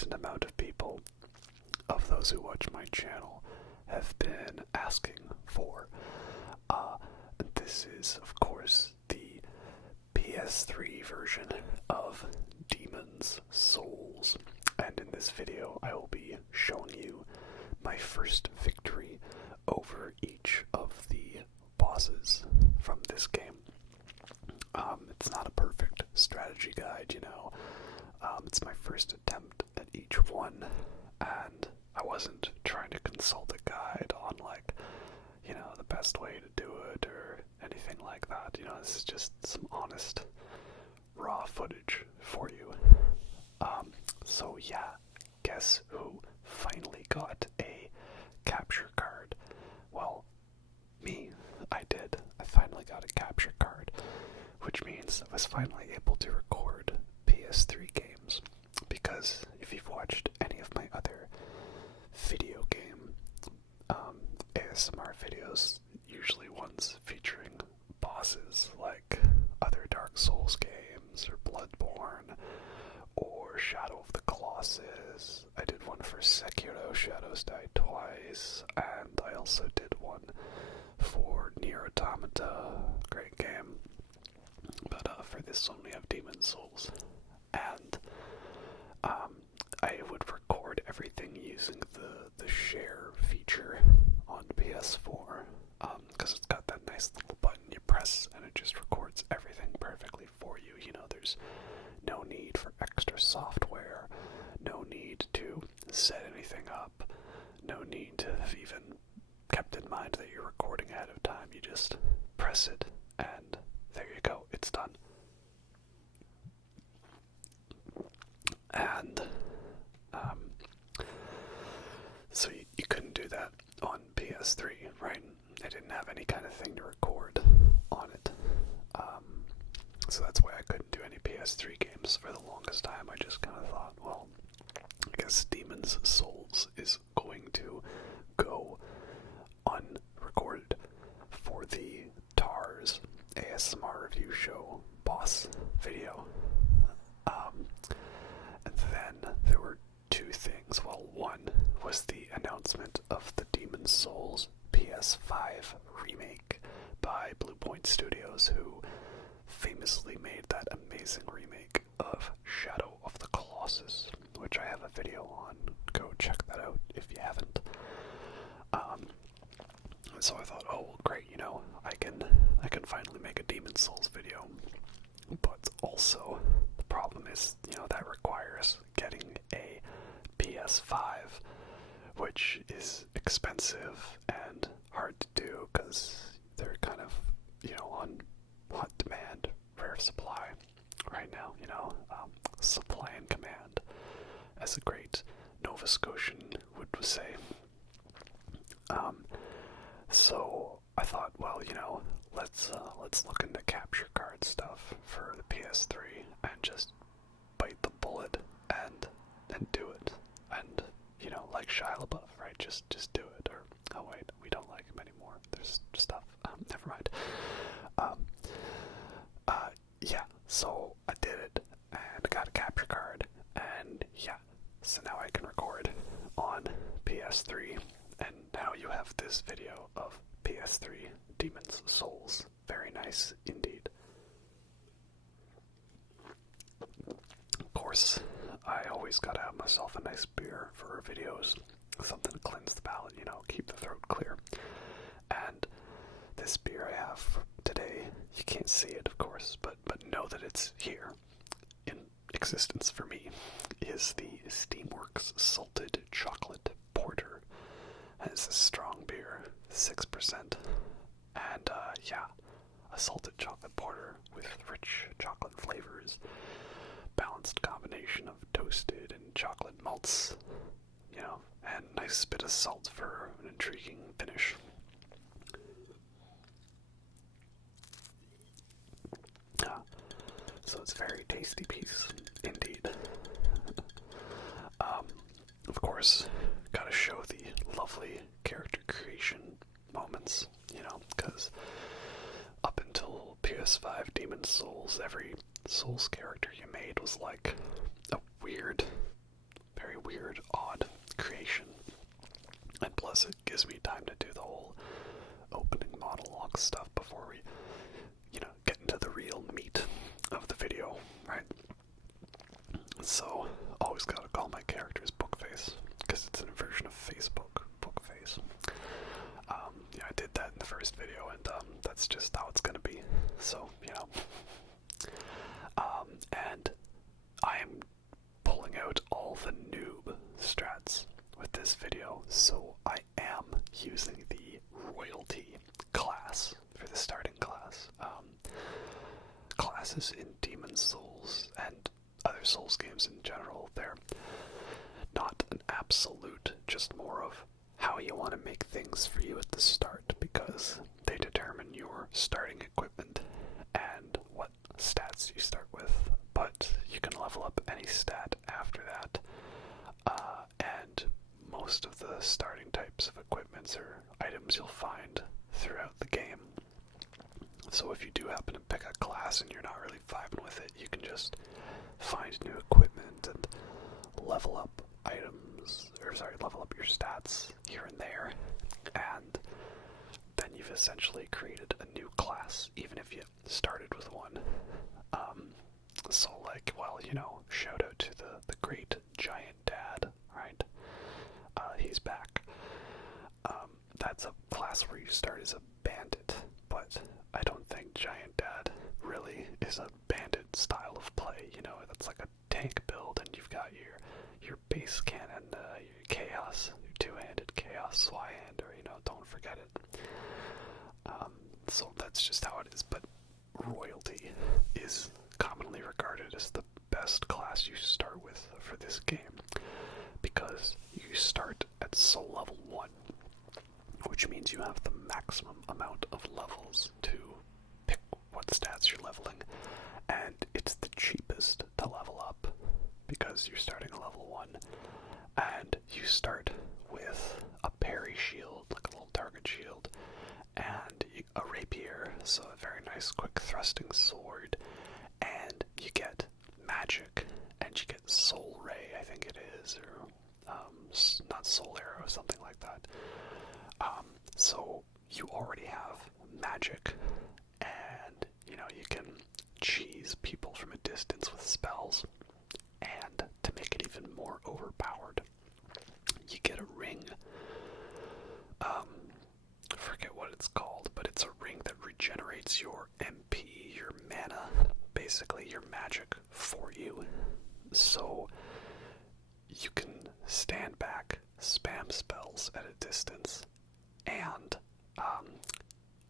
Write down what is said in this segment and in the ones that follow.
decent amount of people, of those who watch my channel, have been asking for. This is, of course, the PS3 version of Demon's Souls. And in this video, I will be showing you my first victory over each of the bosses from this game. It's not a perfect strategy guide, you know. It's my first attempt at each one, and I wasn't trying to consult a guide on, like, you know, the best way to do it or anything like that. You know, this is just some honest, raw footage for you. So yeah, guess who finally got a capture card? Well, me. I did. I finally got a capture card, which means I was finally able to record PS3 games, because if you've watched any of my other video game ASMR videos, usually ones featuring bosses like other Dark Souls games or Bloodborne or Shadow of the Colossus. I did one for Sekiro, Shadows Die Twice, and I also did one for Nier Automata, great game. But for this one we have Demon's Souls, and I would record everything using the share feature on PS4, because it's got that nice little button you press and it just records everything perfectly for you. You know, there's no need for extra software, no need to set anything up, no need to have even kept in mind that you're recording ahead of time. You just press it and there you go, it's done. And so you couldn't do that on PS3, right? I didn't have any kind of thing to record on it. So that's why I couldn't do any PS3 games for the longest time. I just kind of thought, well, I guess Demon's Souls is going to go unrecorded for the TARS ASMR review show boss video. And then there were two things. Well, one was the announcement of the Demon's Souls PS5 remake by Blue Point Studios, who famously made that amazing remake of Shadow of the Colossus, which I have a video on. Go check that out if you haven't. So I thought, oh, well, great, you know, I can finally make a Demon's Souls video. But also, the problem is, you know, that requires getting a PS5, which is expensive and hard to do because they're kind of, you know, on hot demand, rare supply right now, you know, supply and command, as a great Nova Scotian would say. So I thought, well, you know, let's look into capture card stuff for the PS3 and just bite the bullet and do it. And, you know, like Shia LaBeouf, right? Just do it. Or, oh wait, we don't like him anymore. There's stuff. Never mind. Yeah, so I did it and I got a capture card, and yeah, so now I can record on PS3, and now you have this video of PS3 Demon's Souls. Very nice indeed. Of course, I always gotta have myself a nice beer for videos, something to cleanse the palate, you know, keep the throat clear. And this beer I have today, you can't see it, of course, but know that it's here in existence for me, is the Steamworks Salted Chocolate Porter. And it's a strong beer, 6%. And, yeah, a salted chocolate porter with rich chocolate flavors, balanced combination of toasted and chocolate malts, you know, and nice bit of salt for an intriguing finish. So it's a very tasty piece indeed. Of course, gotta show the lovely character creation moments, you know, because up until PS5 Demon's Souls, every Souls character you made was like a weird, very weird, odd creation. And plus it gives me time to do the whole opening monologue stuff before we, get into the real meat of the video, right? So, always gotta call my characters Bookface, because it's an inversion of Facebook, Bookface. I did that in the first video, and that's just how it's gonna be. So, and I am pulling out all the noob strats with this video, so I am using the royalty class for the starting class. Classes in Demon's Souls and other Souls games in general, they're not an absolute, just more of how you want to make things for you at the start, because they determine your starting equipment and what stats you start with, but you can level up any stat after that, and most of the starting types of equipments or items you'll find throughout the game. So if you do happen to pick a class and you're not really vibing with it, you can just find new equipment and level up level up your stats here and there, and then you've essentially created a new class, even if you started with one. So shout out to the great Giant Dad, right? He's back. That's a class where you start as a bandit, but I don't think Giant Dad really is a bandit style of play. That's like a tank build, and you've got your base cannon, your chaos, your two-handed chaos Swyhander, don't forget it. So that's just how it is, but royalty is commonly regarded as the best class you start with for this game, because you start at soul level 1, which means you have the maximum amount of levels to pick what stats you're leveling, and it's the cheapest to level up, because you're starting at level 1, and you start with a parry shield, like a little target shield, and a rapier, so a very nice quick thrusting sword, and you get magic, and you get soul ray, I think it is, or not soul arrow, something like that. So you already have magic, and you can cheese people from a distance with spells, and to make it even more overpowered, you get a ring. I forget what it's called, but it's a ring that regenerates your MP, your mana, basically your magic for you. So you can stand back, spam spells at a distance, and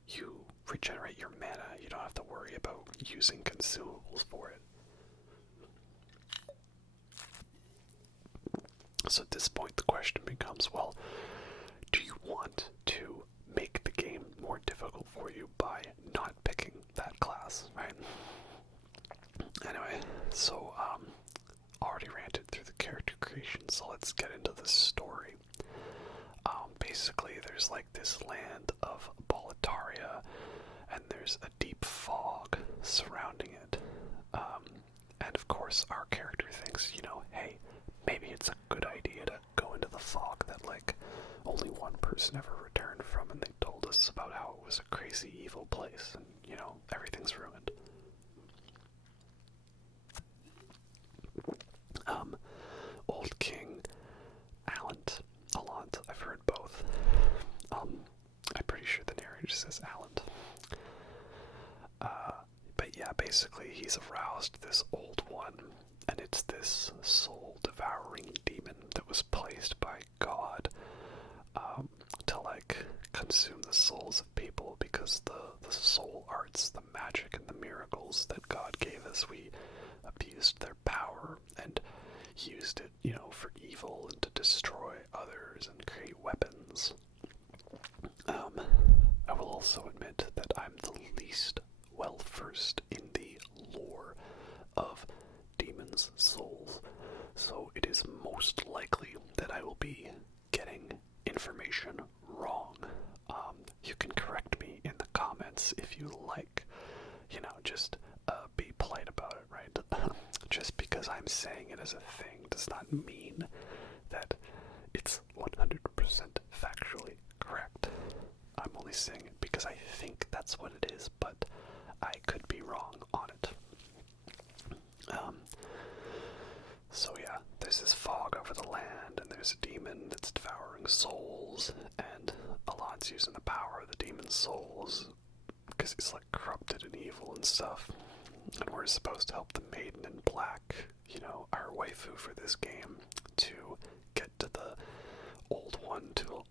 you regenerate your mana. You don't have to worry about using consumables for it. So at this point the question becomes, well, do you want to make the game more difficult for you by not picking that class, right? Anyway, so already ranted through the character creation, so let's get into the story. Basically there's like this land of Boletaria, and there's a deep fog surrounding it, and of course our character thinks, hey, maybe it's a good idea to go into the fog that only one person ever returned from, and they told us about how it was a crazy evil place, and everything's ruined. Old King Allant, I've heard both. I'm pretty sure the narrator says Allant. But yeah, basically he's aroused this old one, and it's this soul-devouring demon that was placed by God to consume the souls of people, because the soul arts, the magic and the miracles that God gave us, we abused their power and used it, for evil and to destroy others and create weapons. I will also admit that I'm the least well-versed in the lore of Demon's Souls, so it is most likely that I will be getting information wrong. You can correct me in the comments if you like, just be polite about it, right? Just because I'm saying it as a thing does not mean that it's 100% factually correct. I'm only saying it because I think that's what it is, but I could be wrong on it. So yeah, there's this fog over the land, and there's a demon that's devouring souls, and Allant's using the power of the demon's souls because he's like corrupted and evil and stuff. And we're supposed to help the Maiden in Black, you know, our waifu for this game, to get to the old one to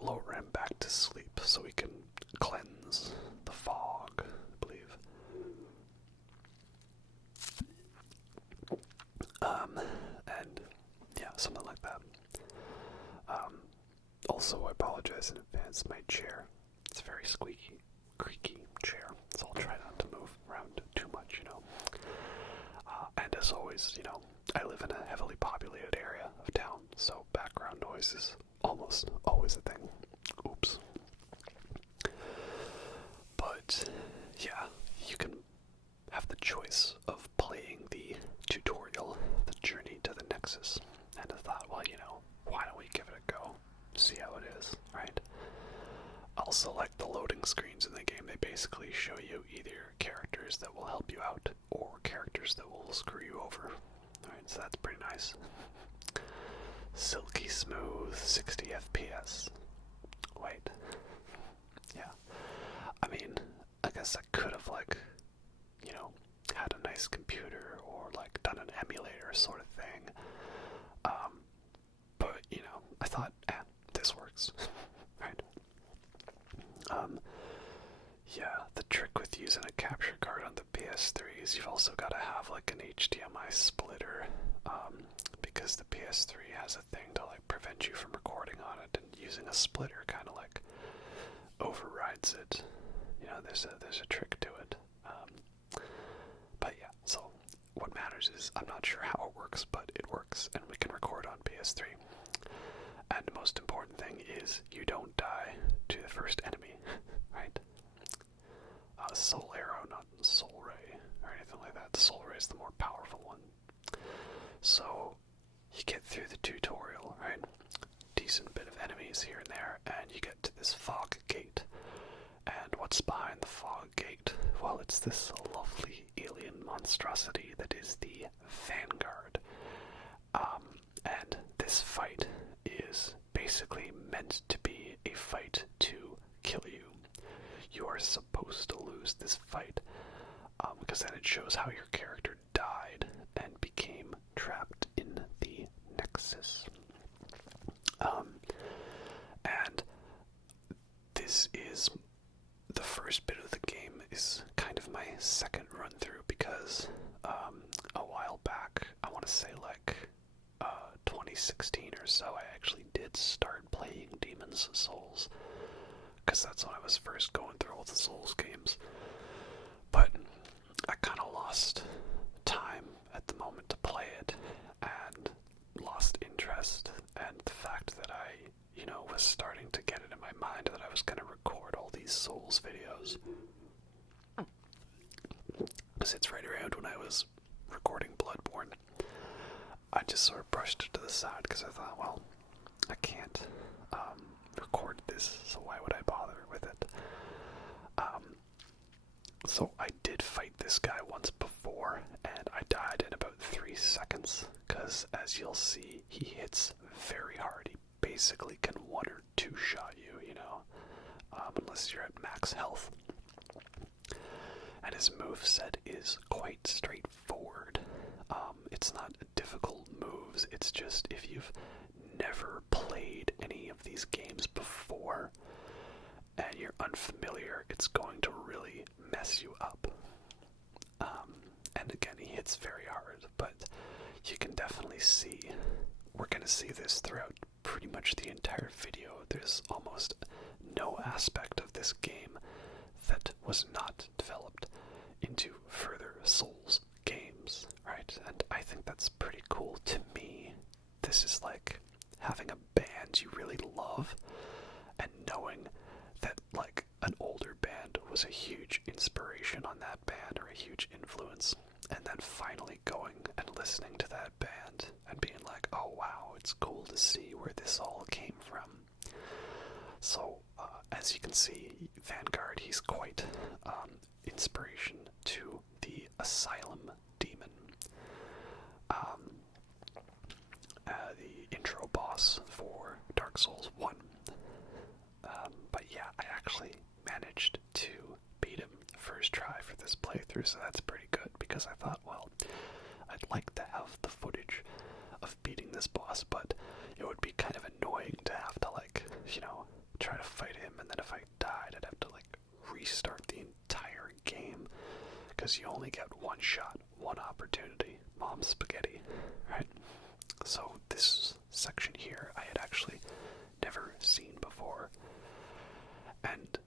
lower him back to sleep so we can cleanse the fog, I believe. And yeah, something like that. Also, I apologize in advance, my chair, it's a very squeaky, creaky chair, so I'll try not to move around too much, you know. And as always, you know, I live in a heavily populated area of town, so background noise is almost always a thing. Oops. But yeah, you can have the choice of playing the tutorial, the journey to the Nexus, and I thought, well, you know, why don't we give it a go, see how it is, right? I'll select the loading screens in the game. They basically show you either characters that will help you out or characters that will screw you over. Alright, so that's pretty nice. Silky smooth 60 FPS. Wait. Yeah. I mean, I guess I could have, like, you know, had a nice computer or, like, done an emulator sort of thing. But, you know, I thought, this works. Right? Yeah, the trick with using a capture card on the PS3 is you've also got to have, like, an HDMI splitter, because the PS3 has a thing to, like, prevent you from recording on it, and using a splitter kind of, like, overrides it. You know, there's a trick to it. But yeah, so what matters is I'm not sure how it works, but it works, and we can record on PS3. And the most important thing is you don't die to the first enemy, right? Soul Arrow, not Soul Ray, or anything like that. The Soul Ray is the more powerful one. So, you get through the tutorial, right? Decent bit of enemies here and there, and you get to this fog gate. And what's behind the fog gate? Well, it's this lovely alien monstrosity that is the Vanguard. And this fight is basically meant to be a fight to kill you. You are supposed to lose this fight, because then it shows how your character died and became trapped in the Nexus. And this is the first bit of the game is kind of my second run through, because a while back, I want to say like 2016 or so, I actually did start playing Demon's Souls, because that's when I was first going through all the Souls games. But I kind of lost time at the moment to play it, and lost interest, and the fact that I, you know, was starting to get it in my mind that I was going to record all these Souls videos. Because it's right around when I was recording Bloodborne. I just sort of brushed it to the side because I thought, well, I can't record this, so why would I bother with it? So I did fight this guy once before, and I died in about 3 seconds, because as you'll see, he hits very hard. He basically can one or two shot you, you know, unless you're at max health. And his moveset is quite straightforward. It's not difficult moves, it's just if you've never played any of these games before and you're unfamiliar, it's going to really mess you up. And again, he hits very hard, but you can definitely see, we're going to see this throughout pretty much the entire video. There's almost no aspect of this game that was not developed into further Souls games, right? And I think that's pretty cool. To me, this is like having a band you really love and knowing that, like, an older band was a huge inspiration on that band or a huge influence, and then finally going and listening to that band and being like, oh wow, it's cool to see where this all came from. So, as you can see, Vanguard, he's quite inspiration to the Asylum Demon. The intro boss for Dark Souls 1. But yeah, I actually managed to beat him first try for this playthrough, so that's pretty good, because I thought, well, I'd like to have the footage of beating this boss, but it would be kind of annoying to have to, like, you know, try to fight him, and then if I died, I'd have to, like, restart the entire game, because you only get one shot, one opportunity. Mom's spaghetti, right? So this section here I had actually never seen before, and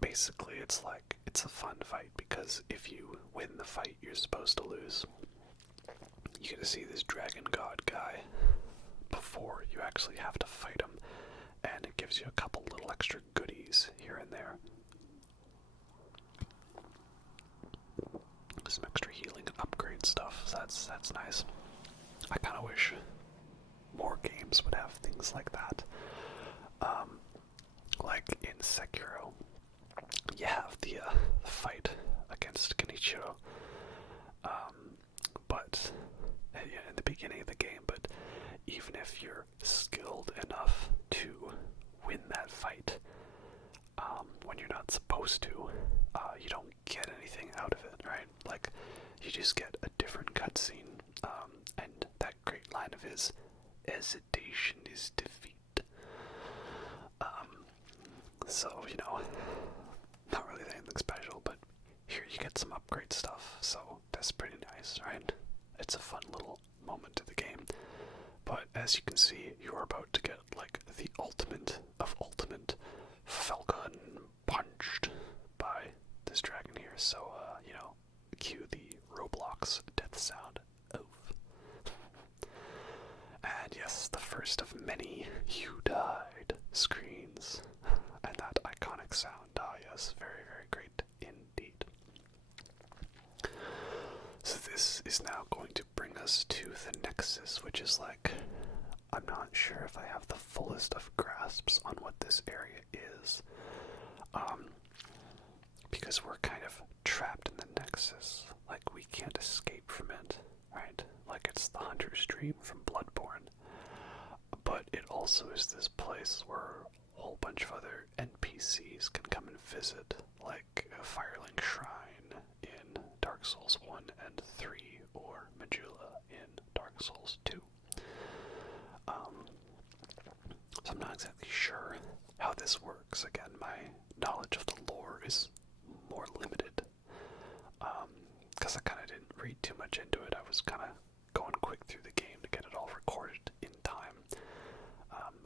basically it's like, it's a fun fight, because if you win the fight you're supposed to lose. You get to see this dragon god guy before you actually have to fight him, and it gives you a couple little extra goodies here and there. Some extra healing and upgrade stuff, so that's nice. I kind of wish more games would have things like that. Like in Sekiro, you have the fight against Kenichiro, but in the beginning of the game, but even if you're skilled enough to win that fight, when you're not supposed to, you don't get anything out of it, right? Like, you just get a different cutscene, and that great line of his, hesitation is defeat. So, you know, not really anything special, but here you get some upgrade stuff, so that's pretty nice, right? It's a fun little moment of the game. But as you can see, you're about to get, like, the ultimate of ultimate Falcon punched by this dragon here, so, you know, cue the Roblox death sound. Oof. And yes, the first of many "you died" screens, and that iconic sound. Ah, yes, very, very great indeed. So this is now going to bring us to the Nexus, which is like, I'm not sure if I have the fullest of grasps on what this area is, because we're kind of trapped in the Nexus. Like, we can't escape from it, right? Like, it's the Hunter's Dream from Bloodborne. But it also is this place where a whole bunch of other NPCs can come and visit, like a Firelink Shrine in Dark Souls 1 and 3, or Majula in Dark Souls 2. So I'm not exactly sure how this works. Again, my knowledge of the lore is more limited, because I kind of didn't read too much into it. I was kind of going quick through the game to get it all recorded in time.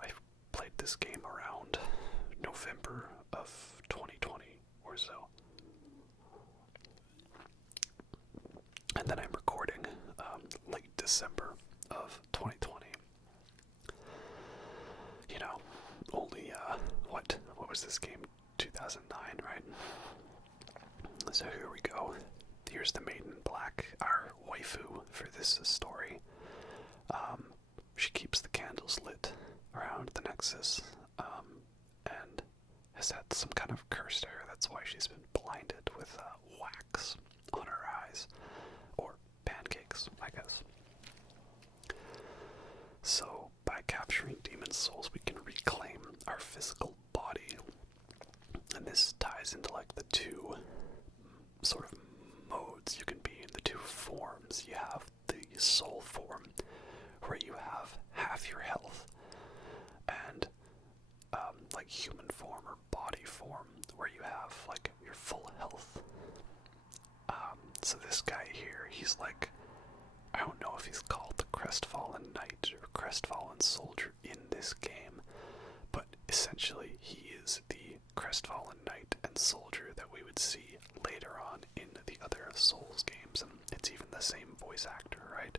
I played this game around November of 2020 or so. And then I'm recording late December of 2020. You know, only, what was this game? 2009, right? So here we go. Here's the Maiden in Black, our waifu for this story. She keeps the candles lit around the Nexus, and has had some kind of cursed error. That's why she's been blinded with wax on her eyes. Or pancakes, I guess. So, by capturing demon souls, we can reclaim our physical body. And this ties into, like, the two sort of modes you can be in, the two forms. You have the soul form, where you have half your health, and like human form or body form, where you have like your full health. So this guy here, he's like, I don't know if he's called the Crestfallen Knight or Crestfallen Soldier in this game, but essentially he is the Crestfallen Knight and Soldier that we would see later on in the other Souls games, and it's even the same voice actor, right?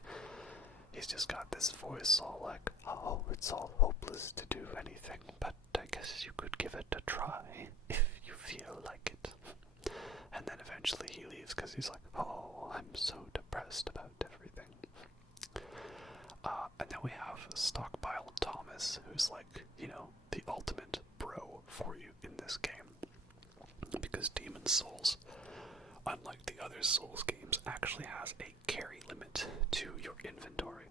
He's just got this voice all like, oh, it's all hopeless to do anything, but I guess you could give it a try if you feel like it. And then eventually he leaves because he's like, oh, I'm so depressed. because Demon's Souls, unlike the other Souls games, actually has a carry limit to your inventory.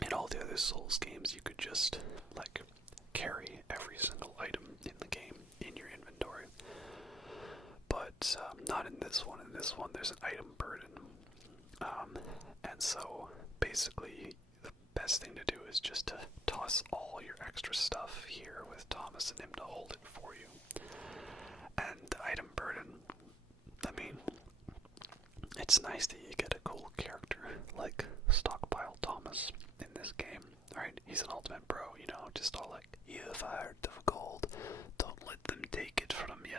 In all the other Souls games, you could just, like, carry every single item in the game in your inventory. But not in this one. In this one, there's an item burden. And so, basically, the best thing to do is just to toss all your extra stuff here with Thomas and him to hold it for you. And the item burden, I mean, it's nice that you get a cool character like Stockpile Thomas in this game, right? He's an ultimate bro, you know, just all like, you have a heart of gold, don't let them take it from you.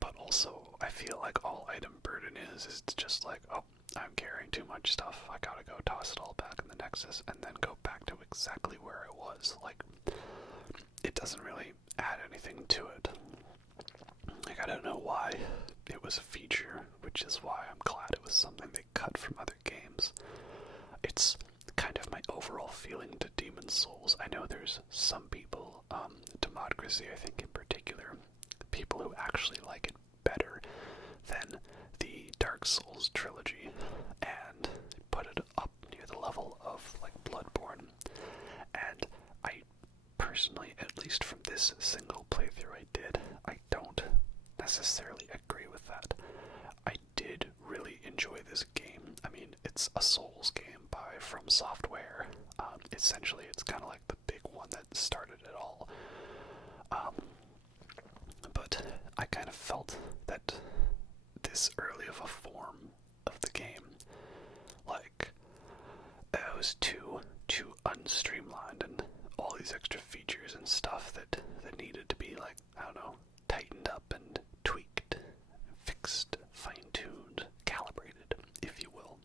But also, I feel like all item burden is it's just like, oh, I'm carrying too much stuff, I gotta go toss it all back in the Nexus, and then go back to exactly where it was. Like, it doesn't really add anything to it. Like, I don't know why it was a feature, which is why I'm glad it was something they cut from other games. It's kind of my overall feeling to Demon's Souls. I know there's some people, Democracy I think in particular, people who actually like it better than the Dark Souls trilogy, and put it up near the level of, like, Bloodborne. And I personally, at least from this single playthrough I did, I don't necessarily agree with that. I did really enjoy this game. I mean, it's a Souls game by From Software. Essentially, it's kind of like the big one that started it all. But I kind of felt that this early of a form of the game, like, it was too unstreamlined, and all these extra features and stuff that needed to be, like, I don't know, tightened up and tweaked, fixed, fine-tuned, calibrated, if you will.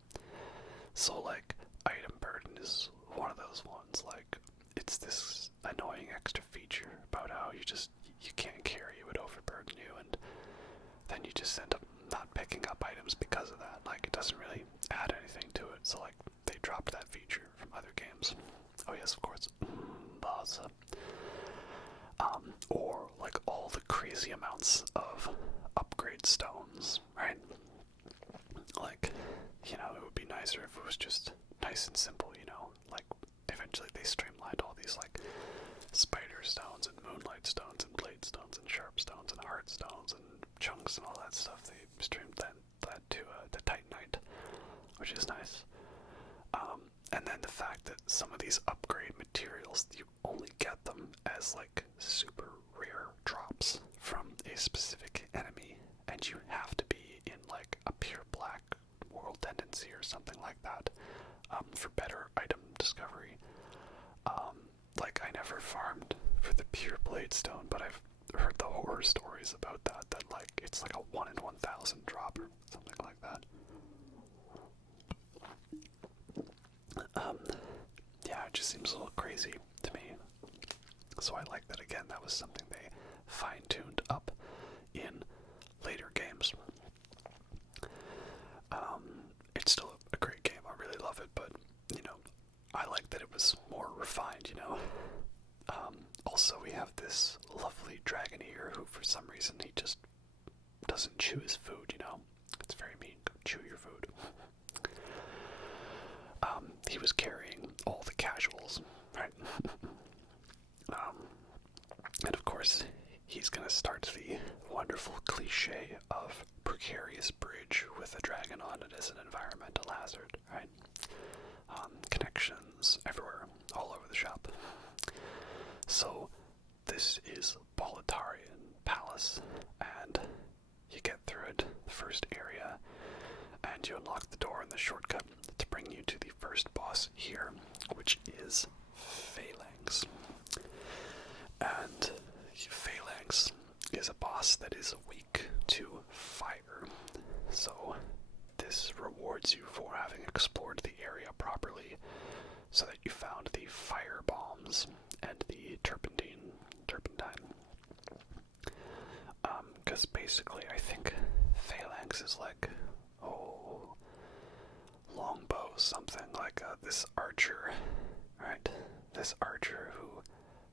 So, like, item burden is one of those ones. Like, it's this annoying extra feature about how you can't carry, it would overburden you, and then you just end up not picking up items because of that. Like, it doesn't really add anything to it. So, like, they dropped that feature from other games. Oh yes, of course, Baza. Or, like, all the crazy amounts of upgrade stones, right? Like, you know, it would be nicer if it was just nice and simple, you know? Like, eventually they streamlined all these, like, spider stones and moonlight stones and blade stones and sharp stones and heart stones and chunks and all that stuff. They streamed that to the Titanite, which is nice. And then the fact that some of these upgrade materials, you only get them as, like, super rare drops from a specific enemy, and you have to be in, like, a pure black world tendency or something like that, for better item discovery. Like, I never farmed for the pure blade stone, but I've heard the horror stories about that, like, it's like a 1 in 1,000 drop or something like that. Yeah, it just seems a little crazy to me. So I like that, again, that was something they fine-tuned up in later games. It's still a great game, I really love it, but, you know, I like that it was more refined, you know. Also, we have this lovely dragon here who, for some reason, he just doesn't chew his food, you know. It's very mean. Go chew your food. He was carrying all the casuals, right? And of course, he's gonna start the wonderful cliche of precarious bridge with a dragon on it as an environmental hazard, right? Connections everywhere, all over the shop. So, this is Boletarian Palace, and you get through it, the first area, and you unlock the door in the shortcut to bring you to the first boss here, which is Phalanx. And Phalanx is a boss that is weak to fire, so this rewards you for having explored the area properly, so that you found the fire bombs and the turpentine. Because basically I think Phalanx is like, longbow something, like this archer, right? This archer who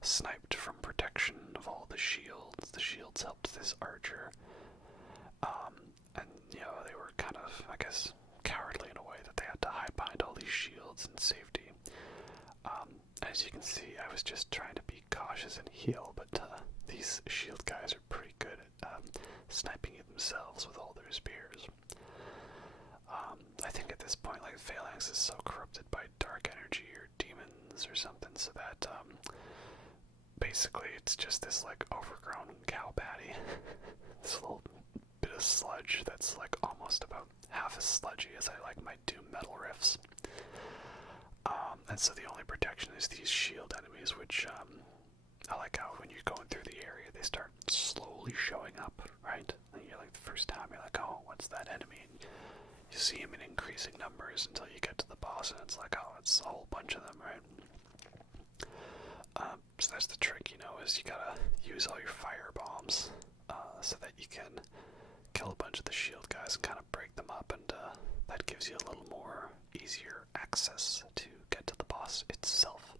sniped from protection of all the shields. The shields helped this archer. And, you know, they were kind of, I guess, cowardly in a way that they had to hide behind all these shields in safety. As you can see, I was just trying to be cautious and heal, but these shield guys are pretty good at sniping at themselves with all their spears. I think at this point, like, Phalanx is so corrupted by dark energy or demons or something, so that basically it's just this like overgrown cow patty. This little bit of sludge that's like almost about half as sludgy as I like my Doom metal riffs. And so the only protection is these shield enemies, which I like how when you're going through the area, they start slowly showing up, right? And you're like, the first time you're like, oh, what's that enemy? And you see them in increasing numbers until you get to the boss, and it's like, oh, it's a whole bunch of them, right? So that's the trick, you know, is you gotta use all your fire bombs so that you can kill a bunch of the shield guys and kind of break them up, and that gives you a little more easier access to get to the boss itself.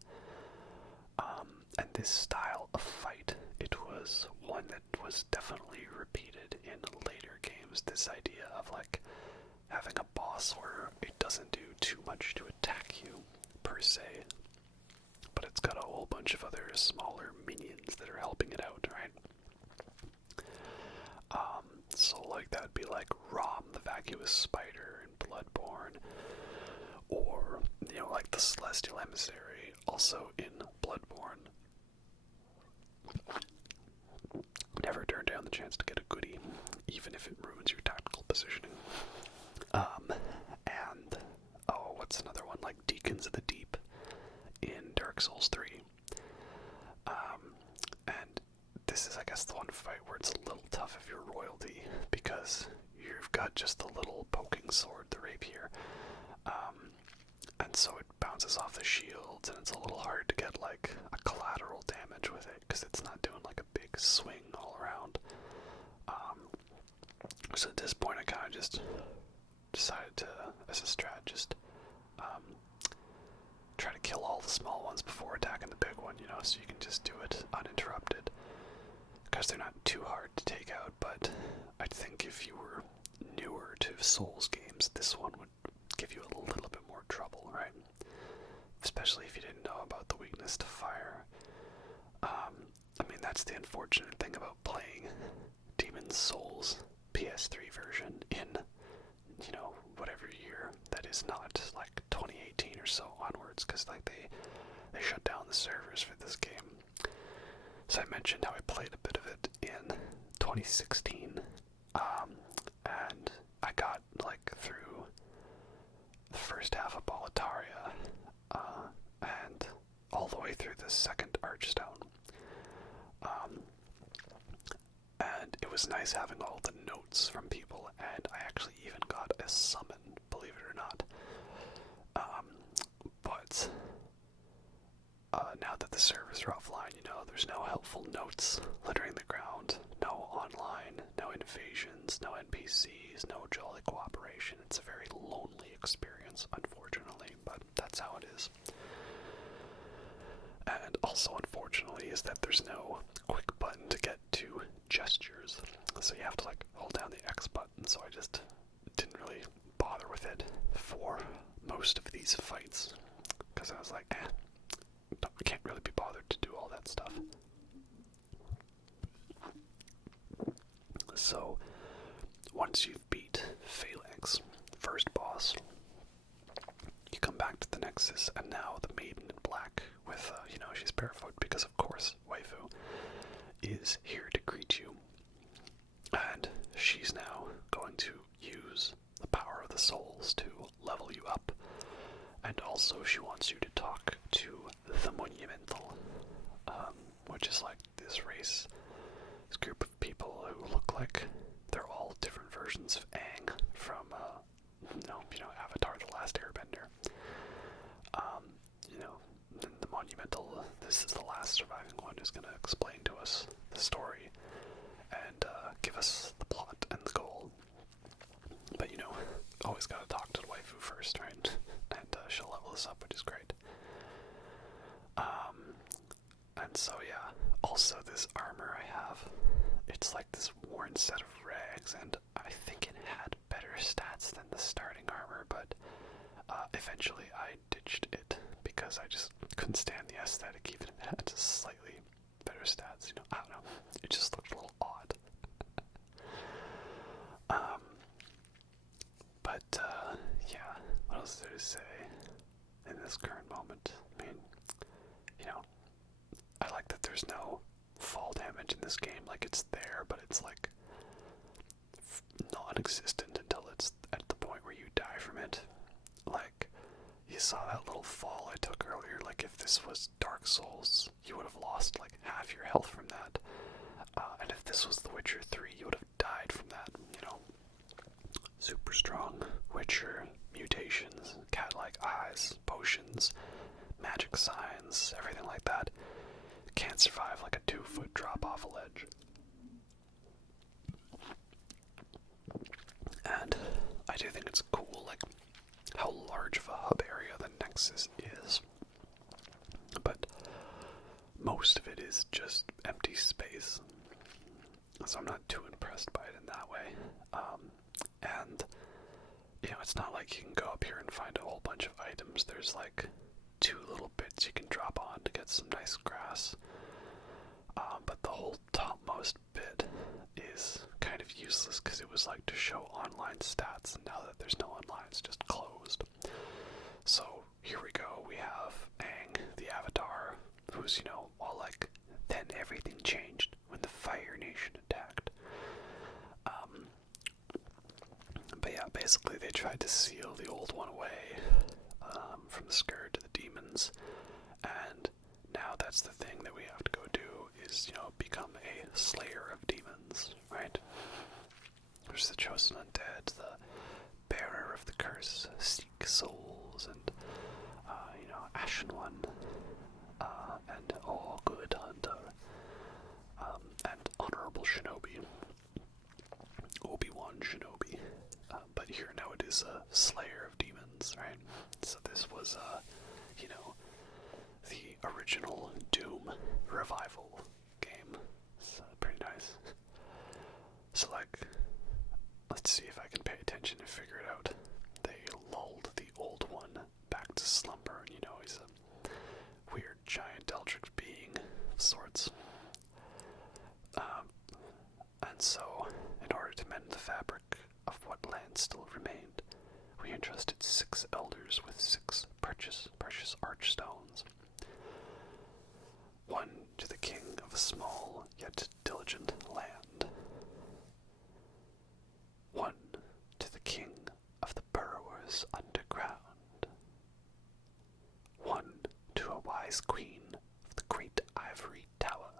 And this style of fight, it was one that was definitely repeated in later games. This idea of like having a boss where it doesn't do too much to attack you per se, but it's got a whole bunch of other smaller minions that are helping it out, right? So like that would be like Rom, the vacuous spider in Bloodborne, or, you know, like the Celestial Emissary, also in Bloodborne. Never turn down the chance to get a goodie, even if it ruins your tactical positioning. And, oh, what's another one? Like Deacons of the Deep in Dark Souls 3. And this is, I guess, the one fight where it's a little tough if you're royalty, because you've got just the little poking sword, the rapier. And so it bounces off the shields, and it's a little hard to get like a collateral damage with it, because it's not doing like a big swing all around. So at this point I kind of just decided to, as a strat, just try to kill all the small ones before attacking the big one, you know, so you can just do it uninterrupted, because they're not too hard to take out. But I think if you were newer to Souls games, this one would give you a little bit more trouble, right? Especially if you didn't know about the weakness to fire. I mean, that's the unfortunate thing about playing Demon's Souls PS3 version in, you know, whatever year that is not like 2018 or so onwards, because like they shut down the servers for this game. So I mentioned how I played a bit of it in 2016, and I got like through the first half of Boletaria, and all the way through the second Archstone. And it was nice having all the notes from people, and I actually even got a summon, believe it or not. But now that the servers are offline, you know, there's no helpful notes littering the ground, no online, no invasions, no NPCs, no jolly cooperation. It's a very lonely experience, unfortunately, but that's how it is. And also, unfortunately, is that there's no quick button to get to gestures, so you have to like hold down the X button, so I just didn't really bother with it for most of these fights, because I was like, I can't really be bothered to do all that stuff. So, once you've beat Phalanx, first boss, you come back to the Nexus, and now the Maiden in black with, you know, she's barefoot because, of course, waifu, is here to greet you. And she's now going to use the power of the souls to level you up. And also she wants you to talk to the Monumental, which is like this race, this group of people who look like they're all different versions of Aang from, you know, Avatar: The Last Airbender. You know, the Monumental, this is the last surviving one, who's going to explain to us the story and give us the plot and the goal. But, you know, always got to talk to the waifu first, right? And she'll level us up, which is great. And so, yeah, also, this armor I have, it's like this worn set of rags, and I think it had better stats than the starting armor, but eventually I ditched it because I just couldn't stand the aesthetic, even if it had just slightly better stats. I don't know. It just looked a little odd. Yeah, what else is there to say in this current moment? I mean, I like that there's no fall damage in this game. Like, it's there, but it's like non-existent until it's at the point where you die from it. Like, you saw that little fall I took earlier. Like, if this was Dark Souls, you would have lost like half your health from that. And if this was The Witcher 3, you would have died from that. Super strong Witcher, mutations, cat-like eyes, potions, magic signs, everything like that. Can't survive like a 2-foot drop off a ledge. And I do think it's cool, like, how large of a hub area the Nexus is. But most of it is just empty space. So I'm not too impressed by it in that way. And, it's not like you can go up here and find a whole bunch of items. There's like 2 little bits you can drop on to get some nice grass. But the whole topmost bit is kind of useless because it was like to show online stats, and now that there's no online, it's just closed. So here we go. We have Aang, the Avatar, who's, all like, then everything changed when the Fire Nation attacked. But yeah, basically they tried to seal the old one away from the Scourge to the demons, and now that's the thing that we have to go do is, become a slayer of demons, right? There's the chosen undead, the bearer of the curse, seek souls, and, Ashen One, and all good hunter, and honorable shinobi, Obi-Wan Shinobi. But here now it is a slayer of demons, right? So this was, the original Doom revival game. It's pretty nice. So, like, let's see if I can pay attention and figure it out. They lulled the old one back to slumber, and he's a weird giant eldritch being of sorts. And so, in order to mend the fabric of what land still remained, we entrusted 6 elders with 6 precious archstones. 1 to the king of a small yet diligent land. 1 to the king of the burrowers underground. 1 to a wise queen of the great ivory tower.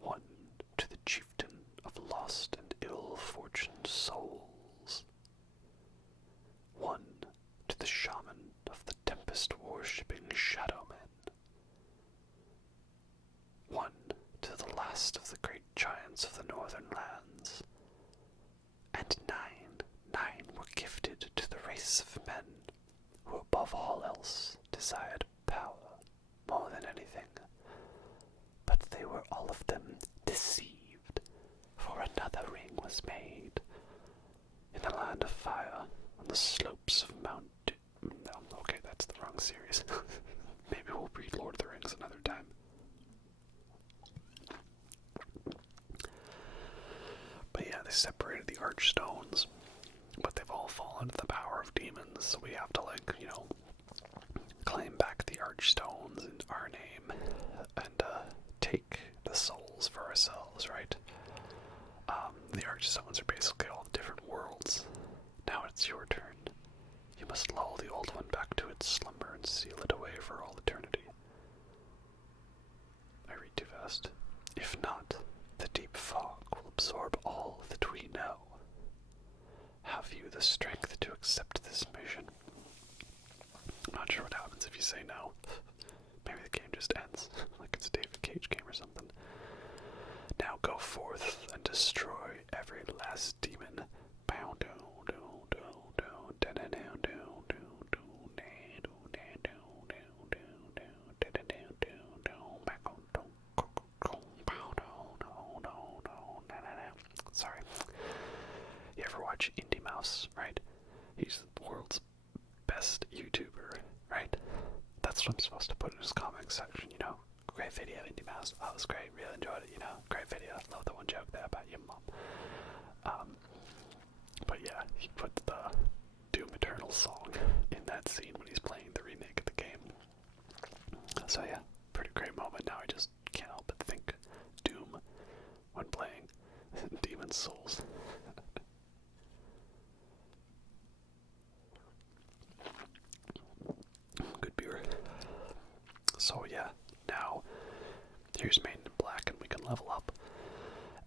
1 to the chieftain of lost and ill-fortuned souls. 1 to the shaman of the tempest-worshipping shadow men. 1 to the last of the great giants of the northern lands. And 9 were gifted to the race of men who above all else desired power more than anything. But they were all of them deceived, for another ring was made in the land of fire on the slopes of Mount No, okay, that's the wrong series. Maybe we'll read Lord of the Rings another time. But yeah, they separated the Archstones, but they've all fallen to the power of demons, so we have to, like, claim back the Archstones in our name, and, take the souls for ourselves, right? The Archstones are basically all the different worlds. Now it's your turn. You must lull the old one back to its slumber and seal it away for all eternity. I read too fast. If not, the deep fog will absorb all that we know. Have you the strength to accept this mission? I'm not sure what happens if you say no. Maybe the game just ends, like it's a David Cage game or something. Now go forth and destroy every last demon. Mindy Mouse. Oh, it was great. Really enjoyed it. Great video. Love the one joke there about your mom. But yeah, he put the Doom Eternal song in that scene when he's playing the remake of the game. So yeah, pretty great moment. Now I just can't help but think Doom when playing Demon's Souls. Good beer. So yeah, now here's Maiden in Black and we can level up.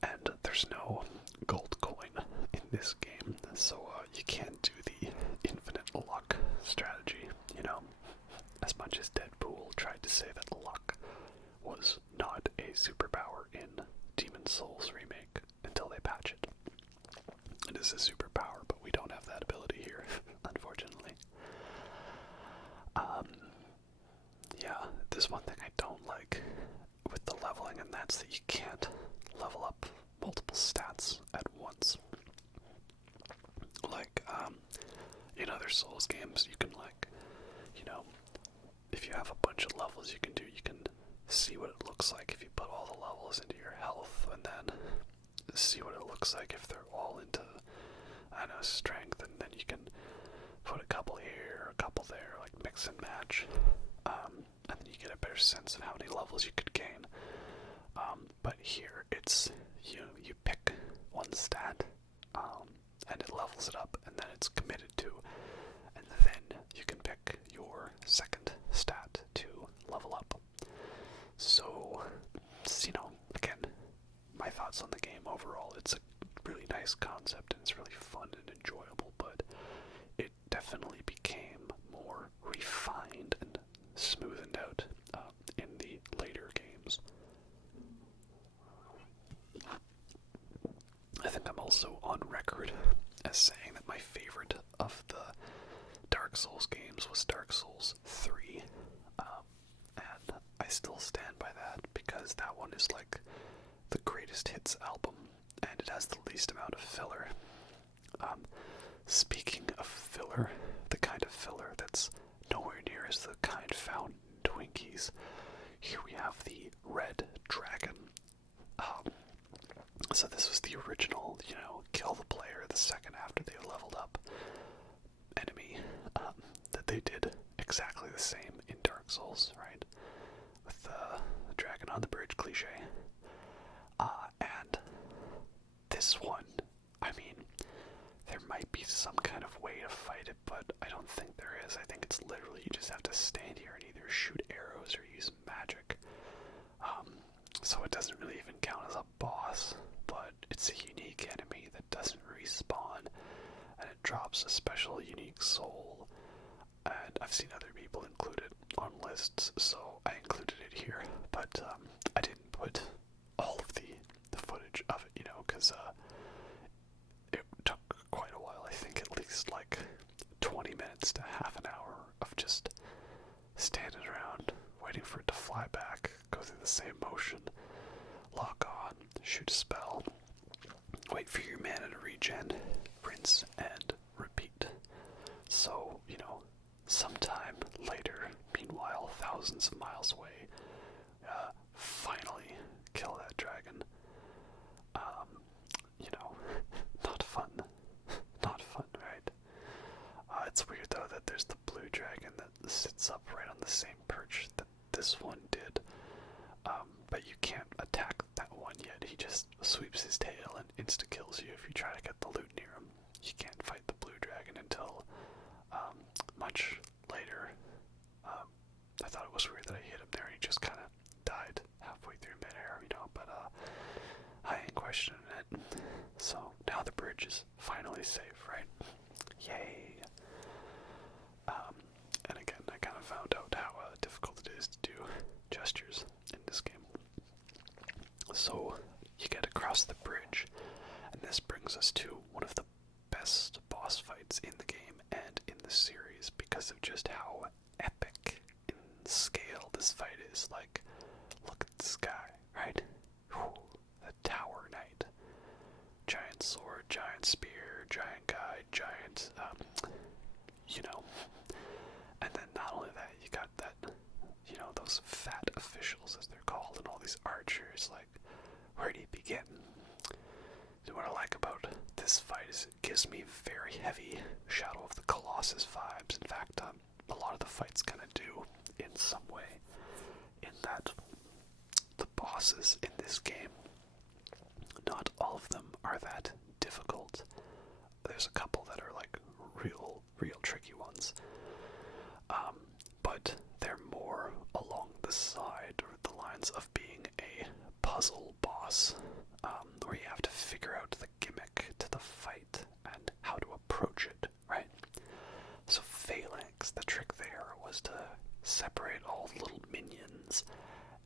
And there's no gold coin in this game, so you can't do the infinite luck strategy, as much as Deadpool tried to say that luck was not a superpower in Demon's Souls remake until they patch it. It is a superpower, but we don't have that ability here, unfortunately. Yeah, there's one thing I don't like with the leveling, and that's that you can't level up multiple stats at once. Like, in other Souls games, you can if you have a bunch of levels you can see what it looks like if you put all the levels into your health, and then see what it looks like if they're all into, strength, and then you can put a couple here, a couple there, like mix and match, and then you get a better sense of how many levels you could gain. But here, it's, you pick one stat, and it levels it up, and then it's committed to, and then you can pick your second stat to level up. So, again, my thoughts on the game overall, it's a really nice concept, and it's really fun and enjoyable, but it definitely became more refined and smoothened out in the later games. I think I'm also on record as saying that my favorite of the Dark Souls games was Dark Souls 3, and I still stand by that because that one is like the greatest hits album, and it has the least amount of filler. Speaking of filler, the kind of filler that's nowhere near as the kind found in Twinkies, here we have the Red Dragon. So this was the original, kill the player the second after they leveled up enemy, that they did exactly the same in Dark Souls, right? With the dragon on the bridge cliche. And this one, there might be some kind of way to fight it, but I don't think there is. I think it's literally you just have to stand here and either shoot arrows or use magic. So it doesn't really even count as a boss, but it's a unique enemy that doesn't respawn, and it drops a special unique soul. And I've seen other people include it on lists, so I included it here, but I didn't put all of the footage of it, because it took quite a while. I think at least like 20 minutes to half an hour of just standing around, waiting for it to fly back, go through the same motion, lock on, shoot a spell, wait for your mana to regen, rinse, and repeat. So, sometime later, meanwhile, thousands of miles away, finally kill that dragon. Not fun. Not fun, right? It's weird, though, that there's the blue dragon that sits up right on the same perch that this one did. But you can't attack that one yet. He just sweeps his tail and insta-kills you if you try to get the loot near him. You can't fight the blue dragon until much later. I thought it was weird that I hit him there and he just kind of died halfway through midair, but I ain't questioning it. So now the bridge is finally safe, right? Yay! And again, I kind of found out how difficult it is to do gestures in this game. So you get across the bridge, and this brings us to one of the best boss fights in the game and in the series because of just how epic in scale this fight is. Like, look at this guy, right? Whew, the Tower Knight. Giant sword, giant spear, giant guy, giant, And then not only that, you got that, those fat officials, as they're called, and all these archers, like, where do you begin? So what I like about this fight is it gives me very heavy Shadow of the Colossus vibes. In fact, a lot of the fights kind of do in some way, in that the bosses in this game, not all of them are that difficult. There's a couple that are like real tricky ones, but they're more along the side or the lines of being a puzzle boss, where you have to figure out the gimmick to the fight and how to approach it, right? So Phalanx, the trick there was to separate all the little minions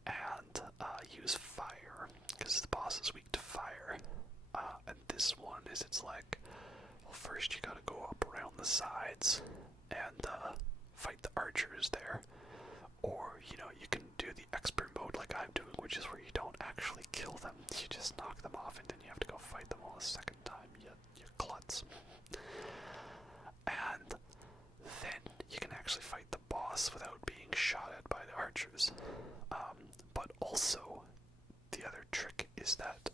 and use fire, because the boss is weak to fire. And this one is, it's like, well, first you gotta go up around the sides and fight the archers there. Or, you know, you can do the expert mode like I'm doing, which is where you don't actually kill them. You just knock them off and then you have to go fight them all a second time. You klutz. And then you can actually fight the boss without being shot at by the archers. But also, the other trick is that,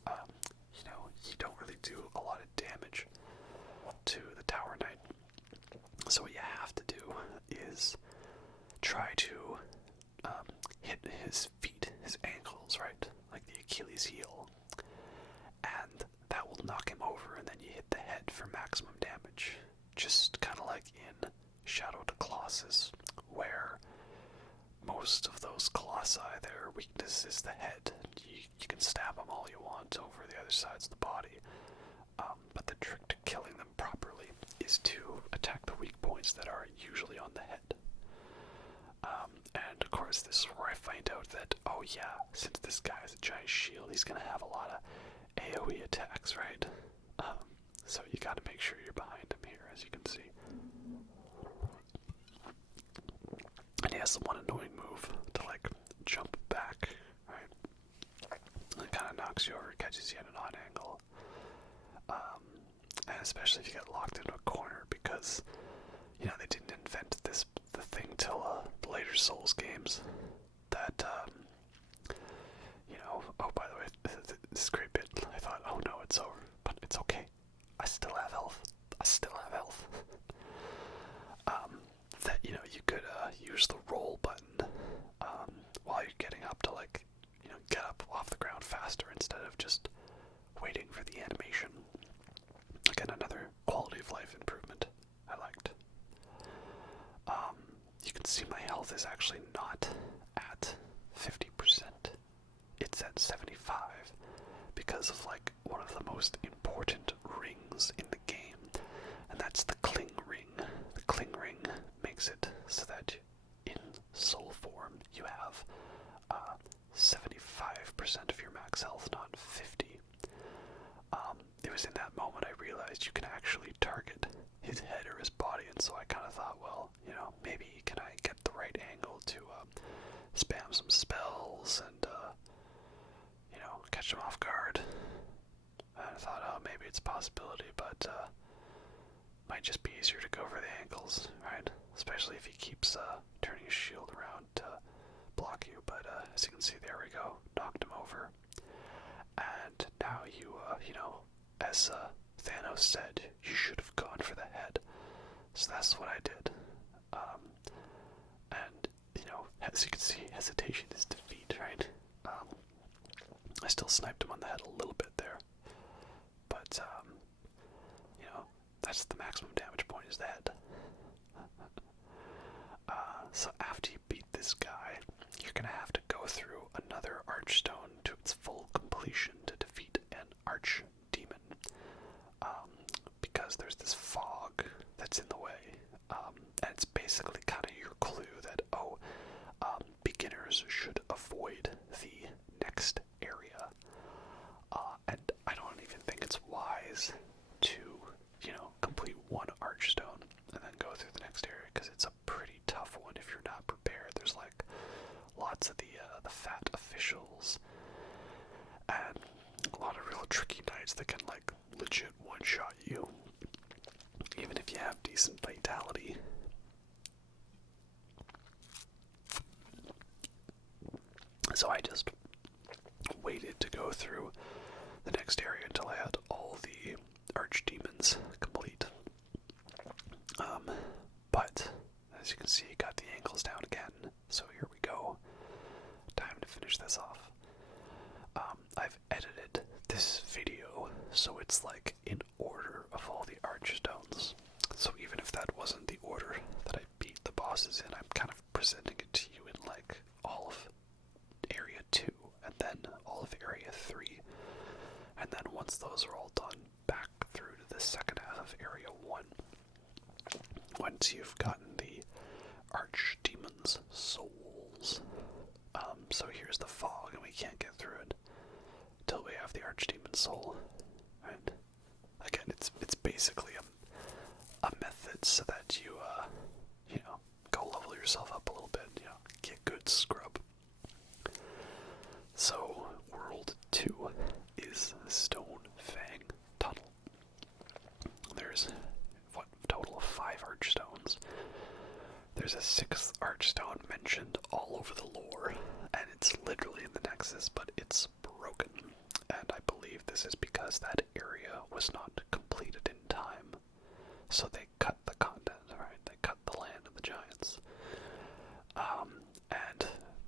you know, you don't really do a lot of damage to the Tower Knight. So what you have to do is try to hit his feet, his ankles, right? Like the Achilles heel. And that will knock him over, and then you hit the head for maximum damage. Just kind of like in Shadow of the Colossus, where most of those colossi, their weakness is the head. You can stab them all you want over the other sides of the body. But the trick to killing them properly is to attack the weak points that are usually on the head. And of course, this is where I find out that, oh yeah, since this guy has a giant shield, he's gonna have a lot of AoE attacks, right? So you gotta make sure you're behind him here, as you can see. And he has the one annoying move to, like, jump back, right? It kind of knocks you over, catches you at an odd angle. And especially if you get locked into a corner, because, you know, they didn't invent the thing till the later Souls games. That, you know, oh, by the way, this great bit, I thought, oh no, it's over. But it's okay. I still have health. That, you know, you could use the roll button while you're getting up to, like, you know, get up off the ground faster instead of just waiting for the animation. Again, another quality of life improvement I liked. You can see my health is actually not at 50%. It's at 75 because of, like, one of the most important rings in the game, and that's the Cling Ring. The Cling Ring makes it so that in soul form you have 75% of your max health, not 50. It was in that moment I realized you can actually target his head or his body, and so I kind of thought, well, you know, maybe can I get the right angle to spam some spells and, you know, catch him off guard. And I thought, oh, maybe it's a possibility, but might just be easier to go for the ankles, right? Especially if he keeps turning his shield around to block you. But as you can see, there we go, knocked him over. And now you, you know, as Thanos said, you should have gone for the head. So that's what I did. And, you know, as you can see, hesitation is defeat, right? I still sniped him on the head a little bit there. But, you know, that's the maximum damage point is the head. So after you beat this guy, you're going to have to go through another Archstone to its full completion to defeat an Archdemon. Because there's this fog that's in the way. And it's basically kind of your clue that, oh, beginners should avoid the next area. And I don't even think it's wise to, you know, complete one Archstone and then go through the next area, because it's a pretty tough one if you're not prepared. There's, like, lots of the fat officials and a lot of real tricky knights that can, like, legit one-shot you, even if you have decent vitality. So I just I've edited this video so it's like in order of all the archstones. So even if that wasn't the order that I beat the bosses in, I'm kind of presenting it to you in like all of Area 2, and then all of Area 3. And then once those are all done, back through to the second half of Area 1. Once you've gotten the Archdemon's souls. So here's the fog, and we can't get through it till we have the Archdemon's soul. And again, it's basically a method so that you go level yourself up a little bit, get good scrub. So World 2 is Stone Fang Tunnel. There's a total of 5 archstones. There's a 6th archstone mentioned all over the lore, and it's literally in the Nexus, but it's broken. And I believe this is because that area was not completed in time. So they cut the content, right? They cut the land of the giants. And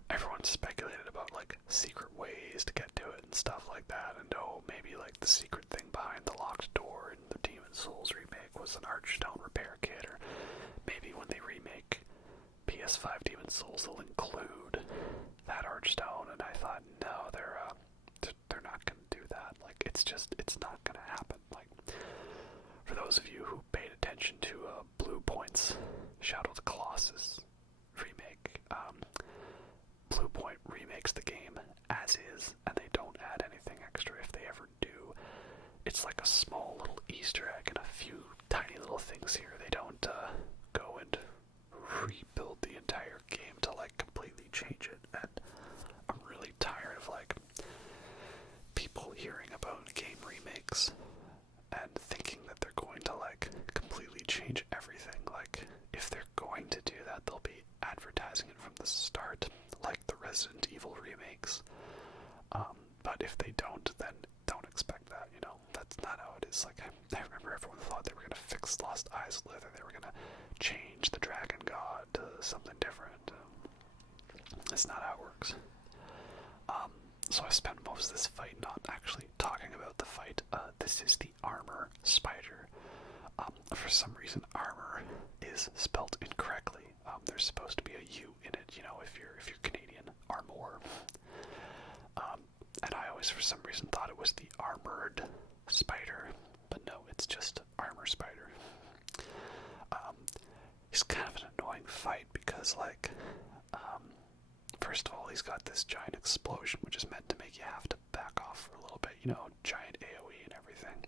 everyone speculated about like secret ways to get to it and stuff like that. And maybe like the secret thing behind the locked door in the Demon Souls remake was an Archstone repair kit, or maybe when they remake PS5 Demon Souls they'll include that Archstone. And I thought, no, they're not gonna do that. Like it's not gonna happen. Like for those of you who paid attention to Blue Point's Shadow of the Colossus remake, Blue Point remakes the game as is, and they don't add anything extra. If they ever do, it's like a small little Easter egg and a few tiny little things here. They don't go and rebuild the entire game to like completely change it. And I'm really tired of like people hearing about game remakes and thinking that they're going to like completely change everything. Like if they're going to do that, they'll be advertising it from the start, like the Resident Evil remakes. But if they don't, then don't expect that, that's not how it is. Like I remember everyone thought they were gonna fix Lost Eyes Leather, they were gonna change the Dragon God to something different. That's not how it works. So I spent most of this fight not actually talking about the fight. This is the Armor Spider. For some reason, armor is spelt incorrectly. There's supposed to be a U in it, if you're Canadian, armor. And I always, for some reason, thought it was the Armored Spider, but no, it's just Armor Spider. He's kind of an annoying fight because, like, first of all, he's got this giant explosion, which is meant to make you have to back off for a little bit, giant AoE and everything.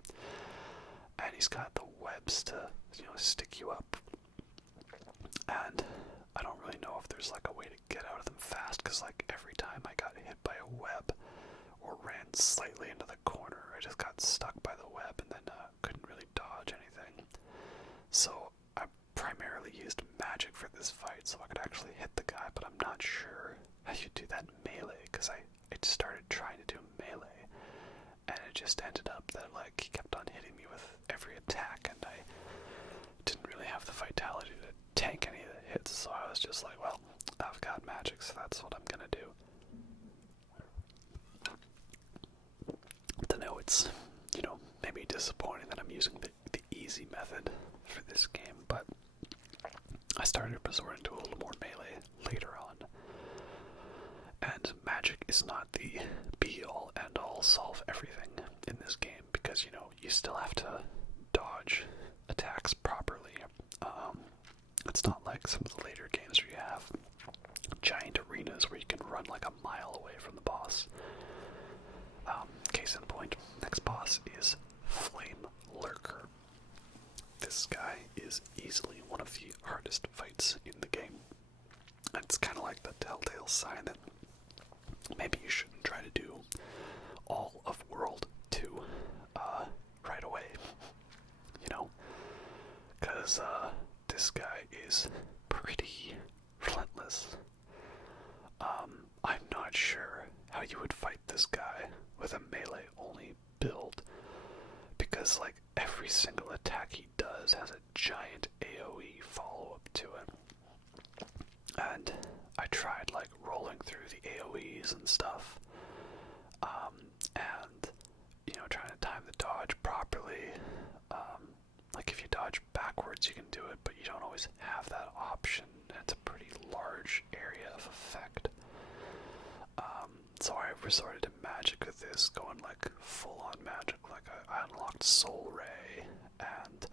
And he's got the webs to, stick you up. And I don't really know if there's, like, a way to get out of them fast, because, like, every time I got hit by a web or ran slightly into the corner, I just got stuck by the web and then couldn't really dodge anything. So I primarily used magic for this fight so I could actually hit the guy, but I'm not sure how you do that melee, because I started trying to do melee, and it just ended up that, like, he kept on hitting me with every attack, and I didn't really have the vitality to tank any of the hits, so I was just like, well, I've got magic, so that's what I'm gonna do. I know it's, maybe disappointing that I'm using the easy method for this game, but I started resorting to a little more melee later on. And magic is not the be-all, end-all, solve everything in this game, because, you still have to dodge attacks properly. It's not like some of the later games where you have giant arenas where you can run like a mile away from the boss. Case in point, next boss is Flamelurker. This guy is easily one of the hardest fights in the game. And it's kind of like the telltale sign that maybe you shouldn't try to do all of World 2 right away. Because this guy is pretty relentless. I'm not sure how you would fight this guy with a melee-only build, because, like, every single attack he does has a giant AoE follow-up to it. And I tried, like, rolling through the AoEs and stuff, backwards, you can do it, but you don't always have that option. It's a pretty large area of effect. So I resorted to magic with this, going like full on magic. Like I unlocked Soul Ray, and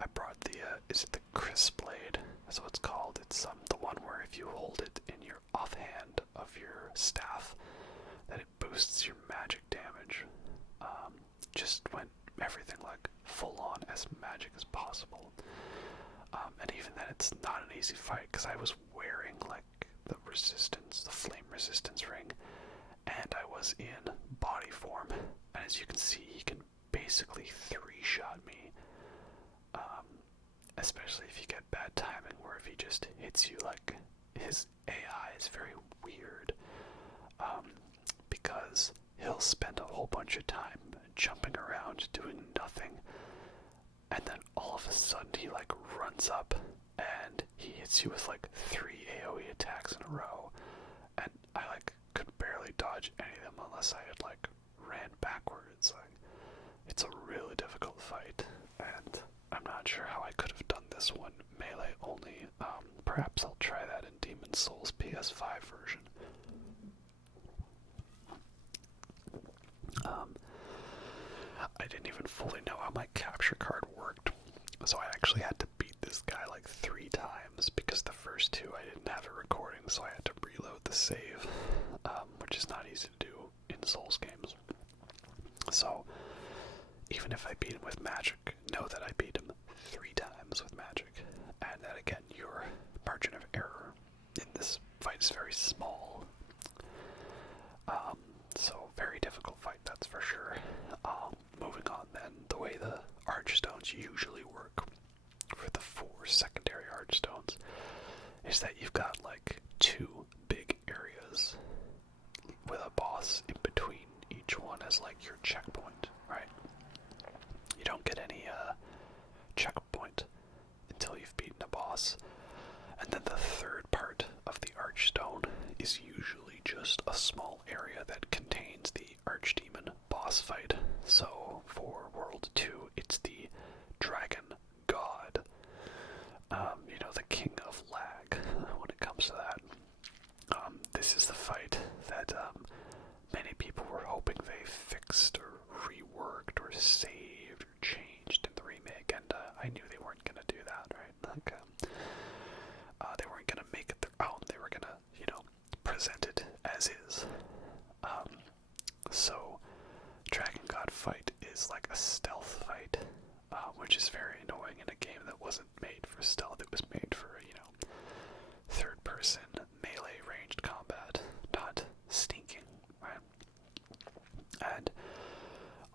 I brought the is it the Crisp Blade? That's what it's called. It's the one where if you hold it in your offhand of your staff, that it boosts your magic damage. Just went everything like full on as magic as possible. And even then, it's not an easy fight because I was wearing like the resistance, the flame resistance ring, and I was in body form. And as you can see, he can basically three-shot me. Especially if you get bad timing, where if he just hits you, like his AI is very weird. Because he'll spend a whole bunch of time jumping around doing nothing, and then all of a sudden he like runs up and he hits you with like 3 AoE attacks in a row, and I like could barely dodge any of them unless I had like ran backwards. Like, it's a really difficult fight, and I'm not sure how I could have done this one melee only. Perhaps I'll try that in Demon's Souls PS5 version. I didn't even fully know how my capture card worked, so I actually had to beat this guy like 3 times, because the first 2 I didn't have a recording, so I had to reload the save, which is not easy to do in Souls games. So, even if I beat him with magic, know that I beat him 3 times with magic, and that again, your margin of error in this fight is very small. So very difficult fight, that's for sure. Moving on then, the way the Archstones usually work for the 4 secondary Archstones is that you've got like 2 big areas with a boss in between each one as like your checkpoint, right? You don't get any checkpoint until you've beaten a boss. And then the third part of the Archstone is usually just a small area that contains the Archdemon boss fight. So for World 2, it's the Dragon God. You know, the King of Lag when it comes to that. This is the fight that many people were hoping they fixed or reworked or saved or changed in the remake, and I knew they weren't going to do that, right? Like, they weren't going to make it their own. They were going to, you know, present it as is. So, Dragon God fight is like a stealth fight, which is very annoying in a game that wasn't made for stealth. It was made for, you know, third-person melee ranged combat, not sneaking, right? And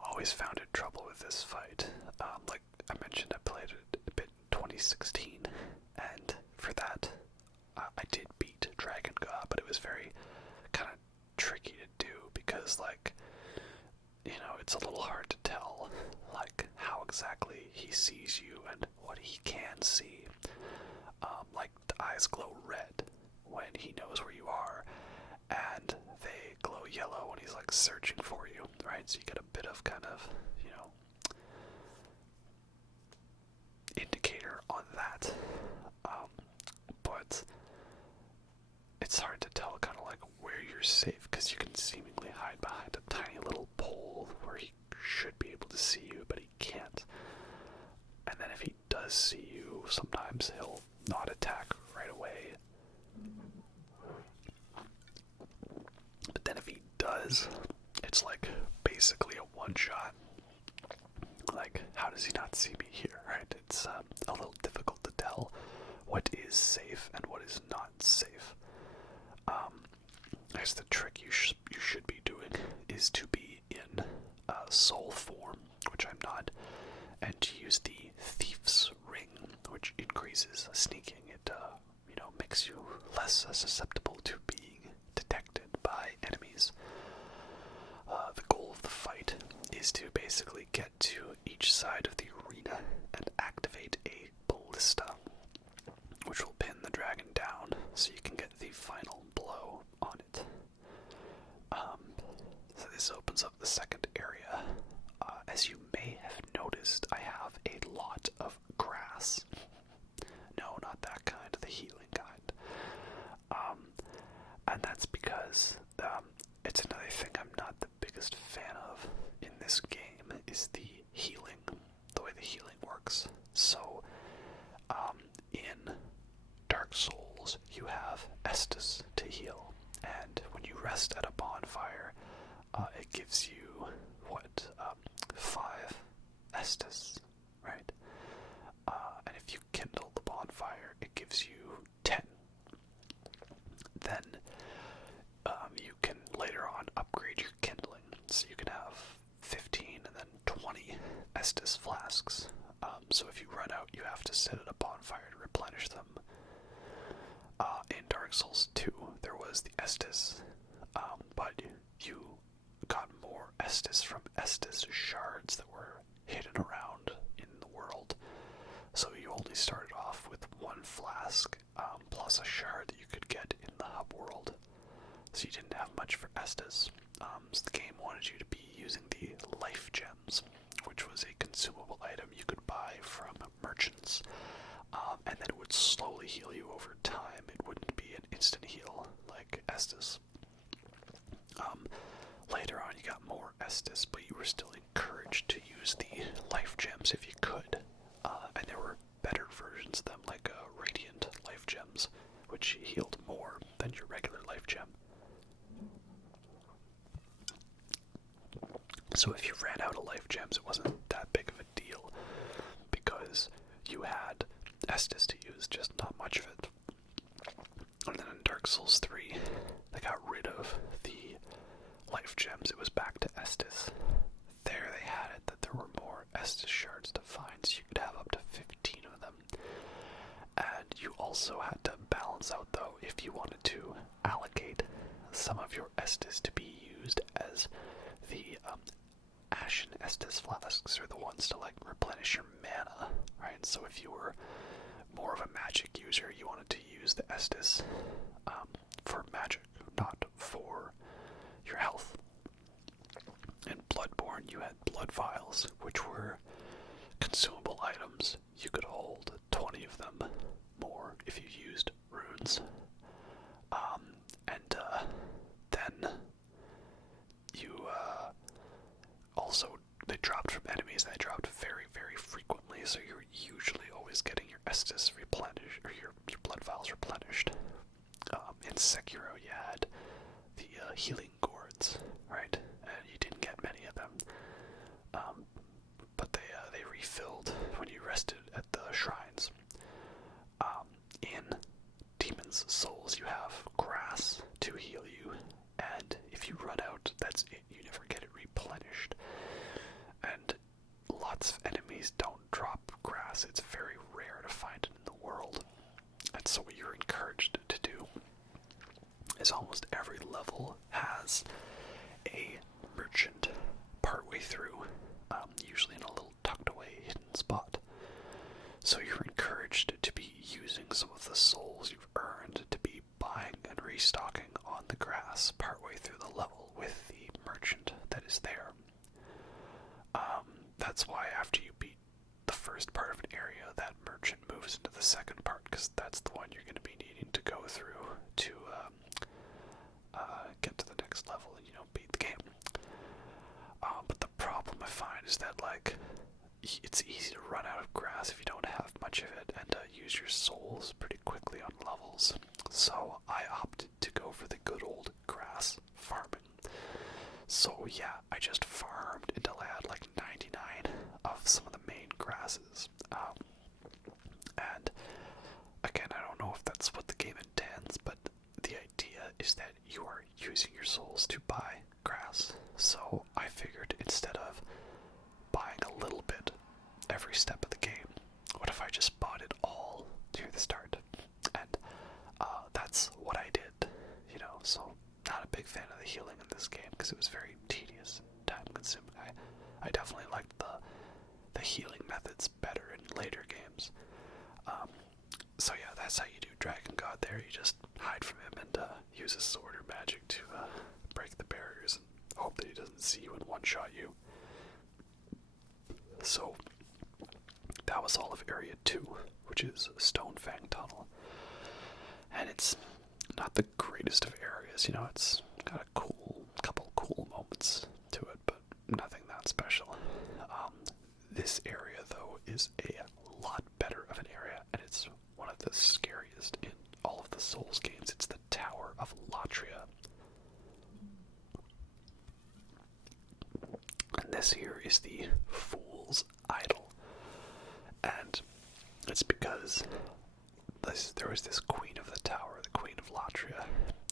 always found it trouble with this fight. Like I mentioned, I played it a bit in 2016, and for that, I did beat Dragon God, but it was very kind of tricky to do because, like, you know, it's a little hard to tell, like, how exactly he sees you and what he can see. Like, the eyes glow red when he knows where you are, and they glow yellow when he's, like, searching for you, right? So you get a bit of kind of, you know, indicator on that. But it's hard to tell kind of like where you're safe, because you can seemingly hide behind a tiny little pole where he should be able to see you, but he can't. And then if he does see you, sometimes he'll not attack right away. But then if he does, it's like basically a one-shot. Like, how does he not see me here, right? It's a little difficult to tell what is safe and what is not safe. I guess the trick you should be doing is to be in soul form, which I'm not, and to use the Thief's Ring, which increases sneaking. It, you know, makes you less susceptible to being detected by enemies. The goal of the fight is to basically get to each side of the arena and activate a ballista, which will pin the dragon down so you can get the final blow on it. So this opens up the second area. As you may have noticed, I have a lot of grass healing kind. And that's because it's another thing I'm not the biggest fan of in this game is the healing, the way the healing works. So, in Dark Souls, you have Estus to heal, and when you rest at a bonfire, it gives you, 5 Estus, right? And if you kindle the bonfire, it gives you 10. Then, you can later on upgrade your kindling, so you can have 15 and then 20 Estus flasks. So if you run out, you have to sit at a bonfire to replenish them. In Dark Souls 2, there was the Estus, but you got more Estus from Estus shards that were hidden around in the world. So you only started off with 1 flask, plus a shard that you could get in the hub world. So you didn't have much for Estus. So the game wanted you to be using the life gems, which was a consumable item you could buy from merchants, and then it would slowly heal you over time. It wouldn't be an instant heal like Estus. Later on you got more Estus, but you were still encouraged to use the life gems if you could, and there were better versions of them, like Radiant life gems, which healed more than your regular life gem. So if you ran out of life gems, it wasn't that big of a deal, because you had Estus to use, just not much of it. And then in Dark Souls 3, they got rid of the life gems. It was back to Estus. There they had it, that there were more Estus shards to find, so you could have up to 15 of them. And you also had to balance out, though, if you wanted to allocate some of your Estus to be used as the Ashen Estus flasks are the ones to like replenish your mana, right? So if you were more of a magic user, you wanted to use the Estus for magic, not for your health. In Bloodborne, you had blood vials, which were consumable items. You could hold 20 of them more if you used runes. Then you also, they dropped from enemies, and they dropped very, very frequently, so you're usually always getting your Estus replenished, or your blood vials replenished. In Sekiro, you had the healing gourds, right? And you didn't get many of them, but they refilled when you rested at the shrines. In Demon's Souls, you have grass to heal you, and if you run out, that's it. You never get it replenished. And lots of enemies don't drop grass. It's very rare to find it in the world. And so what you're encouraged to do is almost every level has a merchant partway through, usually in a little tucked away hidden spot. So you're encouraged to be using some of the souls you've earned to be buying and restocking on the grass partway through the level with the merchant that is there. That's why after you beat the first part of an area, that merchant moves into the second part, because that's the one you're going to be needing to go through to get to the next level and, beat the game. But the problem I find is that, like, it's easy to run out of grass if you don't have much of it, and use your souls pretty quickly on levels. So I opted to go for the good old grass farming. So yeah, I just farmed until I had like 99 of some of the main grasses. And again, I don't know if that's what the game intends, but the idea is that you are using your souls to buy grass. So I figured instead of buying a little bit every step of the game, what if I just bought it all near the start? And that's what I did, so not a big fan of the healing in this game because it was very tedious and time consuming. I definitely liked the healing methods better in later games. So yeah, that's how you do Dragon God there. You just hide from him and use a sword or magic to break the barriers and hope that he doesn't see you and one-shot you. So that was all of Area 2, which is Stonefang Tunnel. And it's not the greatest of areas, you know, it's got a couple cool moments to it, but nothing that special. This area, though, is a lot better of an area, and it's one of the scariest in all of the Souls games. It's the Tower of Latria. And this here is the Fool's Idol. And it's because there was this Queen of the Tower, the Queen of Latria,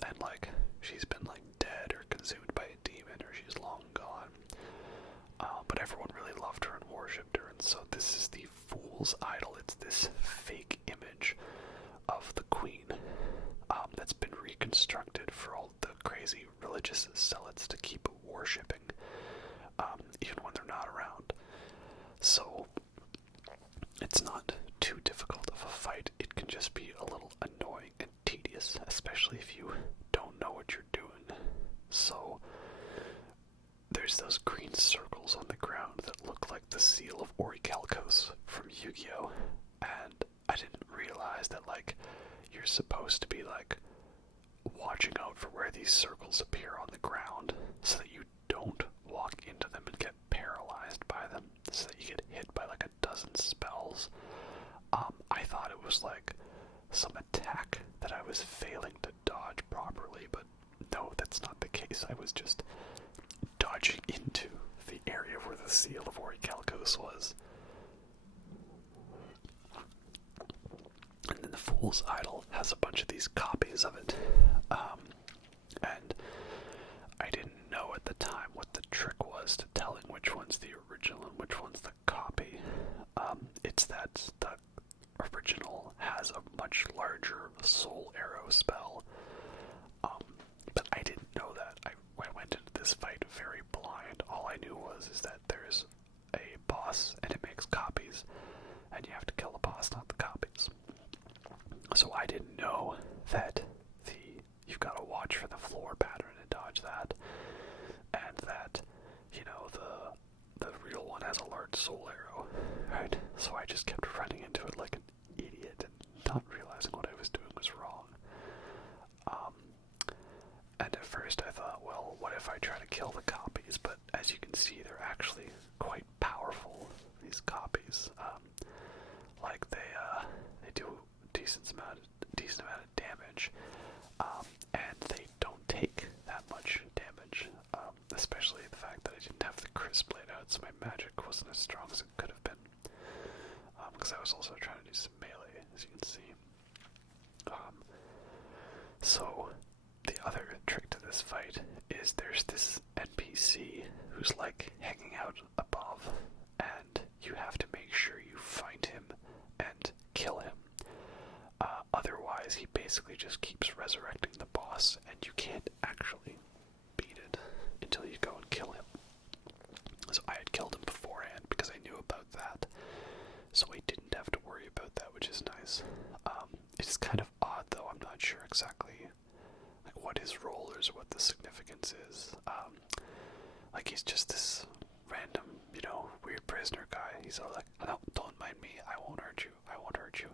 and like she's been like dead or consumed by a demon, or she's long gone. But everyone really loved her and worshipped her, and so this is the Fool's Idol. It's this fake image of the Queen that's been reconstructed for all the crazy religious zealots to keep worshipping, even when they're not around. So it's not too difficult of a fight. It can just be a little annoying and tedious, especially if you don't know what you're doing. So there's those green circles on the ground that look like the seal of Orichalcos from Yu-Gi-Oh! And I didn't realize that, like, you're supposed to be, like, watching out for where these circles appear on the ground so that you don't walk into them and get paralyzed by them, so that you get hit by, like, a dozen spells. I thought it was, like, some attack that I was failing to dodge properly, but no, that's not the case. I was just dodging into the area where the seal of Orichalcos was. And then the Fool's Idol has a bunch of these copies of it. And I didn't know at the time what the trick was to telling which one's the original and which one's the copy. It's that the original has a much larger soul arrow spell. But I didn't know that. I went into this fight very blind. All I knew is that there's a boss and it makes copies, and you have to kill the boss, not the copies. So I didn't know that you've got to watch for the floor pattern and dodge that, and that, you know, the real one has a large soul arrow, right? So I just kept running into it like an idiot and not realizing what I was doing was wrong. And at first I thought, well, what if I try to kill the copies? But as you can see, they're actually quite powerful, these copies. Like they do a decent amount of damage, and they don't take that much damage, especially the fact that I didn't have the crisp laid out, so my magic wasn't as strong as it could have been, because I was also trying to do some melee, as you can see. So the other trick to this fight is there's this NPC who's like hanging out above, and you have to make sure you find him and kill him. Otherwise, he basically just keeps resurrecting the boss, and you can't actually beat it until you go and kill him. So I had killed him beforehand because I knew about that, so I didn't have to worry about that, which is nice. It's kind of odd, though. I'm not sure exactly like what his role is, or what the significance is. Like he's just this random, you know, weird prisoner guy. He's all like, "No, don't mind me. I won't hurt you. I won't hurt you."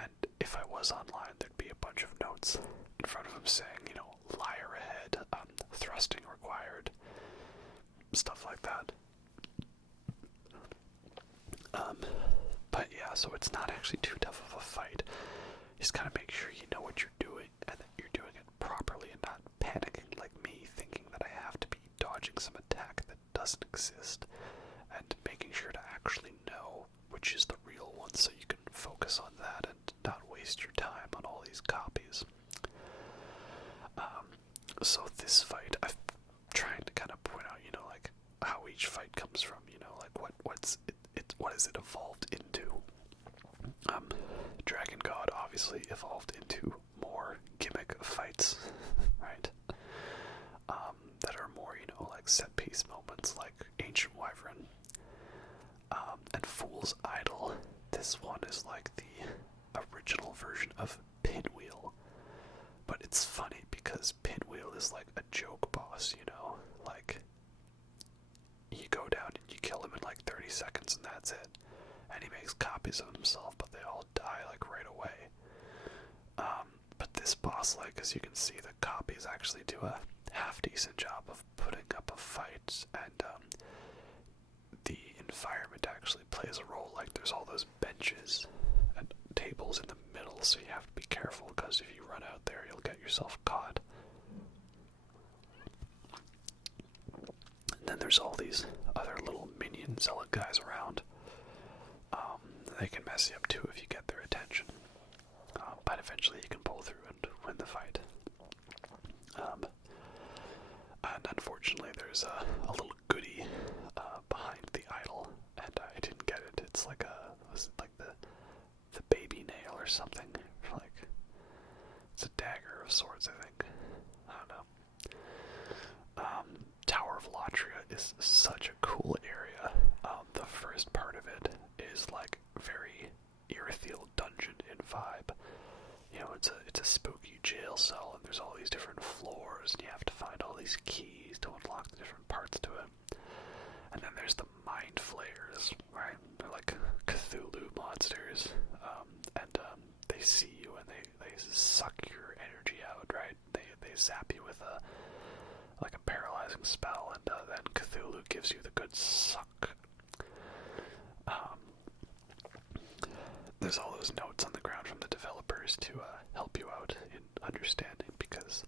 And if I was online, there'd be a bunch of notes in front of him saying, you know, liar ahead, thrusting required, stuff like that. But yeah, so it's not actually too tough of a fight. You just gotta make sure you know what you're doing, and that you're doing it properly and not panicking like me, thinking that I have to be dodging some attack that doesn't exist, and making sure to actually know which is the real one so you can focus on that and not waste your time on all these copies. So this fight, I'm trying to kind of point out, you know, like how each fight comes from, you know, like what has it evolved into. Dragon God obviously evolved into more gimmick fights, right? That are more, you know, like set piece moments like Ancient Wyvern. And Fool's Idol, this one is like the original version of Pinwheel. But it's funny because Pinwheel is like a joke boss, you know? Like, you go down and you kill him in like 30 seconds and that's it. And he makes copies of himself, but they all die like right away. this boss, like, as you can see, the copies actually do a half-decent job of putting up a fight, and the environment actually plays a role. Like, there's all those benches and tables in the middle, so you have to be careful, because if you run out there, you'll get yourself caught. And then there's all these other little minion zealot guys around. They can mess you up too if you get their attention. But eventually you can pull through and win the fight. And unfortunately there's a little goodie behind the idol, and I didn't get it. It's like was it like the baby nail or something? Like, it's a dagger of sorts, I think. I don't know. Tower of Latria is such a cool area. The first part of it is like very Irithyll dungeon in vibe. You know, it's a spooky jail cell, and there's all these different floors, and you have to find all these keys to unlock the different parts to it. And then there's the mind flayers, right? They're like Cthulhu monsters, and they see you and they suck your energy out, right? They zap you with a paralyzing spell, and then Cthulhu gives you the good suck. There's all those notes on the ground from the developers to help you out in understanding, because,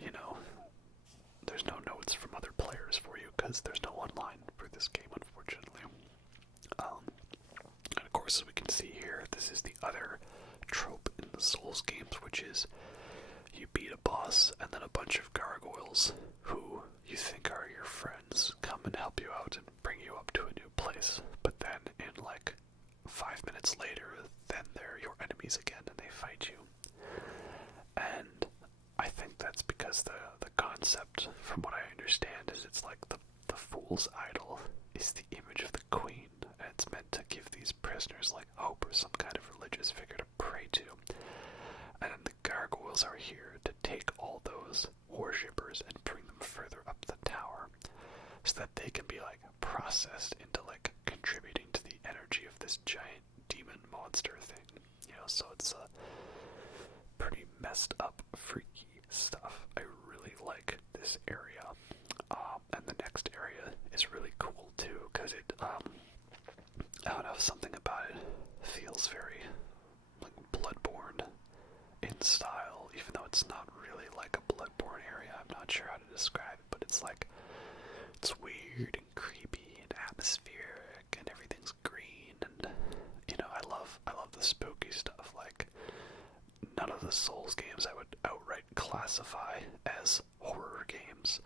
you know, there's no notes from other players for you, because there's no online for this game, unfortunately. And of course, as we can see here, this is the other trope in the Souls games, which is you beat a boss, and then a bunch of gargoyles who you think are your friends come and help you out and bring you up to a new place. But then in like 5 minutes later, then they're your enemies again and they fight you. And I think that's because the concept, from what I understand, is it's like the fool's idol is the image of the queen, and it's meant to give these prisoners like hope or some kind of religious figure to pray to. And then the gargoyles are here to take all those worshippers and bring them further up the tower, so that they can be like processed into like contributing to the energy of this giant demon monster thing. You know, so it's pretty messed up, freaky stuff. I really like this area. And the next area is really cool too, because it, I don't know, something about it feels very like Bloodborne in style, even though it's not really like a Bloodborne area. I'm not sure how to describe it, but it's like, it's weird and creepy and atmospheric, and everything's green, and, you know, I love the spooky stuff. Like, none of the Souls games I would outright classify as horror games,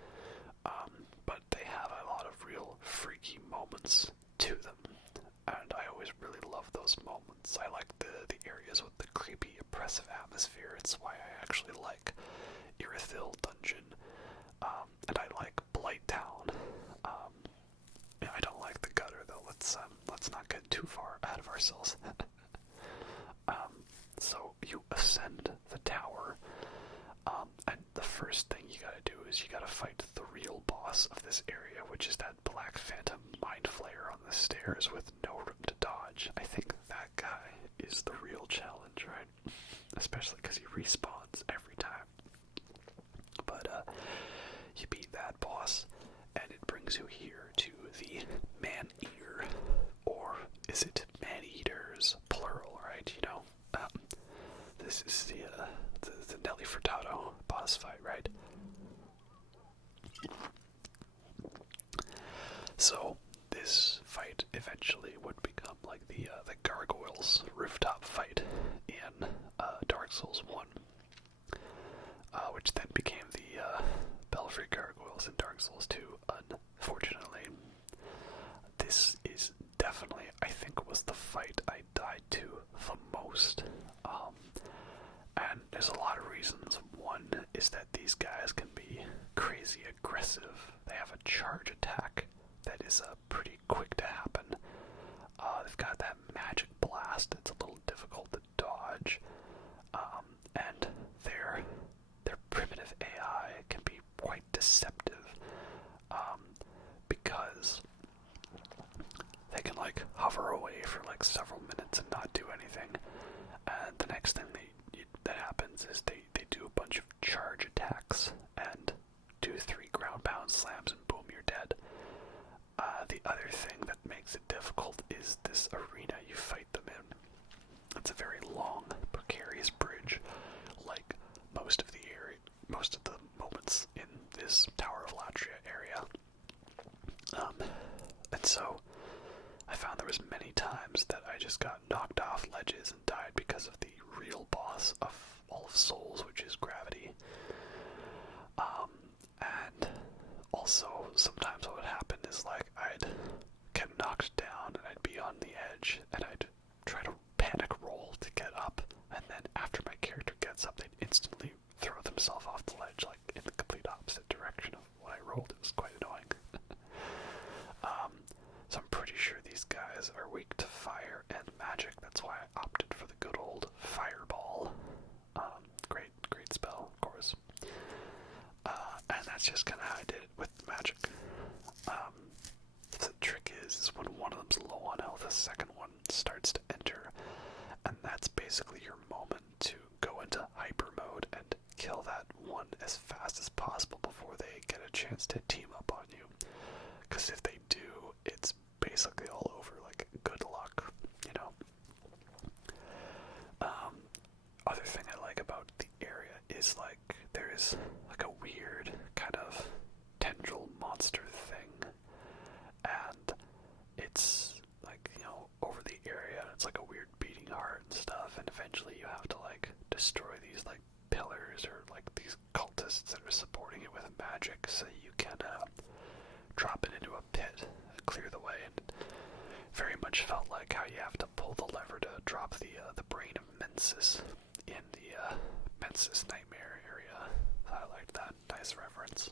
but they have a lot of real freaky moments to them, and I always really love those moments. I like the areas with the creepy, oppressive atmosphere. It's why I actually like Irithyll Dungeon, and I like Blight Town. I don't like the Gutter though. Let's not get too far ahead of ourselves. So you ascend the tower, and the first thing you gotta do is you gotta fight the real boss of this area, which is that black phantom mind flayer on the stairs with no room to dodge. I think that guy is the real challenge, right? Especially because he respawns every time. But you beat that boss, and it brings you here to the Maneater, or is it Maneaters, plural, right? You know, this is the Nelly Furtado boss fight, right? So this fight eventually would become like the Gargoyles rooftop fight in Dark Souls 1, which then became the Belfry Gargoyles in Dark Souls 2, unfortunately. This is definitely, I think, was the fight I died to the most. And there's a lot of reasons. One is that these guys can be crazy aggressive. They have a charge attack that is pretty quick to happen. They've got that magic blast that's a little difficult to dodge. And their primitive AI can be quite deceptive, because they can like hover away for like several minutes and not do anything, and the next thing that happens is they do a bunch of charge attacks and do 3 ground pound slams and boom, you're dead. The other thing that makes it difficult is this arena you fight them in. It's a very long, precarious bridge, like most of the moments in this Tower of Latria area. And so I found there was many times that I just got knocked off ledges and died because of the real boss of all of Souls, which is gravity. And also sometimes what would happen is like I'd get knocked down and I'd be on the edge and I'd try to panic roll to get up, and then after my character gets up, they'd instantly throw themselves off the ledge, like in the complete opposite direction of what I rolled. It was quite annoying. So I'm pretty sure these guys are weak to fire and magic. That's why I opted for the good old fireball. Great spell, of course. And that's just kind of how I did it with magic. The trick is when one of them's low on health, the second one starts to enter, and that's basically your moment to go into hyper mode and kill that one as fast as possible before they get a chance to team up on you. Because if they do, it's basically all over. Like, good luck, you know. Other thing I like about the area is like there's like a weird kind of tendril monster thing, and it's like, you know, over the area. It's like a weird beating heart and stuff, and eventually you have to like destroy these like pillars or like these cultists that are supporting it with magic, so you can drop it into a pit and clear the way. And very much felt like how you have to pull the lever to drop the brain of Mensis in the Mensis Nightmare area. I liked that. Nice reference.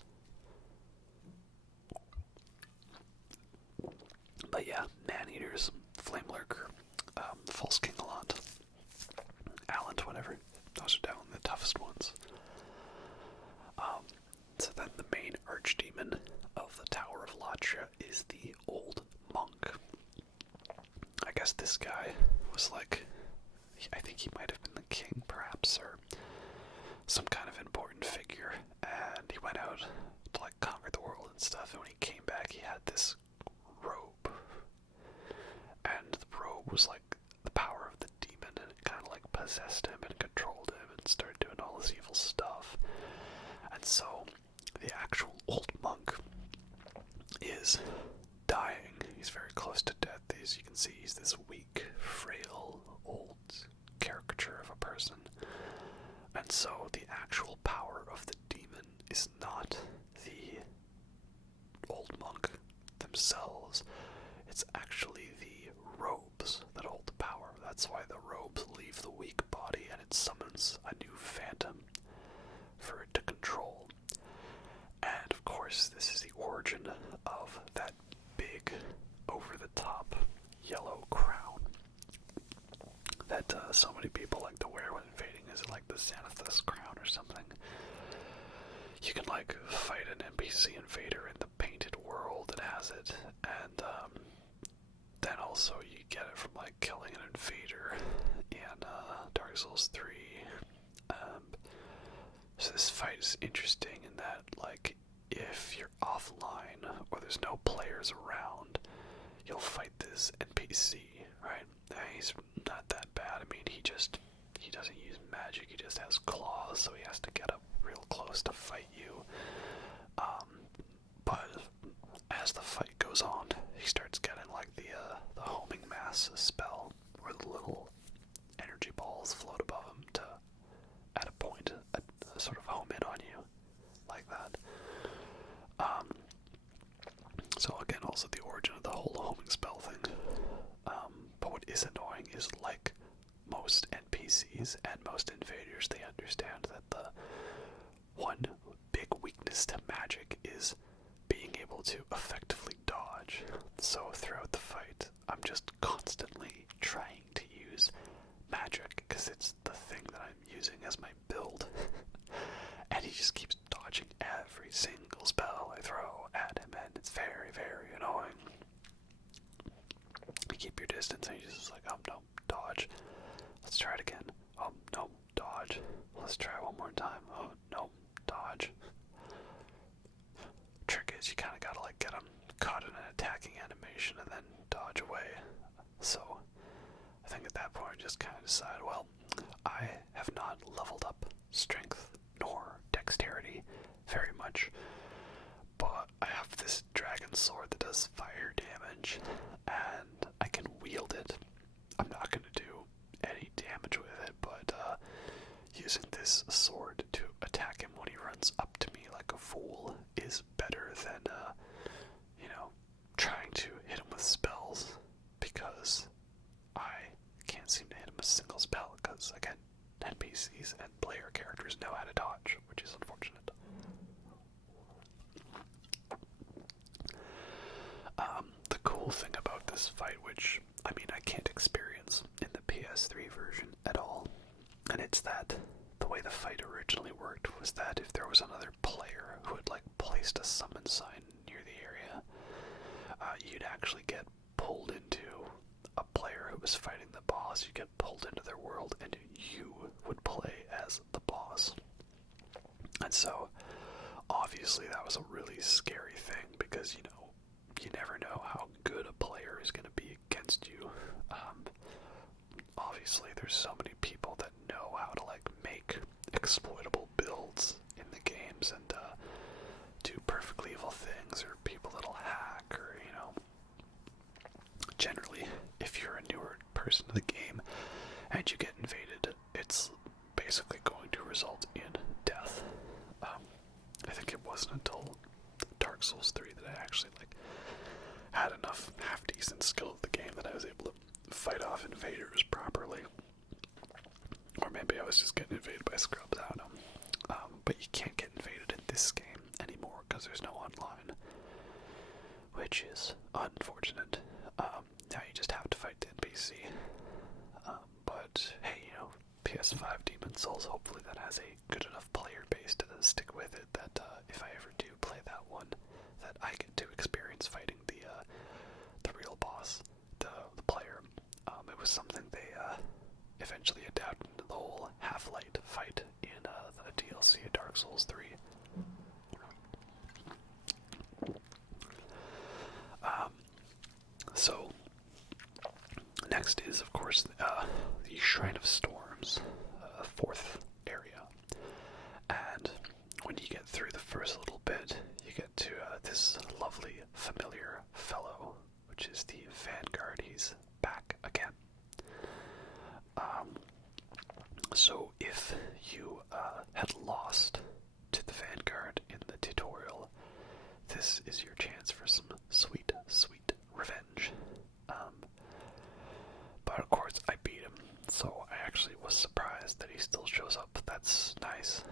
But yeah, Maneaters, Flamelurker, False King Allant, whatever. Those are down the toughest ones. So then the main archdemon of the Tower of Latria is the Old Monk. I guess this guy was like, I think he might have been the king, perhaps, or some kind of important figure, and he went out to like conquer the world and stuff, and when he came back he had this robe, and the robe was like the power of the demon, and it kind of like possessed him and controlled him and started doing all this evil stuff. And so the actual Old Monk is dying. He's very close to death. As you can see, he's this weak, frail, old caricature of a person. And so the actual power of the demon is not the Old Monk themselves. It's actually the robes that hold the power. That's why the robes leave the weak body and it summons a new phantom for it to control. And of course, this is the origin of that big, over-the-top yellow crown that so many people like to wear when invading. Is it like the Xanathus crown or something? You can like fight an NPC invader in the painted world that has it, and then also you get it from like killing an invader in Dark Souls 3. So this fight is interesting in that, like, if you're offline or there's no players around, you'll fight this NPC, right? He's not that bad. I mean, he doesn't use magic. He just has claws, so he has to get up real close to fight you. But as the fight goes on, he starts getting like the homing mass spell, where the little energy balls float above him to, at a point, sort of home in on you, like that. So again, also the origin of the whole homing spell thing. But what is annoying is, like most NPCs and most invaders, they understand that the one big weakness to magic is being able to effectively dodge. So throughout the fight, I'm just constantly trying to use magic, because it's the thing that I'm using as my build. And he just keeps dodging every single spell I throw at him, and it's very, very annoying. You keep your distance, and he's just like, oh no, dodge. Let's try it again. Oh no, dodge. dodge. Let's try one more time. Oh, no, dodge. Trick is you kind of gotta like get them caught in an attacking animation and then dodge away. So I think at that point I just kind of decide, well, I have not leveled up strength nor dexterity very much, but I have this dragon sword that does fire damage, and I can wield it. I'm not going to do any damage with it, but using this sword to attack him when he runs up to me like a fool is better than, trying to hit him with spells, because I can't seem to hit him with a single spell, because, again, NPCs and player characters know how to dodge, which is unfortunate. The cool thing about this fight, which, I can't experience in the PS3 version at all, and it's that the way the fight originally worked was that if there was another player who had, placed a summon sign near the area, you'd actually get pulled into a player who was fighting the boss. You get pulled into their world, and you would play as the boss. And so, obviously, that was a really scary thing, because, you never know how good a player is going to be against you. Obviously, there's so many people that know how to, make exploitable builds in the games and do perfectly evil things, or people that'll hack, or, generally, if you're a newer person to the game and you get invaded, it's basically going to result in death. I think it wasn't until Dark Souls 3 that I actually had enough half-decent skill of the game that I was able to fight off invaders properly. Or maybe I was just getting invaded by scrubs, I don't know. But you can't get invaded in this game anymore because there's no online, which is unfortunate. Now you just have to fight the NPC. But hey, PS5 Demon Souls, hopefully that has a good enough player base to stick with it, that if I ever do play that one, that I get to experience fighting the real boss, the player. It was something they eventually adapted into the whole Half-Light fight in the DLC of Dark Souls 3. So, next is, of course, the Shrine of Storms, fourth area. And when you get through the first little bit, you get to this lovely, familiar fellow, which is the Vanguard. He's back again. So if you had lost to the Vanguard in the tutorial, this is your chance for some sweet, sweet revenge. But of course I beat him, so I actually was surprised that he still shows up. That's nice.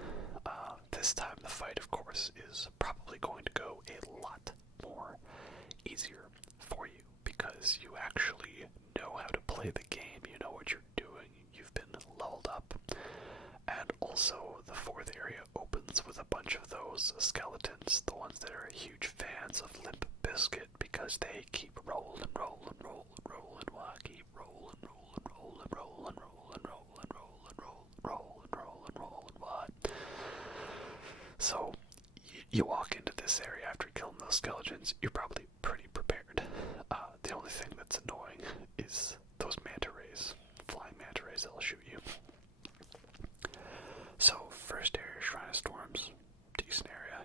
This time the fight, of course, is probably going to go a lot more easier for you, because you actually know how to play the game, you know what you're doing, you've been leveled up. And also, the fourth area opens with a bunch of those skeletons, the ones that are huge fans of Limp Bizkit, because they keep rolling, rolling, rolling, rolling, why keep rolling, rolling, rolling, rolling, rolling, rolling, rolling, rolling, rolling, rolling, what? So, you walk into this area after killing those skeletons, you're probably pretty prepared. The only thing that's annoying is those manta rays, flying manta rays that'll shoot you. So, first area, Shrine of Storms, decent area,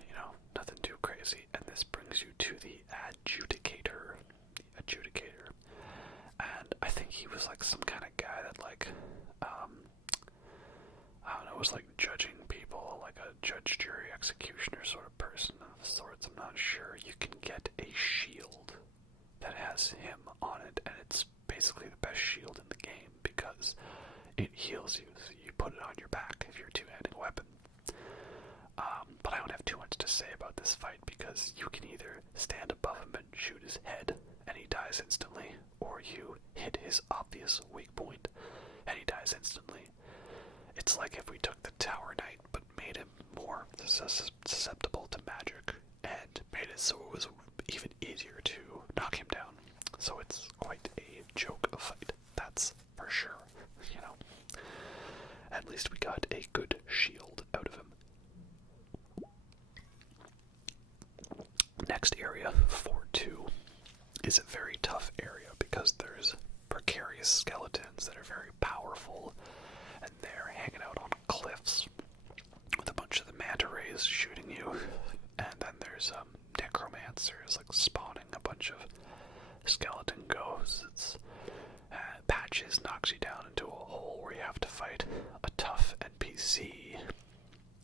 nothing too crazy, and this brings you to the Adjudicator. And I think he was some kind of guy that I don't know, was judging people, like a judge, jury, executioner sort of person of sorts. I'm not sure. You can get a shield that has him on it, and it's basically the best shield in the game because it heals you, so you put it on your back if you're a two-handed weapon. But I don't have too much to say about this fight, because you can either stand above him and shoot his head and he dies instantly, or you hit his obvious weak point and he dies instantly. It's like if we took the Tower Knight but made him more susceptible to magic and made it so it was even easier to knock him down. So it's quite a joke of fight, that's for sure, At least we got a shield out of him. Next area, 4-2, is a very tough area because there's precarious skeletons that are very powerful, and they're hanging out on cliffs with a bunch of the manta rays shooting you, and then there's necromancers like spawning a bunch of skeleton ghosts. Patches knocks you down into a hole where you have to fight a tough NPC,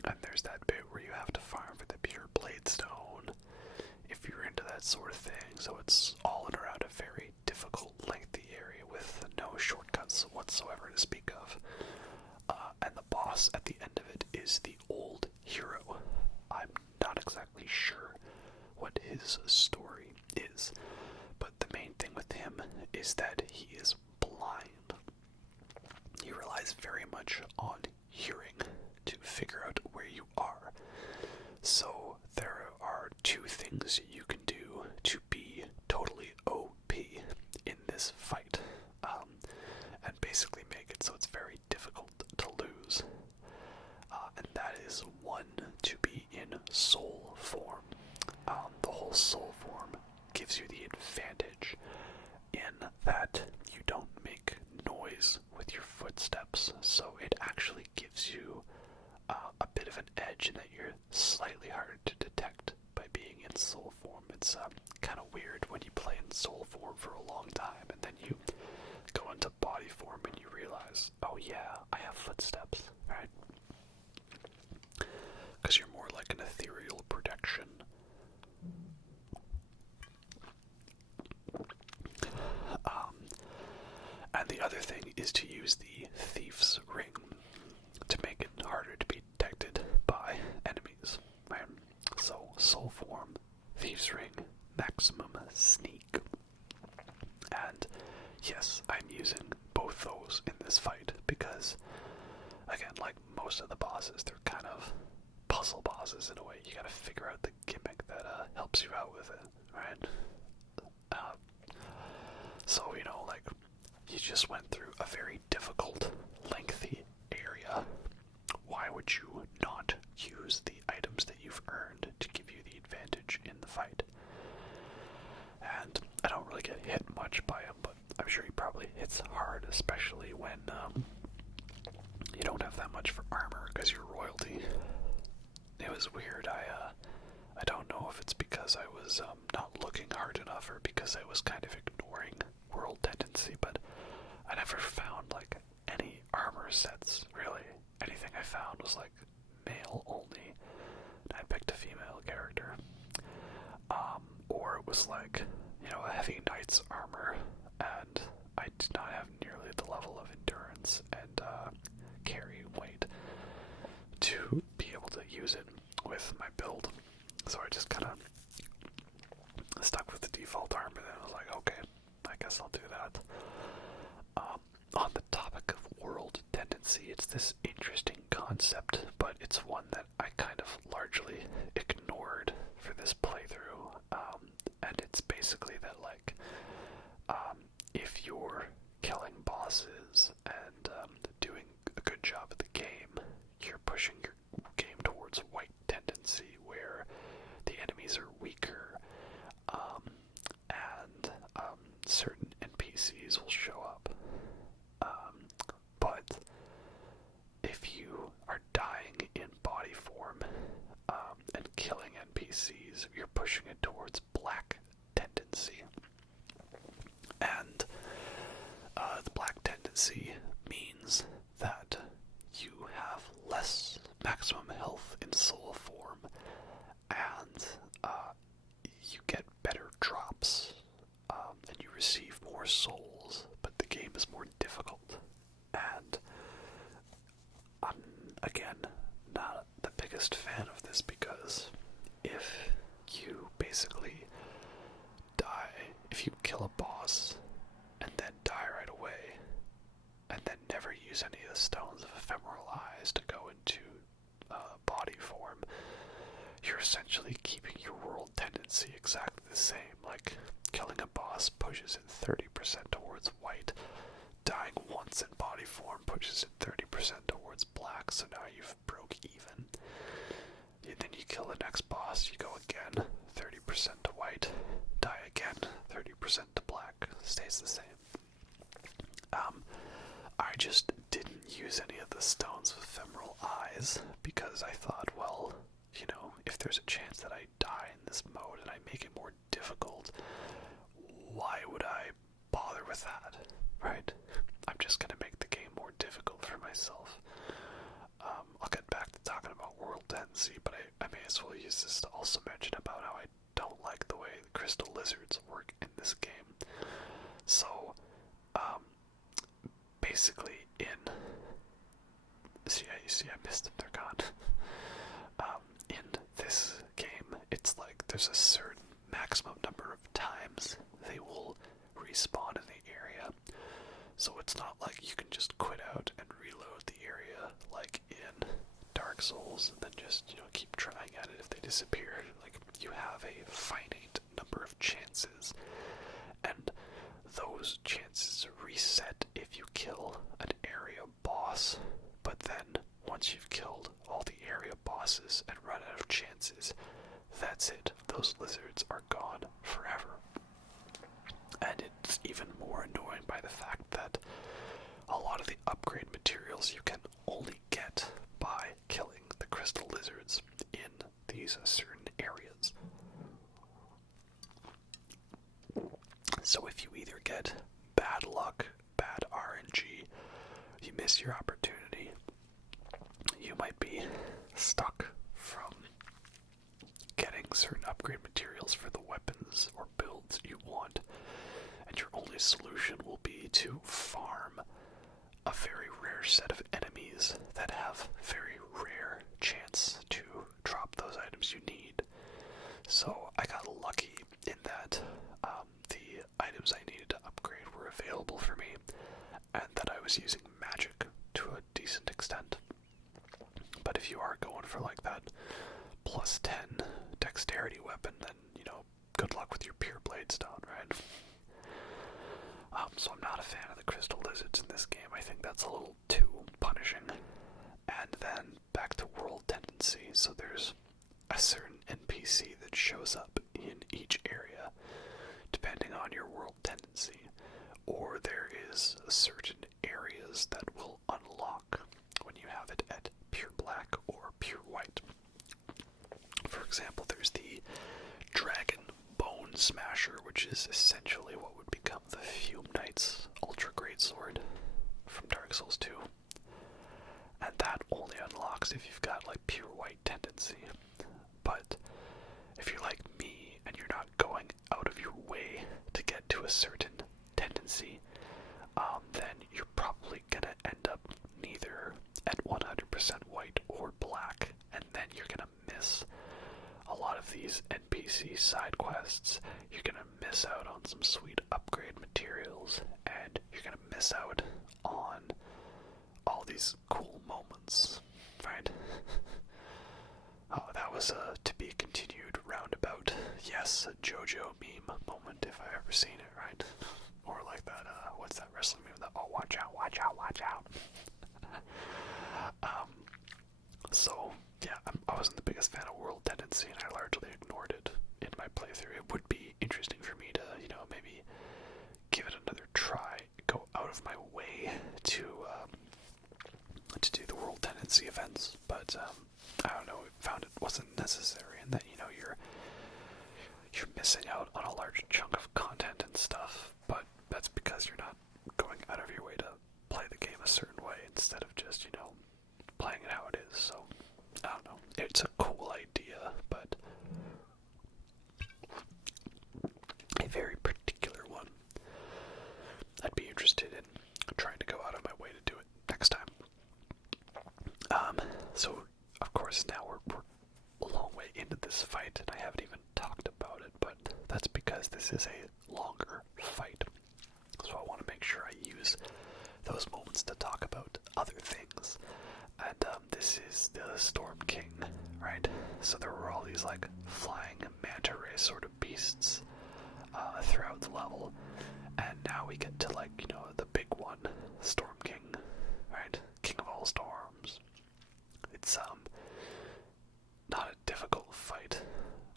and there's that bit where you have to farm for the pure blade stone if you're into that sort of thing. So it's all in around a very difficult, lengthy area with no shortcuts whatsoever to speak of. And the boss at the end of it is the old hero. I'm not exactly sure what his story is, but the main thing with him is that he is blind. He relies very much on hearing to figure out where you are. So there are two things you can do to be totally OP in this fight, and basically make it so it's very difficult to lose. And that is one, to be in soul form. The whole soul form gives you the advantage in that you don't make noise with your footsteps, so it actually gives you a bit of an edge in that you're slightly harder to detect by being in soul form. It's kind of weird when you play in soul form for a long time and then you go into body form and you realize, oh yeah, I have footsteps, right? Because you're more like an ethereal projection. And the other thing is to use the Thief's Ring to make it harder to be detected by enemies, right? So, soul form, Thief's Ring, maximum sneak. And yes, I'm using both those in this fight because, again, like most of the bosses, they're kind of puzzle bosses in a way. You gotta figure out the gimmick that helps you out with it, right? So, you know, like, you just went through a very difficult, lengthy area. Why would you not use the items that you've earned to give you the advantage in the fight? And I don't really get hit much by him, but I'm sure he probably hits hard, especially when you don't have that much for armor because you're royalty. It was weird. I don't know if it's because I was not looking hard enough or because I was kind of ignoring world tendency, but I never found like any armor sets, really. Anything I found was like male only, and I picked a female character. Or it was like, you know, a heavy knight's armor, and I did not have nearly the level of endurance and carry weight to be able to use it with my build. So I just kind of stuck with the default armor, and I was like, okay, I guess I'll do that. On the topic of world tendency, it's this interesting concept, but it's one that I kind of largely ignored for this playthrough. And it's basically that, like, if you're killing bosses and doing a good job at the game, you're pushing your game towards white tendency, where the enemies are weaker, and certain NPCs will show up. But if you are dying in body form and killing NPCs, you're pushing it towards black tendency. And the black tendency means that you have less maximum health in soul form, and you get better drops, and you receive more souls, but the game is more difficult. And I'm, again, not the biggest fan of this because if you basically die, if you kill a boss and then die right away, and then never use any of the stones of ephemeral eyes to go into body form, you're essentially keeping your world tendency exactly the same. Like, killing a boss pushes it 30% towards white, dying once in body form pushes it 30% towards black, so now you've broke even. And then you kill the next boss, you go again, 30% to white, die again, 30% to black, stays the same. I just didn't use any of the stones with ephemeral eyes, because I thought, well, you know, if there's a chance that I die in this mode and I make it more difficult, why would I bother with that, right? I'm just gonna make the game more difficult for myself. I'll get back to talking about world tendency, but I may as well use this to also mention about how I don't like the way the crystal lizards work in this game. So, basically I missed them, they're gone. In this game, it's like there's a certain maximum number of times they will respawn in the area. So it's not like you can just quit out and reload the area like in Dark Souls and then just, you know, keep trying at it if they disappear. Like, you have a finite number of chances, and those chances reset if you kill an area boss. But then, once you've killed all the area bosses and run out of chances, that's it. Those lizards are gone forever. And it's even more annoying by the fact that a lot of the upgrade materials you can only get by killing the crystal lizards in these certain areas. So if you either get bad luck, bad RNG, you miss your opportunity, you might be stuck from getting certain upgrade materials for the weapons or builds you want, and your only solution will be to farm a very rare set of enemies that have very rare chance to drop those items you need. So I got lucky in that the items I needed to upgrade were available for me, and that I was using magic to a decent extent. But if you are going for like that plus 10 dexterity weapon, then, you know, good luck with your pure blade stone, right? So I'm not a fan of the crystal lizards in this game. I think that's a little too punishing. And then back to world tendency. So there's a certain NPC that shows up in each area depending on your world tendency, or there is certain areas that will unlock when you have it at pure black or pure white. For example, there's the Dragon Bone Smasher, which is essentially what would become the Fume Knight's Ultra Great Sword from Dark Souls 2. And that only unlocks if you've got like pure white tendency. But if you're like me and you're not going out of your way to get to a certain tendency, then you're probably gonna end up neither at 100% white or black, and then you're gonna miss a lot of these NPC side quests. You're gonna miss out on some sweet upgrade materials, and you're gonna miss out on all these cool moments, right? Oh, that was a to be continued roundabout, yes, a JoJo meme moment if I've ever seen it, right? Or like that, what's that wrestling meme that, oh, watch out, watch out, watch out. So, yeah, I wasn't the biggest fan of world tendency, and I largely ignored it in my playthrough. It would be interesting for me to, you know, maybe give it another try, go out of my way to do the world tendency events, but I don't know, found it wasn't necessary, and that, you know, you're missing out on a large chunk of content and stuff, but that's because you're not going out of your way to play the game a certain way instead of just, you know, playing it how it is. So I don't know, it's a cool idea, but a very particular one. I'd be interested in trying to go out of my way to do it next time. So of course now we're a long way into this fight, and I haven't even talked about it, but that's because this is a longer fight. So I want to make sure I use those moments to talk about other things. And this is the Storm King, right? So there were all these like flying manta ray sort of beasts throughout the level, and now we get to, like, you know, the big one. one, Storm King, right? King of all storms. It's not a difficult fight,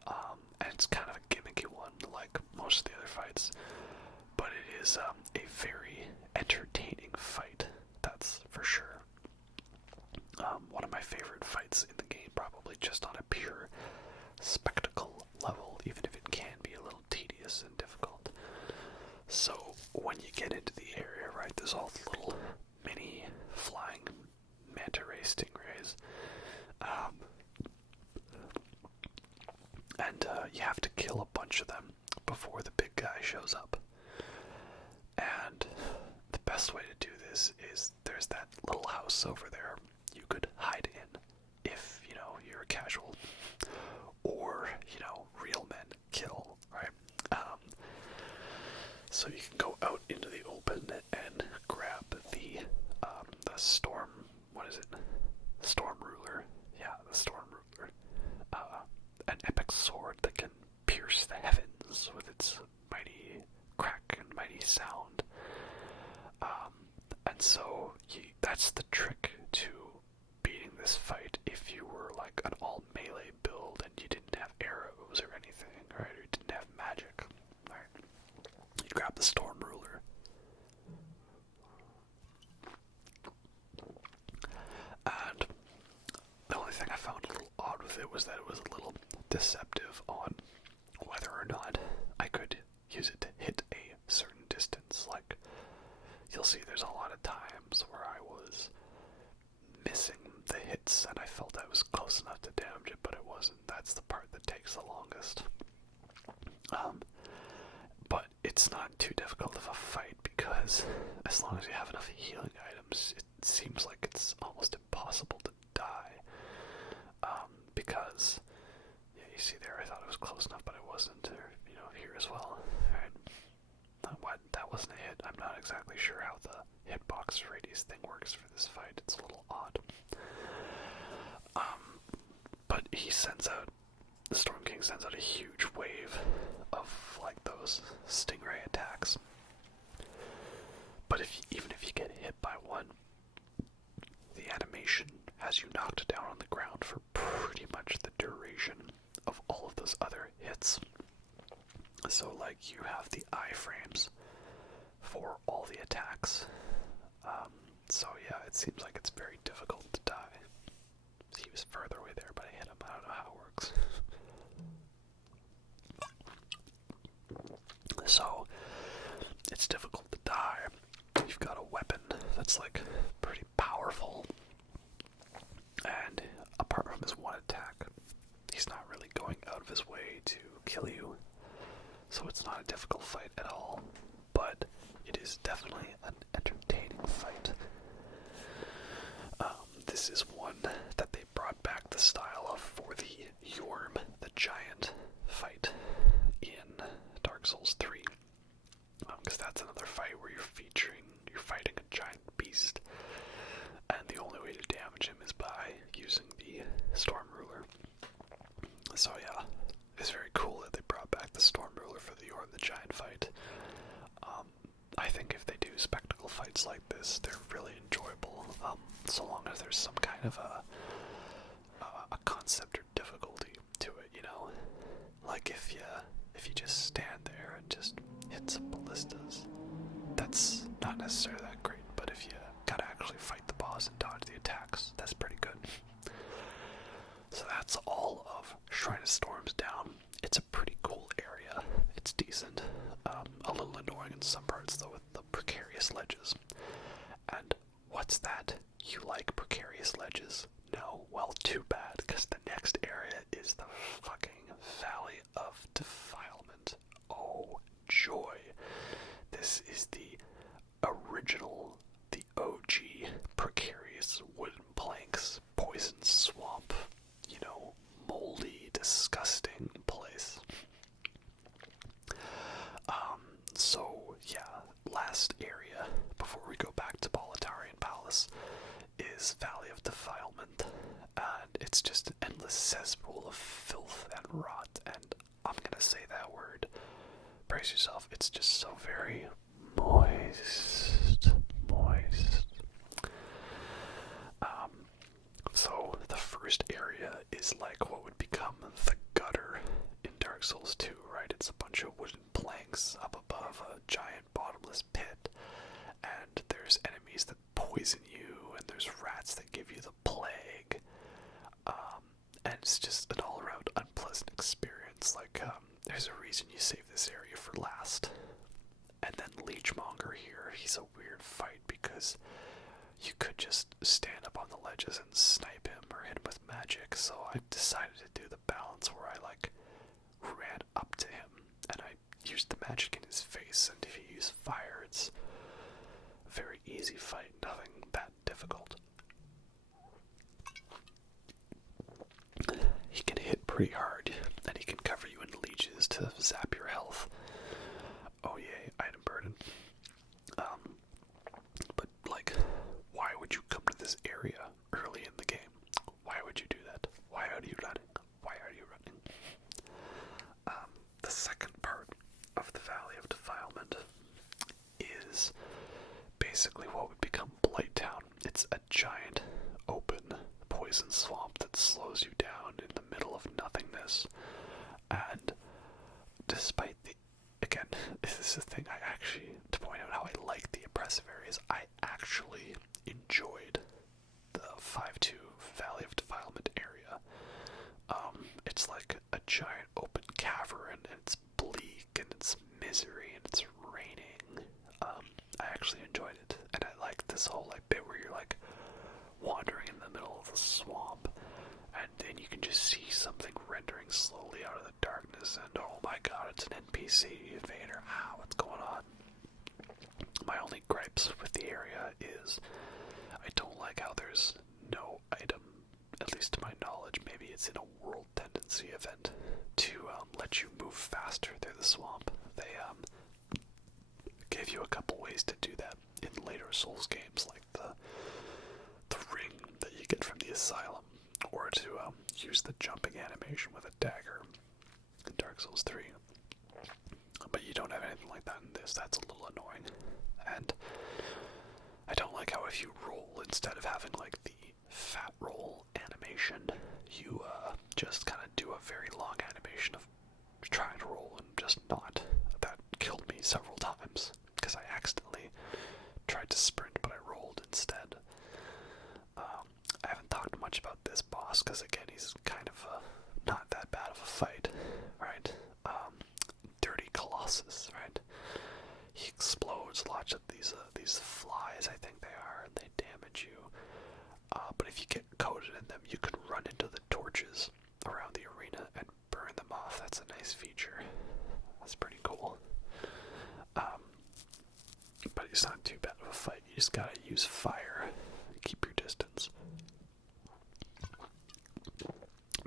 and it's kind of a gimmicky one, like most of the other fights. But it is a very entertaining fight, that's for sure. One of my favorite fights in the game, probably just on a pure spectacle level, even if it can be a little tedious and difficult. So when you get into the area, right, there's all the little mini flying manta ray stingrays, and you have to kill a bunch of them before the big guy shows up. And the best way to do this is there's that little house over there you could hide in if, you know, you're a casual, or, you know, real men kill, right? So you can go out into the open and grab the storm, what is it? Storm ruler. Yeah, the storm ruler. An epic sword that can pierce the heavens with its mighty crack and mighty sound. And so that's the trick to beating this fight if you were like an all melee build and you didn't have arrows or anything, right? Or you didn't have magic, right? You grab the storm ruler. And the only thing I found a little odd with it was that it was a little deceptive on whether or not I could use it to hit a certain distance. Like, you'll see there's a lot of times where I was missing the hits and I felt I was close enough to damage it, but it wasn't. That's the part that takes the longest. But it's not too difficult of a fight because as long as you have enough healing items, it seems like it's almost impossible to die. Because, yeah, you see there, I thought it was close enough, but it wasn't. Or, you know, here as well. Right? That wasn't a hit. I'm not exactly sure how the hitbox radius thing works for this fight. It's a little odd. But the Storm King sends out a huge wave of, like, those stingray attacks. But even if you get hit by one, the animation has you knocked down on the ground for pretty much the duration of all of those other hits. So, like, you have the iframes for all the attacks. So, yeah, it seems like it's very difficult to die. He was further away there, but I hit him. I don't know how it works. So, it's difficult to die. You've got a weapon that's, like, pretty powerful. And apart from his one attack, he's not really going out of his way to kill you. So it's not a difficult fight at all, but it is definitely an entertaining fight. This is one that they brought back the style of for the Yorm, the giant fight in Dark Souls 3. Because that's another fight where you're fighting a giant beast, and the only way to damage him is by using the Storm Ruler. So yeah, it's very cool that they brought back the Storm Ruler for the Yorm the Giant fight. I think if they do spectacle fights like this, they're really enjoyable, so long as there's some kind of a concept or difficulty to it, you know? Like if you just stand there and just hit some ballistas, that's not necessarily that great, but if you gotta actually fight the boss and dodge the attacks, that's pretty good. So that's all of Shrine of Storms down. It's a pretty cool area. It's decent. A little annoying in some parts, though, with the precarious ledges. And what's that? You like precarious ledges? No? Well, too bad, because the next area is the fucking Valley of Defilement. Oh, joy. This is the original, the OG precarious wooden planks, poison swamp, you know, moldy, disgusting place. So, yeah, last area before we go back to Boletarian Palace is Valley of Defilement, and it's just an endless cesspool of filth and rot, and I'm gonna say that word. Brace yourself, it's just so very moist. first area is like what would become the gutter in Dark Souls 2, right? It's a bunch of wooden planks up above a giant bottomless pit, and there's enemies that poison you, and there's rats that give you the plague, and it's just an all-around unpleasant experience. Like, there's a reason you save this area for last. And then Leechmonger here, he's a weird fight because you could just stand up on the ledges and snipe him or hit him with magic, so I decided to do the balance where I ran up to him and I used the magic in his face, and if you use fire, it's a very easy fight, nothing that difficult. He can hit pretty hard, and he can cover you in leeches to zap your health. Oh yay, item burden. But why would you come to this area early in the game? Why would you do that? Why are you running? Why are you running? The second part of the Valley of Defilement is basically what would become Blighttown. It's a giant, open, poison swamp that slows you down in the middle of nothingness. And despite again, this is the thing, to point out how I like the oppressive areas, I actually enjoyed the 5-2 Valley of Defilement area. It's like a giant open cavern, and it's bleak, and it's misery, and it's raining. I actually enjoyed it, and I liked this whole bit where you're wandering in the middle of the swamp, and then you can just see something rendering slowly out of the darkness, and oh my god, it's an NPC invader. What's going on? My only gripes with the area is I don't like how there's no item, at least to my knowledge. Maybe it's in a world tendency event to let you move faster through the swamp. They gave you a couple ways to do that in later Souls games, like the ring that you get from the Asylum, or to use the jumping animation with a dagger in Dark Souls 3. But you don't have anything like that in this. That's a little annoying. And I don't like how if you roll, instead of having the fat roll animation, you just kind of do a very long animation of trying to roll and just not. That killed me several times because I accidentally tried to sprint, but I rolled instead. I haven't talked much about this boss because, again, he's kind of not that bad of a fight, right? Dirty Colossus, right? He explodes lots of these flies, I think they are, and they damage you. But if you get coated in them, you can run into the torches around the arena and burn them off. That's a nice feature. That's pretty cool. But it's not too bad of a fight. You just gotta use fire and keep your distance.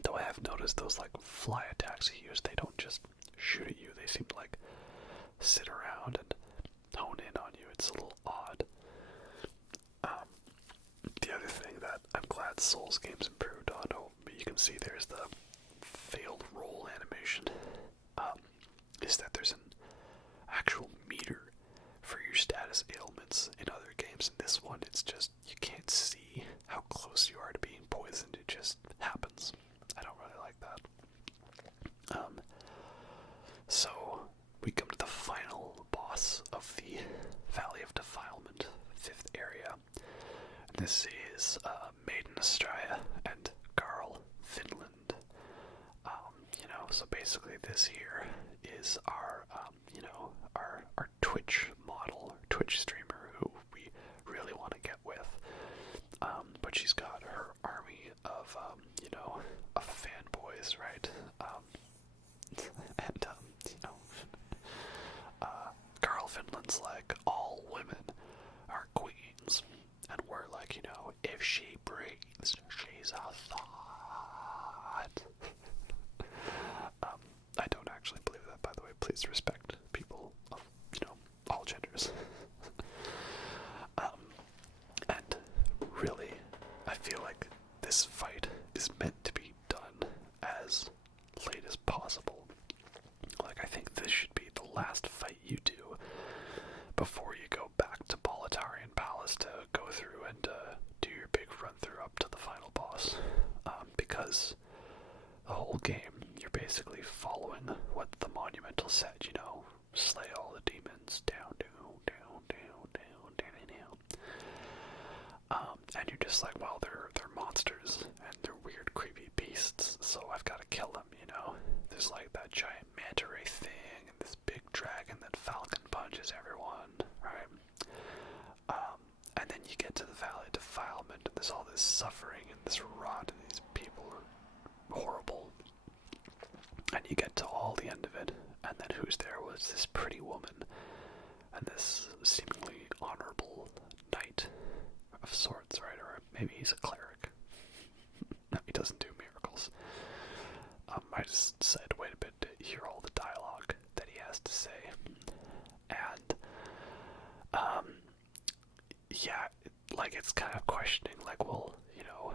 Though I have noticed those fly attacks he used, they don't just shoot at you. They seem to sit around and hone in on you. It's a little odd. The other thing that I'm glad Souls games improved on, you can see there's the failed roll animation, is that there's an actual meter for your status ailments. In other games, in this one, it's just, you can't see how close you are to being poisoned. It just happens. I don't really like that. So, we come to the final boss of the Valley of Defilement, 5th area. And this is Maiden, Astraea, and Garl, Vinland. So basically this here is our Twitch model, or Twitch streamer, who we really want to get with. But she's got her army of fanboys, right? And Garl Vinland's all women are queens, and we're if she breathes, she's a thought. I don't actually believe that, by the way. Please respect people of, all genders. And really, I feel like this fight is meant to be done as late as possible. I think this should be the last fight you do before you go back to Boletarian Palace to go through and do your big run through up to the final boss. because the whole game, you're basically following what the Monumental said, you know, slay all the demons, down, down, down, down, down, down, down. And you're just like, well, they're monsters, and they're weird, creepy beasts, so I've got to kill them, you know? There's like that giant manta ray thing, and this big dragon that falcon punches everyone, right? And then you get to the Valley of Defilement, and there's all this suffering, and this rot, and these people are horrible. And you get to all the end of it, and then who's there was this pretty woman, and this seemingly honorable knight of sorts, right? Or maybe he's a cleric. No, he doesn't do miracles. I just said, wait a bit, to hear all the dialogue that he has to say. And, yeah, like, it's kind of questioning, like, well, you know,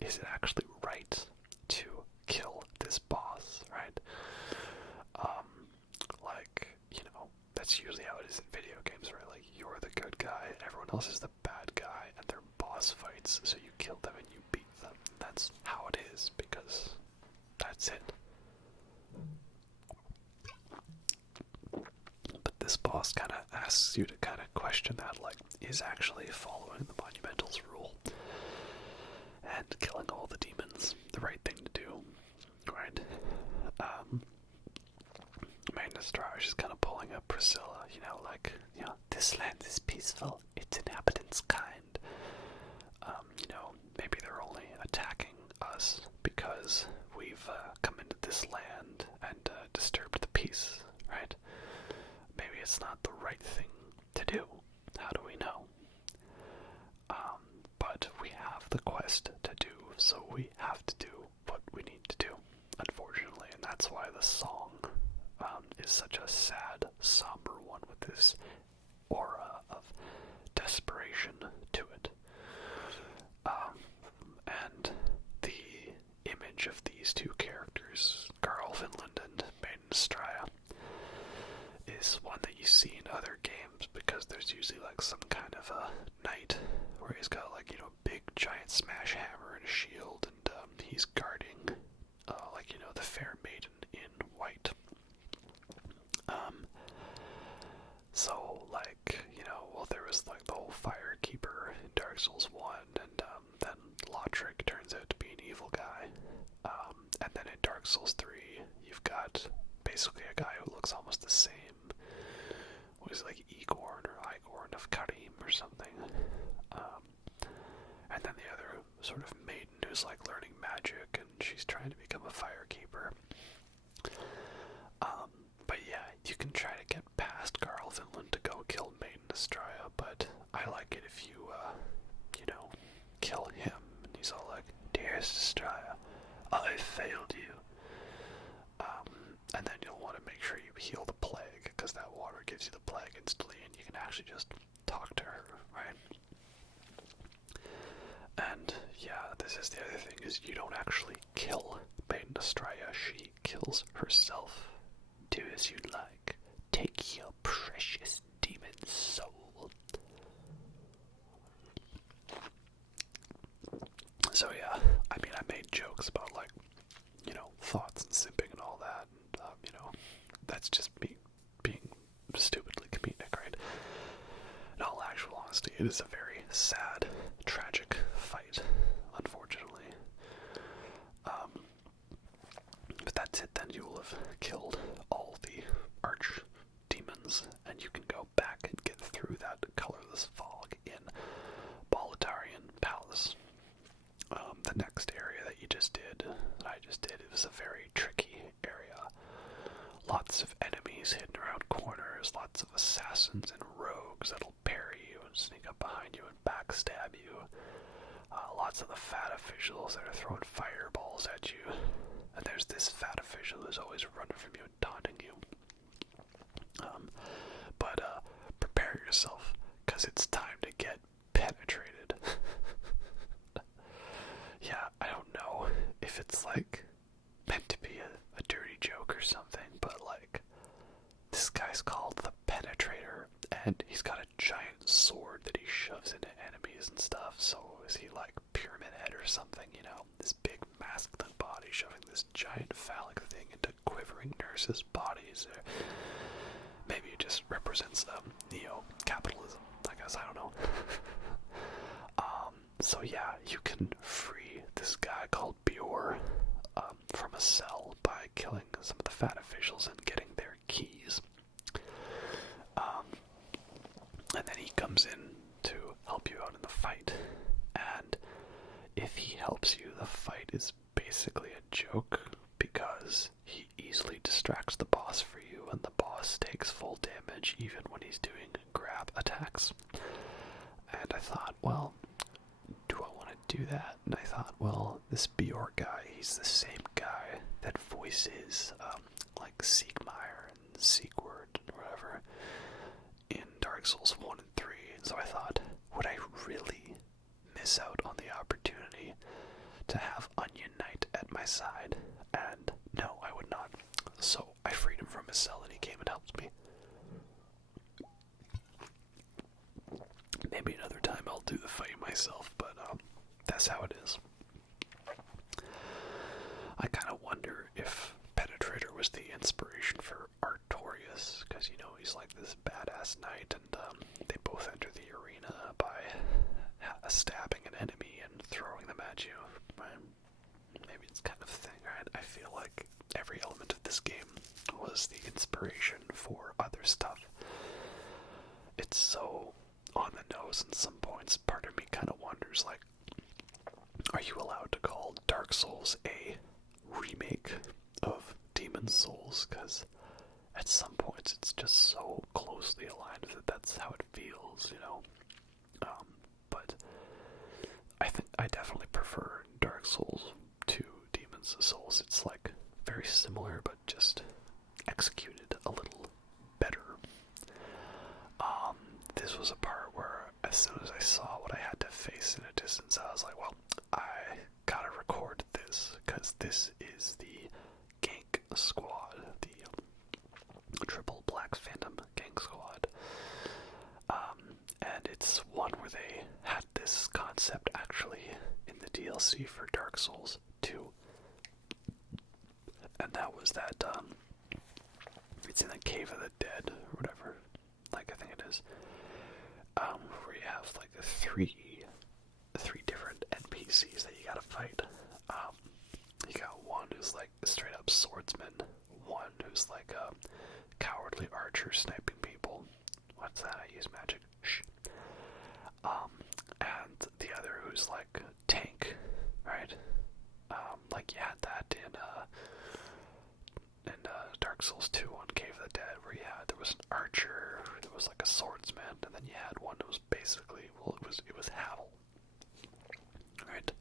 is it actually right to kill this boss, right? Like, you know, that's usually how it is in video games, right? Like, you're the good guy, and everyone else is the bad guy, and they're boss fights, so you kill them and you beat them. That's how it is, because that's it. But this boss kind of asks you to kind of question that, like, is actually following the Monumental's rule and killing all the demons the right thing to do, right? Maiden is just kind of pulling up Priscilla, you know, like, you know, this land is peaceful, its inhabitants kind. You know, maybe they're only attacking us because we've come into this land and disturbed the peace, right? Maybe it's not the right thing to do. How do we know? But we have the quest to do, so we have to do what we need to do, unfortunately, and that's why the song is such a sad, somber one with this aura of desperation to it. And the image of these two characters, Garl, Vinland, and Maiden, Astraea, is one that you see in other games, because there's usually like some kind of a knight where he's got, like, you know, big giant smash hammer and a shield, and he's guarding like, you know, the fair maiden in white. So, like, you know, well, there was like the whole Firekeeper in Dark Souls 1, and then Lothric turns out to be an evil guy. And then in Dark Souls 3, you've got basically a guy who looks almost the same. Was like Igorn or Igorn of Karim or something. And then the other sort of maiden who's like learning magic, and she's trying to become a Firekeeper. But yeah, you can try to get past Garl, Vinland to go kill Maiden, Astraea, but I like it if you, you know, kill him, and he's all like, "Dearest Astraea, I failed you." And then you'll want to make sure you heal the plague, because that water gives you the plague instantly, and you can actually just talk to her, right? And yeah, this is the other thing, is you don't actually kill Maiden Astraea, she kills herself. Do as you like. Take your precious demon soul. So yeah, I mean, I made jokes about, like, you know, thoughts and simping and all that, and you know, that's just me being stupidly comedic, right? In all actual honesty, it is a very sad, tragic fight, unfortunately. But that's it then. You will have killed all the arch demons, and you can go back and get through that colorless fog in Boletarian Palace. The next area that I just did, it was a very tricky area. Lots of enemies hidden around corners, lots of assassins and rogues that'll parry you and sneak up behind you and backstab you. Lots of the fat officials that are throwing fireballs at you. And there's this fat official who's always running from you and taunting you. But prepare yourself, because it's time to get penetrated. Yeah, I don't know if it's like meant to be a dirty joke or something, but like, this guy's called the Penetrator, and he's got a giant sword that he shoves into enemies and stuff. So is he like Pyramid Head or or something, you know, this big masculine body shoving this giant phallic thing into quivering nurses' bodies. Or maybe it just represents neo-capitalism, I guess, I don't know. So yeah, you can free this guy called Bjor from a cell by killing some of the fat officials and getting their keys. And then he comes in to help you out in the fight. And if he helps you, the fight is basically a joke because he easily distracts the boss for you, and the boss takes full damage even when he's doing grab attacks. And I thought, well, do I want to do that? And I thought, well, this Bjor guy, he's the same guy that voices like Siegmeyer and Siegward and whatever in Dark Souls 1 and 3. So I thought, would I really miss out on the opportunity to have Onion Knight at my side? And no, I would not. So I freed him from his cell and he came and helped me. Maybe another time I'll do the fight myself, but that's how it is. I kind of wonder if Penetrator was the inspiration for Artorias, because, you know, he's like this badass knight, and they both enter the arena by stabbing an enemy and throwing them at you. Maybe it's kind of a thing, right? I feel like every element of this game was the inspiration for other stuff. It's so on the nose in some points. Part of me kind of wonders, like, are you allowed to call Dark Souls a remake of Demon's Souls? Because at some points it's just so closely aligned that that's how it feels, you know. But I definitely prefer Dark Souls to Demon's Souls. It's like very similar, but just executed a little better. This was a part where as soon as I saw what I had to face in a distance, I was like, well, I gotta record this, because this is the Gank squad, the triple Black Phantom Gank squad. And it's one where they had this concept actually in the DLC for Dark Souls 2. And that was that, it's in the Cave of the Dead, or whatever, like I think it is. Where you have like three different NPCs that you gotta fight. You got one who's like a straight up swordsman, one who's like a cowardly archer sniping people. What's that? I use magic. Shh. And the other who's like tank, right? Like you had that in Dark Souls 2 on Cave of the Dead, where there was an archer, there was like a swordsman, and then you had one that was basically, well, it was Havel, right?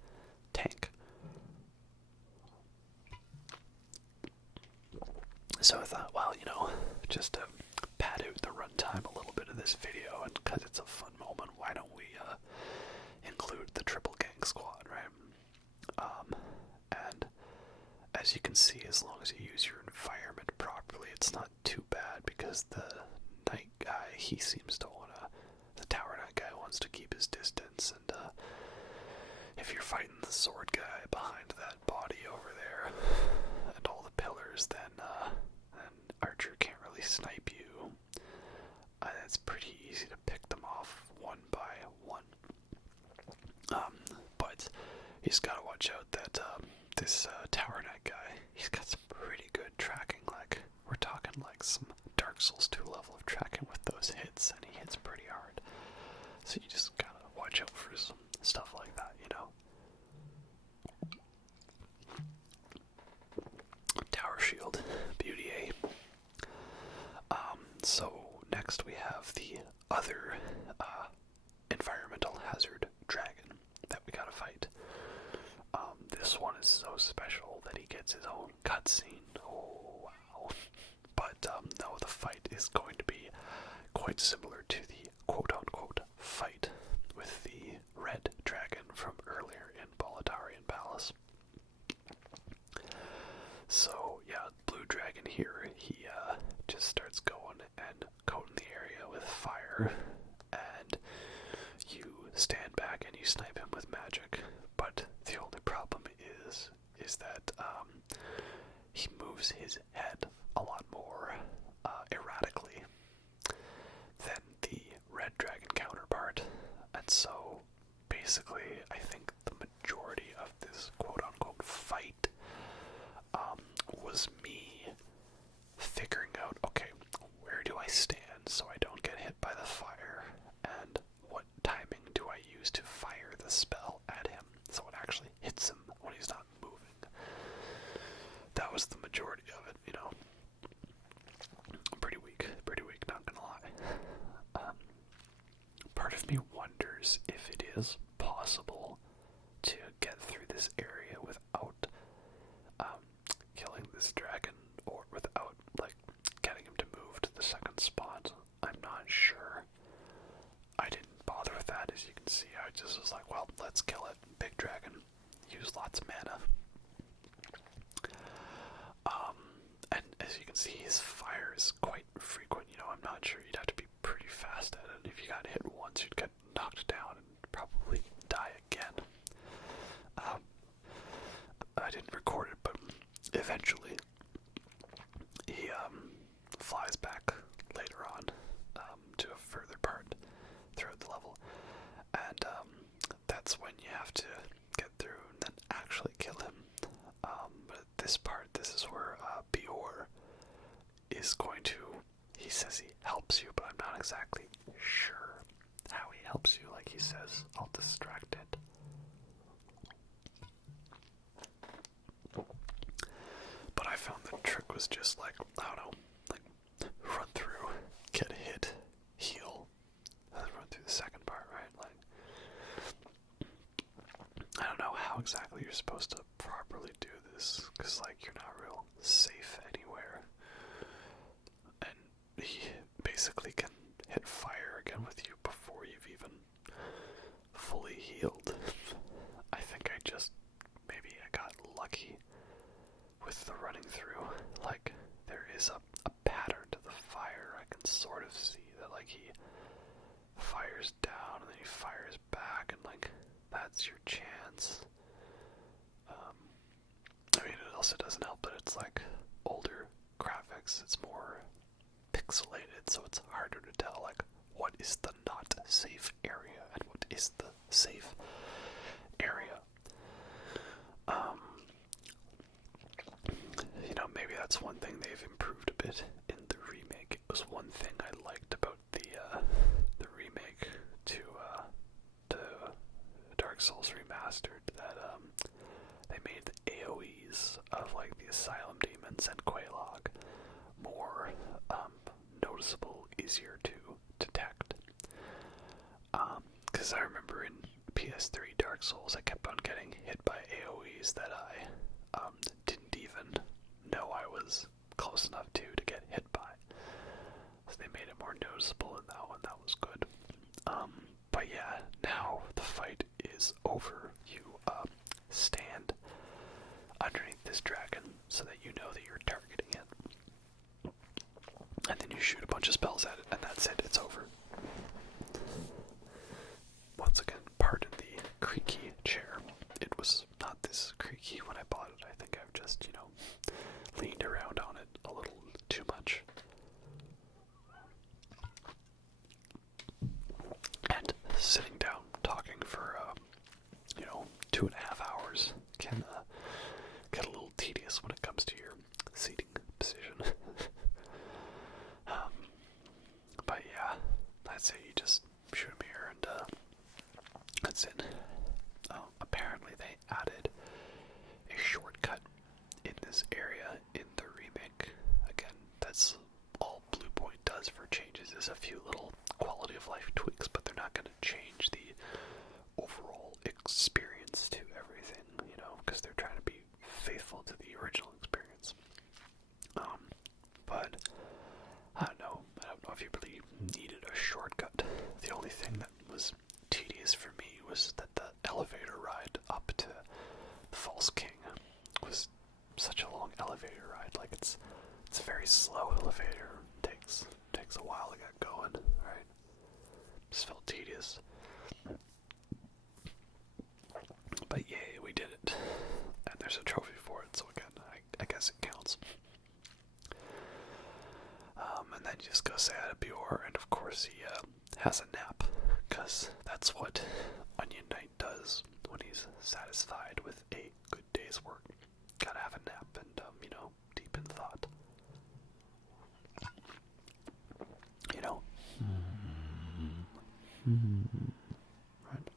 Tank. So I thought, well, you know, just to pad out the runtime a little bit of this video, and because it's a fun moment, why don't we include the triple Gank squad, right? And as you can see, as long as you use your environment properly, it's not too bad, because the knight guy, he seems to the tower knight guy wants to keep his distance, and if you're fighting the sword guy behind that body over there, and all the pillars, then Archer can't really snipe you, and it's pretty easy to pick them off one by one. But you just gotta watch out that this tower knight guy, he's got some pretty good tracking. Like, we're talking like some Dark Souls 2 level of tracking with those hits, and he hits pretty hard. So you just gotta watch out for some stuff like that, you know. Tower shield, beauty A. So next we have the other environmental hazard dragon that we gotta fight. This one is so special that he gets his own cutscene. Oh wow! But no, the fight is going to be quite similar to the quote-unquote fight with the red dragon from earlier in Boletarian Palace. So yeah, blue dragon here, he just starts going and coating the area with fire, and you stand back and you snipe him with magic. But the moves his head a lot more erratically than the red dragon counterpart. And so basically I think the majority of this quote-unquote fight was me figuring out, okay, where do I stand so I don't get hit by the fire, and what timing do I use to fire the spell at him so it actually hits him when he's not moving. That was the majority of it, you know. Pretty weak, not gonna lie. Part of me wonders if it is possible to get through this area without killing this dragon, or without, like, getting him to move to the second spot. I'm not sure. I didn't bother with that, as you can see. I just was like, well, let's kill it. Big dragon. Use lots of mana. And as you can see, his fire is quite frequent. You know, I'm not sure. You'd have to be pretty fast at it. If you got hit once, you'd get knocked down and probably die again. I didn't record it, but eventually he flies back later on to a further part throughout the level, and that's when you have to get through and then actually kill him. But at this part, this is where Bior is going to, he says he helps you, but I'm not exactly sure how he helps you. Like, he says, I'll distract it. But I found the trick was just like, I don't know, like, run through, get hit, heal, and then run through the second part, right? Like, I don't know how exactly you're supposed to properly do this, because, like, you're not real safe anywhere. And he basically can hit fire again with you before you've even fully healed. I think maybe I got lucky with the running through. Like, there is a pattern to the fire. I can sort of see that, like, he fires down and then he fires back, and, like, that's your chance. I mean, it also doesn't help that it's, like, older graphics. It's more pixelated, so it's harder to tell, like, what is the not safe area and what is the safe area. You know, maybe that's one thing they've improved a bit in the remake. It was one thing I liked about the remake to Dark Souls Remastered, that they made the AoEs of, like, the Asylum Demons and Quelaag more noticeable, easier to detect. Because I remember in PS3 Dark Souls, I kept on getting hit by AoEs that I didn't even know I was close enough to get hit by. So they made it more noticeable in that one. That was good. But yeah, now the fight is over. You stand underneath this dragon so that you know that you're targeting it. And then you shoot a bunch of spells at it, and that's it. It's over. Once again, pardon the creaky chair. It was not this creaky when I bought it. I think I've just, you know, leaned around on it a little too much. And sitting down talking for, 2.5 hours can get a little tedious when it comes to your seating position. But yeah, I'd say you just shoot him here and that's it. Apparently they added a shortcut in this area in the remake. Again, that's all Blue Point does for changes, is a few little quality of life tweaks, but they're not going to change the overall experience to everything, you know, because they're trying to be faithful to the original experience. But I don't know if you really needed a shortcut. The only thing that was tedious for me was that the elevator ride up to the False King was such a long elevator ride. Like, it's a very slow elevator. Takes a while to get going, right? Just felt tedious. But yay, we did it. And there's a trophy for it, so again, I guess it counts. Right.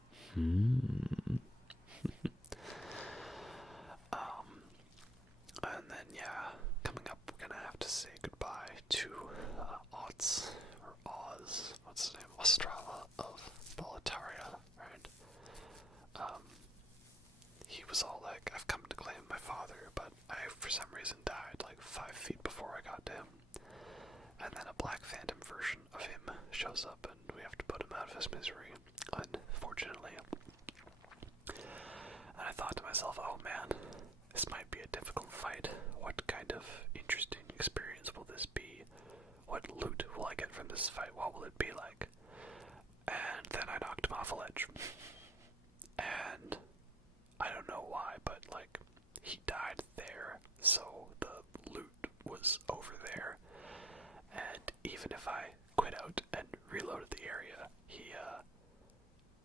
And then, yeah, coming up, we're gonna have to say goodbye to Oz, or Oz, what's his name? Ostrava of Boletaria, right? He was all like, I've come to claim my father, but I, for some reason, died like 5 feet before I got to him. And then a Black Phantom version of him shows up, and we have to put him out of his misery, unfortunately. And I thought to myself, oh man, this might be a difficult fight. What kind of interesting experience will this be? What loot will I get from this fight? What will it be like? And then I knocked him off a ledge. And I don't know why, but like, he died there, so the loot was over there. And even if I quit out and reloaded the area,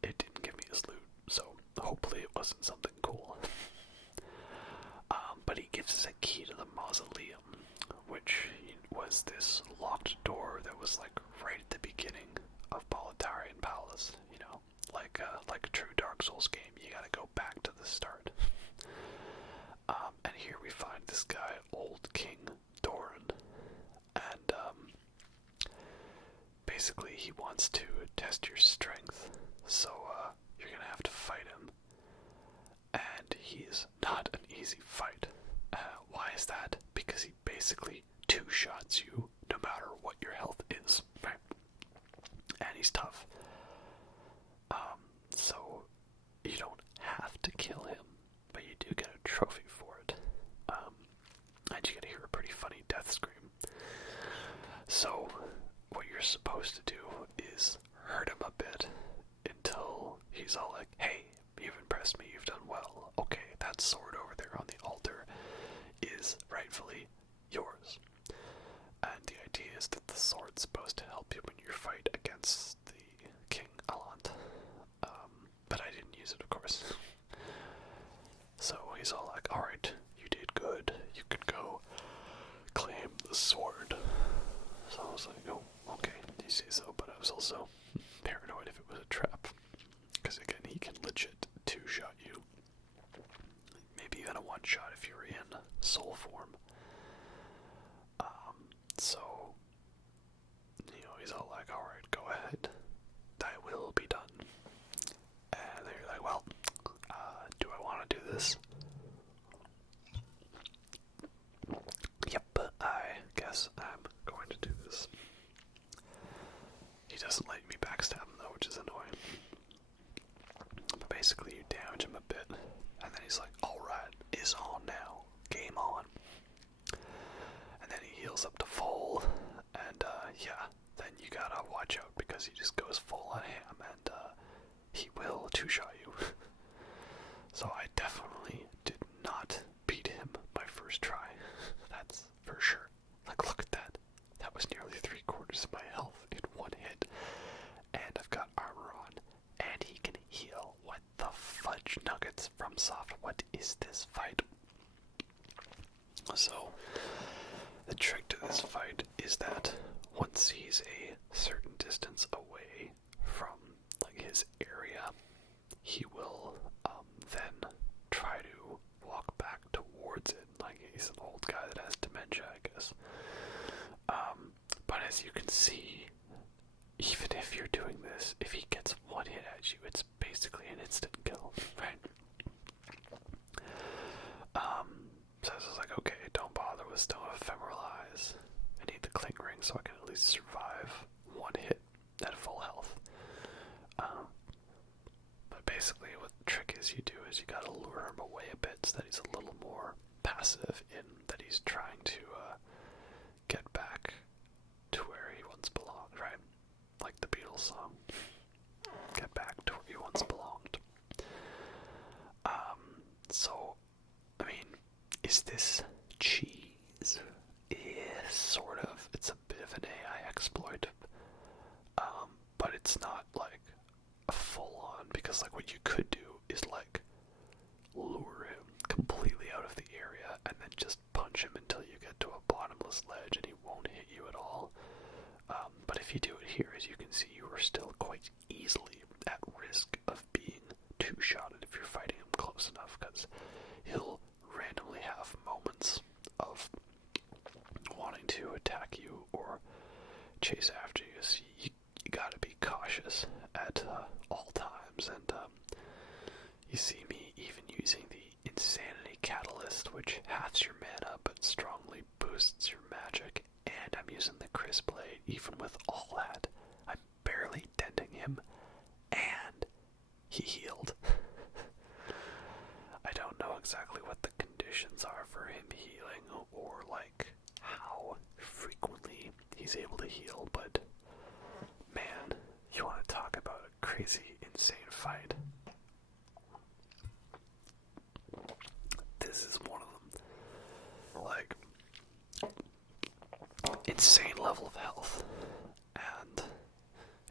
it didn't give me his loot, so hopefully it wasn't something cool. But he gives us a key to the mausoleum, which was this locked door that was like right at the beginning of Boletarian Palace, you know, like a true Dark Souls game. You gotta go back to the start. And here we find this guy, Old King Doran, and basically he wants to test your strength, so you're gonna have to fight him. And he's not an easy fight. Why is that? Because he basically two-shots you no matter what your health is, right? And he's tough. So you don't have to kill him, but you do get a trophy for it. And you get to hear a pretty funny death scream. So what you're supposed to do is hurt him a bit until he's all like, hey, you've impressed me, you've done well. Okay, that sword over there on the altar is rightfully yours. And the idea is that the sword's supposed to help you when you fight against the King Allant. But I didn't use it, of course. So he's all like, alright, you did good. You can go claim the sword. So I was like, oh, okay, you say so. But I was also paranoid if it was a trap. Because again, he can legit two-shot you. Maybe even a one-shot if you're in soul form. So, you know, he's all like, alright, go ahead. Thy will be done. And they're like, well, do I want to do this? Yep, I guess I'm going to do this. He doesn't let me backstab him though, which is annoying. But basically you damage him a bit, and then he's like, alright, is on now. Game on. And then he heals up to full, and yeah, then you gotta watch out because he just goes full on ham, and he will two-shot you. So I definitely did not beat him my first try. That's for sure. Like, look at that. That was nearly 3/4 of my health in one hit. And I've got armor on. And he can heal. What the fudge nuggets from Soft? What is this fight? So, the trick to this fight is that once he's a certain distance away from like his area, he will then try to walk back towards it. Like, he's an old guy that has dementia, I guess. But as you can see, even if you're doing this, if he gets one hit at you, it's basically an instant kill, right? So I was like, okay, don't bother with Stone Ephemeral Eyes. I need the Cling Ring so I can at least survive one hit at full health. But basically what the trick is you do is you gotta lure him away a bit so that he's a little more passive in that he's trying to get back to where he once belonged, right? Like the Beatles song. Get back to where he once belonged. So, I mean, is this cheese? Yeah, sort of. It's a bit of an AI exploit. But it's not like a full-on, because like what you could do is like lure him completely out of the area and then just punch him until you get to a bottomless ledge and he won't hit you at all. But if you do it here, as you can see, you are still quite easily chase after you, so you gotta be cautious at all times. And you see me even using the Insanity Catalyst, which halves your mana but strongly boosts your magic, and I'm using the Crisp Blade. Even with all that, I'm barely denting him, and he healed. I don't know exactly what the conditions are for him healing, or like how frequently he's able to heal, but man, you want to talk about a crazy, insane fight. This is one of them. Like, insane level of health, and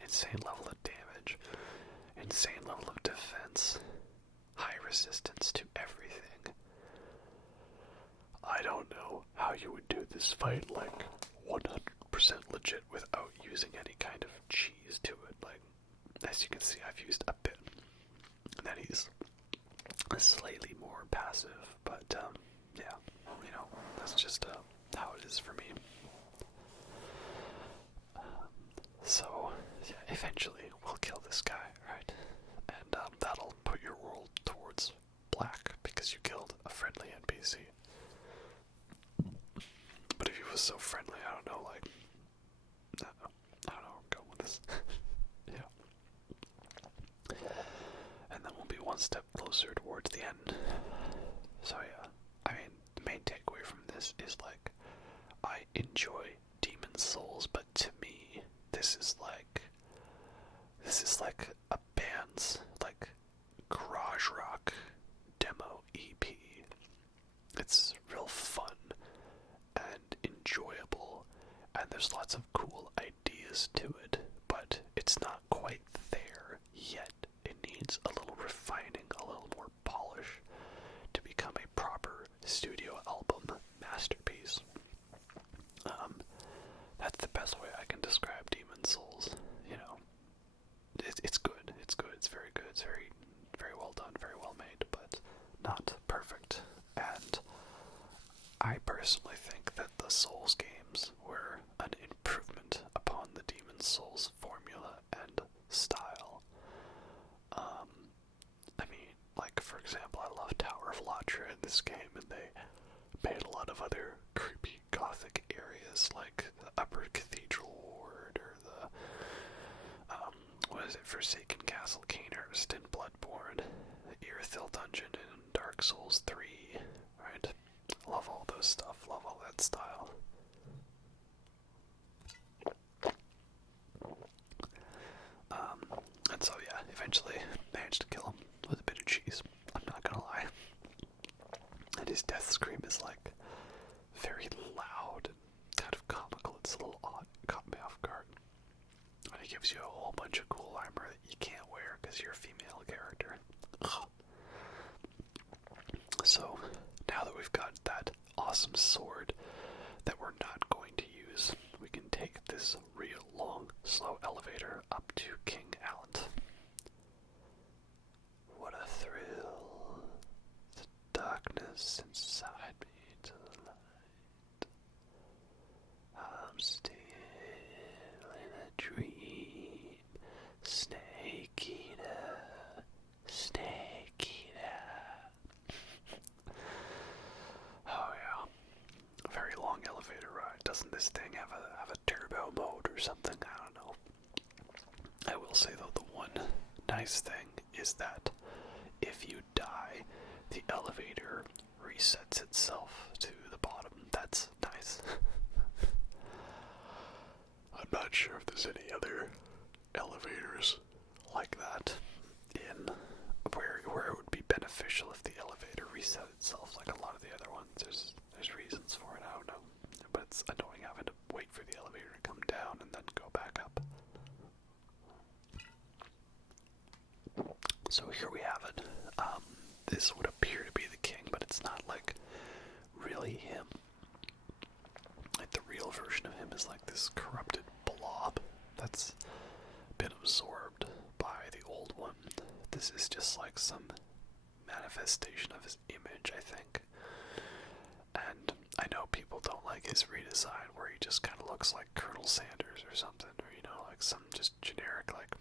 insane level of damage, insane level of defense, high resistance to everything. I don't know how you would do this fight like 100% legit without using any kind of cheese to it. Like, as you can see, I've used a bit, and then he's slightly more passive, but yeah, you know, that's just how it is for me. So yeah, eventually we'll kill this guy, right? And that'll put your world towards black because you killed a friendly NPC. But if he was so friendly, I don't know, like, I don't know, I'm going with this. Yeah. And then we'll be one step closer towards the end. So yeah, I mean, the main takeaway from this is, like, I enjoy Demon Souls, but to me, this is like a band's, like, garage rock demo EP. It's real fun and enjoyable, and there's lots of cool ideas to it, but it's not quite there yet. It needs a little refining, a little more polish to become a proper studio album masterpiece. That's the best way I can describe Demon Souls. You know, it's good. It's good. It's very good. It's very, very well done. Very well made, but not perfect. And I personally think that the Souls games were an improvement upon the Demon Souls formula and style. I mean, like, for example, I love Tower of Latra in this game, and they made a lot of other creepy gothic areas, like the Upper Cathedral Ward, or the, Forsaken Castle Canehurst in Bloodborne, the Irithyll Dungeon in Dark Souls 3, right? Love all those stuff, love all that style. And so yeah, eventually managed to kill him with a bit of cheese, I'm not gonna lie. And his death scream is, like, very loud and kind of comical. It's a little odd. It caught me off guard. And he gives you a whole bunch of cool armor that you can't wear because you're a female character. Ugh. So, now that we've got that awesome sword that we're not going to use, we can take this real long, slow elevator up to King Allant. What a thrill. The darkness inside me to the light. I'm still in a dream. Snake eater, snake eater. Oh yeah, a very long elevator ride. Doesn't this thing have a turbo mode or something? I don't know. I will say though, the one nice thing is that if you die, the elevator resets itself to the bottom. That's nice. I'm not sure if there's any other elevators like that in where it would be beneficial if the elevator reset itself like a lot of the other ones. There's reasons for it, I don't know. But it's annoying having to wait for the elevator to come down and then go back up. So here we have it. This would appear to be the king, but it's not, like, really him. Like, the real version of him is like this corrupted blob that's been absorbed by the old one. This is just like some manifestation of his image, I think. And I know people don't like his redesign where he just kind of looks like Colonel Sanders or something, or like some just generic, like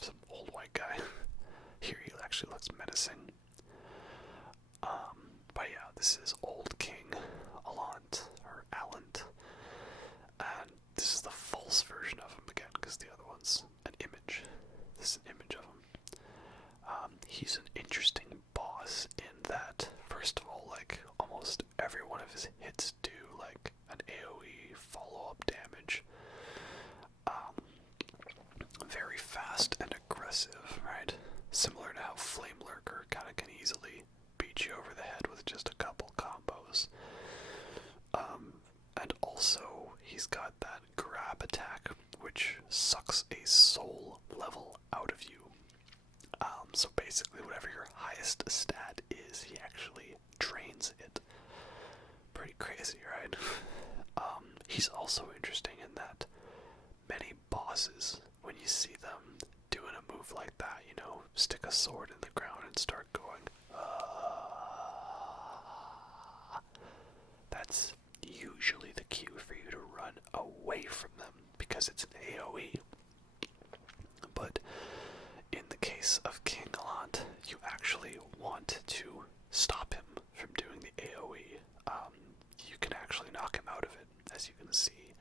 some old white guy. Here he actually looks menacing. But yeah, this is old King Allant, or Allant, and this is the false version of him again, because the other one's an image. This is an image of him. He's an interesting boss in that, first of all, like, almost every one of his hits do, like, an AoE follow-up damage. Very fast and aggressive, right? Similar to how Flamelurker kind of can easily beat you over the head with just a couple combos. And also, he's got that grab attack, which sucks a soul level out of you. So basically, whatever your highest stat is, he actually drains it. Pretty crazy, right? He's also interesting in that many bosses, when you see them doing a move like that, stick a sword in the ground and start going, that's usually the cue for you to run away from them, because it's an AoE. But in the case of King Allant, you actually want to stop him from doing the AoE. You can actually knock him out of it, as you can see.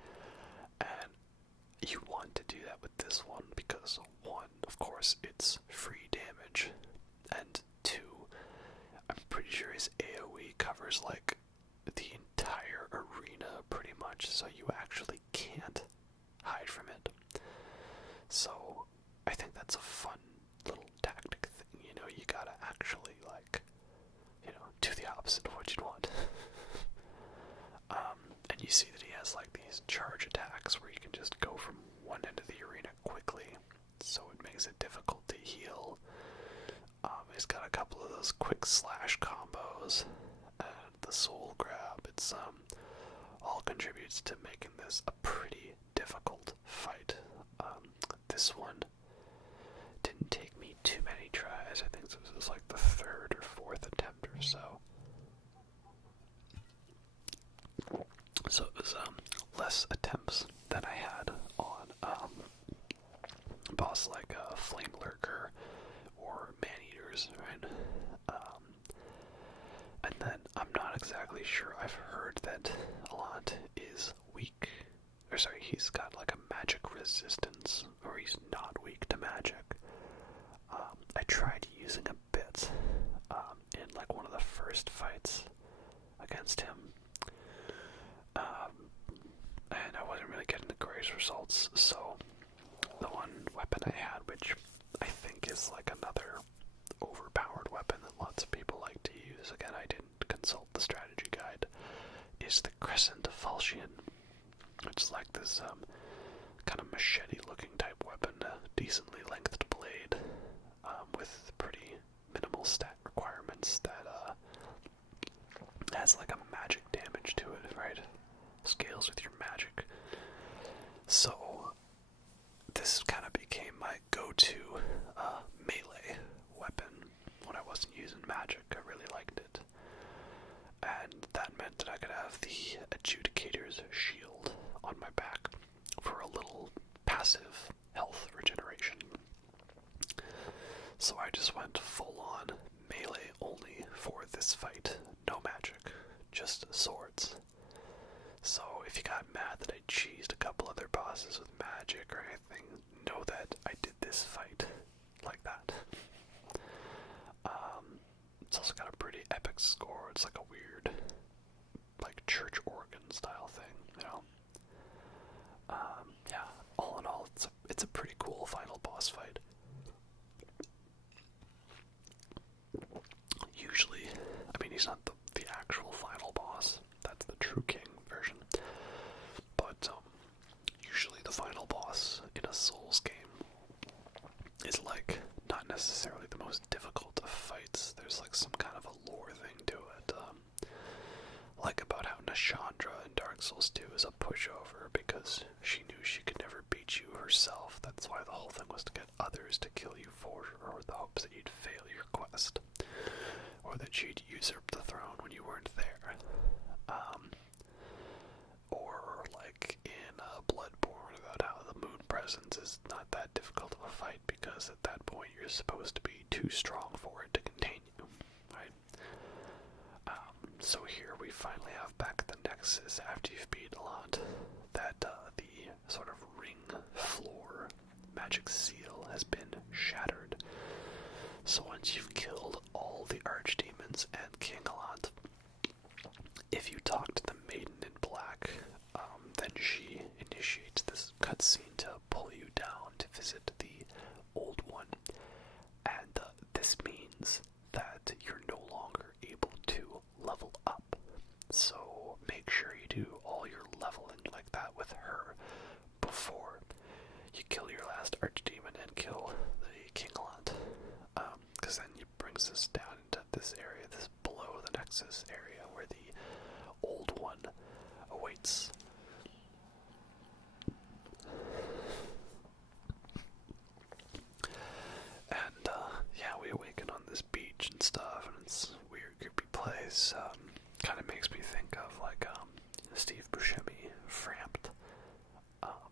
And you want to do that with this one because, one, of course, it's free damage, and two, I'm pretty sure his AoE covers, like, the entire arena pretty much, so you actually can't hide from it. So, I think that's a fun little tactic thing, you gotta actually, like, do the opposite of what you'd want. And you see that he has, like, these charge attacks where you can just go from one end of the arena quickly, so it makes it difficult to heal. He's got a couple of those quick slash combos, and the soul grab. It's, all contributes to making this a pretty difficult fight. This one didn't take me too many tries. I think this was like the third or fourth attempt or so. So it was less attempts than I had on a boss like Flamelurker or Maneaters, right? And then I'm not exactly sure. I've heard that Allant is weak. Or sorry, he's got like a magic resistance, or he's not weak to magic. I tried using a bit in like one of the first fights against him. And I wasn't really getting the greatest results, so the one weapon I had, which I think is like another overpowered weapon that lots of people like to use, again, I didn't consult the strategy guide, is the Crescent Falchion, which is like this kind of machete-looking type weapon, a decently lengthed blade, with pretty minimal stat requirements that has like a magic damage to it, right? Scales with your magic. So this kind of became my go-to melee weapon when I wasn't using magic. I really liked it. And that meant that I could have the Adjudicator's shield on my back for a little passive health regeneration. So I just went full-on melee only for this fight. No magic, just swords. So if you got mad that I cheesed a couple other bosses with magic or anything, know that I did this fight like that. It's also got a pretty epic score. It's like a weird, like, church organ style thing, Yeah, all in all, it's a pretty cool final boss fight. Usually, I mean, he's not the actual final boss. That's the true king version. But usually the final boss in a Souls game is like not necessarily the most difficult of fights. There's like some kind of a lore thing to it. Like about how Nashandra in Dark Souls 2 is a pushover because she knew she could never beat you herself. That's why the whole thing was to get others to kill you for her, or the hopes that you'd fail your quest, or that she'd usurp the throne when you weren't there. Or like in Bloodborne, about how the moon presence is not that difficult of a fight because at that point you're supposed to be too strong for it to contain you, right? So here we finally have back the Nexus after you've beat Allant, that the sort of ring floor magic seal has been shattered. So once you've killed all the archdemons and King Allant, if you talk to the Maiden in Black, then she initiates this cutscene to pull you down to visit the Old One. And this means that you're no longer able to level up. So make sure you do all your leveling like that with her before you kill your last archdemon and kill the King Allant. Because then it brings us down into this area, this below the Nexus area, where the Old One awaits. And yeah, we awaken on this beach and stuff, and it's a weird, creepy place. Kind of makes me think of like Steve Buscemi, Framped,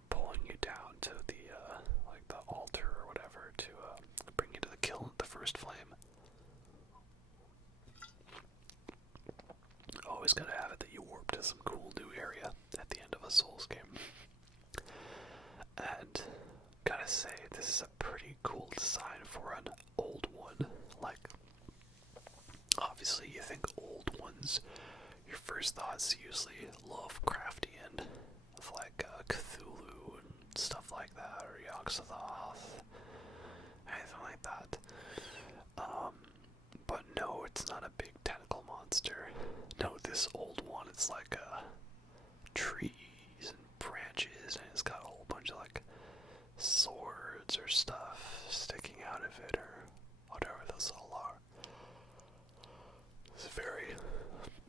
pulling you down to the like the altar or whatever to bring you to the first flame. Always gotta have it that you warp to some cool new area at the end of a Souls game. And gotta say, this is a pretty cool design for an Old One. Like, obviously you think Old Ones, your first thoughts usually Lovecraftian, of like Cthulhu and stuff like that, or Yog-Sothoth, anything like that. But no, it's not a big tentacle monster. No, this Old One, it's like trees and branches, and it's got a whole bunch of like swords or stuff sticking out of it, or whatever those all are. It's a very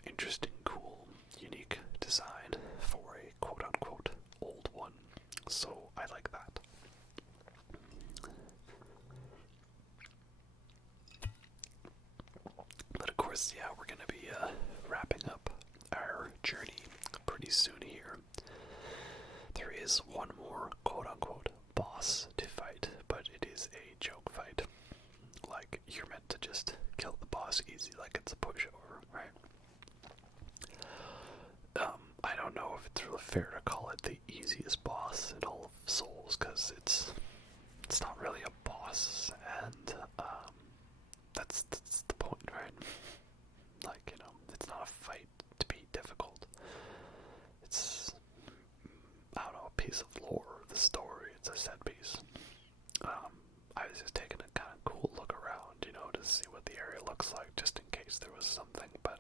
interesting, cool, unique design for a quote-unquote Old One. So I like that. But of course, yeah, we're gonna be wrapping up our journey pretty soon here. There is one more quote-unquote boss to fight, but it is a joke fight. Like, you're meant to just kill the boss easy, like it's a pushover, right? I don't know if it's really fair to call it the easiest boss in all of Souls, because it's not really a boss, and that's the point, right? Like, you know, it's not a fight to be difficult. It's, I don't know, a piece of lore, the story, it's a set piece. I was just taking a kind of cool look around, you know, to see what the area looks like, just in case there was something, but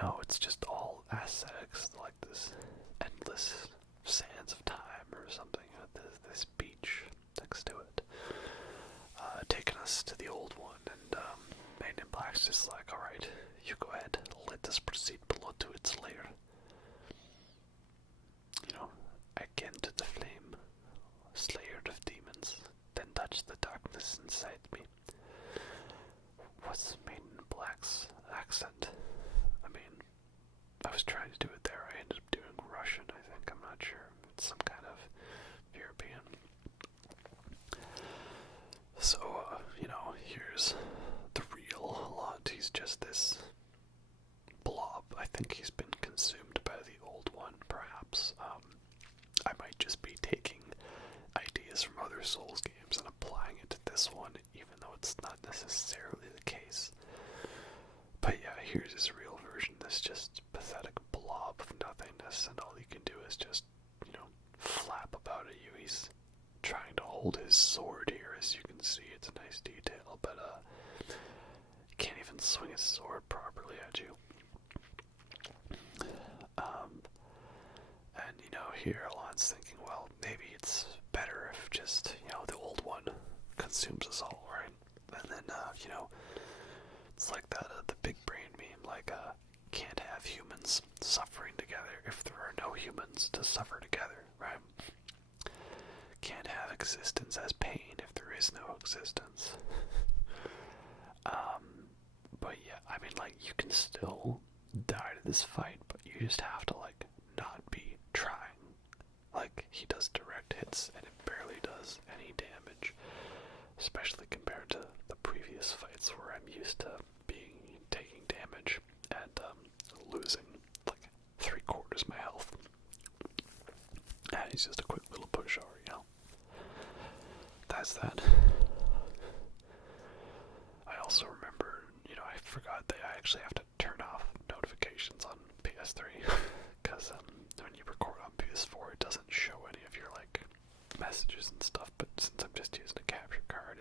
no, it's just all aesthetics, like this endless sands of time or something, this beach next to it, taking us to the Old One, and Maiden in Black's just like, alright, you go ahead, let us proceed below to its lair. You know, akin to the flame, slayer of demons, then touch the darkness inside me. What's Maiden in Black's accent? I mean, I was trying to do it there, I ended up doing Russian, I think, I'm not sure. It's some kind of European. So, you know, here's the real Allant. He's just this blob. I think he's been consumed by the Old One, perhaps. I might just be taking ideas from other Souls games and applying it to this one, even though it's not necessarily the case. But yeah, here's his real version, this just pathetic blob of nothingness, and all he can do is just, you know, flap about at you. He's trying to hold his sword here, as you can see. It's a nice detail, but he can't even swing his sword properly at you. And you know, here Allant's thinking, well, maybe it's better if just, you know, the Old One consumes us all, right? And then, you know, it's like that, the big brain meme, like, can't have humans suffering together if there are no humans to suffer together, right? Can't have existence as pain if there is no existence. But yeah, I mean, like, you can still die to this fight, but you just have to, like, not be trying. Like, he does direct hits, and it barely does any damage, especially compared to the previous fights where I'm used to taking damage and losing, like, 3/4 my health. And he's just a quick little pushover, you know? That's that. I also remember, you know, I forgot that I actually have to turn off notifications on PS3, because when you record on PS4, it doesn't show any of your, like, messages and stuff, but since I'm just using a capture card,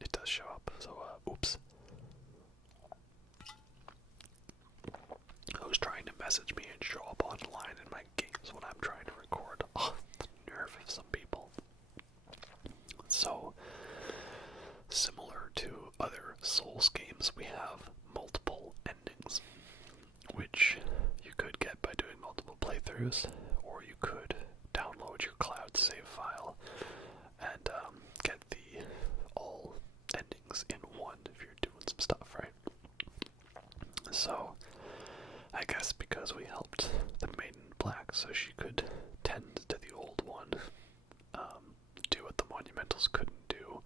it does show up, so, oops. Who's trying to message me and show up online in my games when I'm trying to record? Oh, the nerve of some people. So, similar to other Souls games, we have multiple endings, which you could get by doing multiple playthroughs, or you could download your cloud save file and get the all endings in one if you're doing some stuff, right? So, I guess because we helped the Maiden Black so she could tend to the old one, do what the Monumentals couldn't do,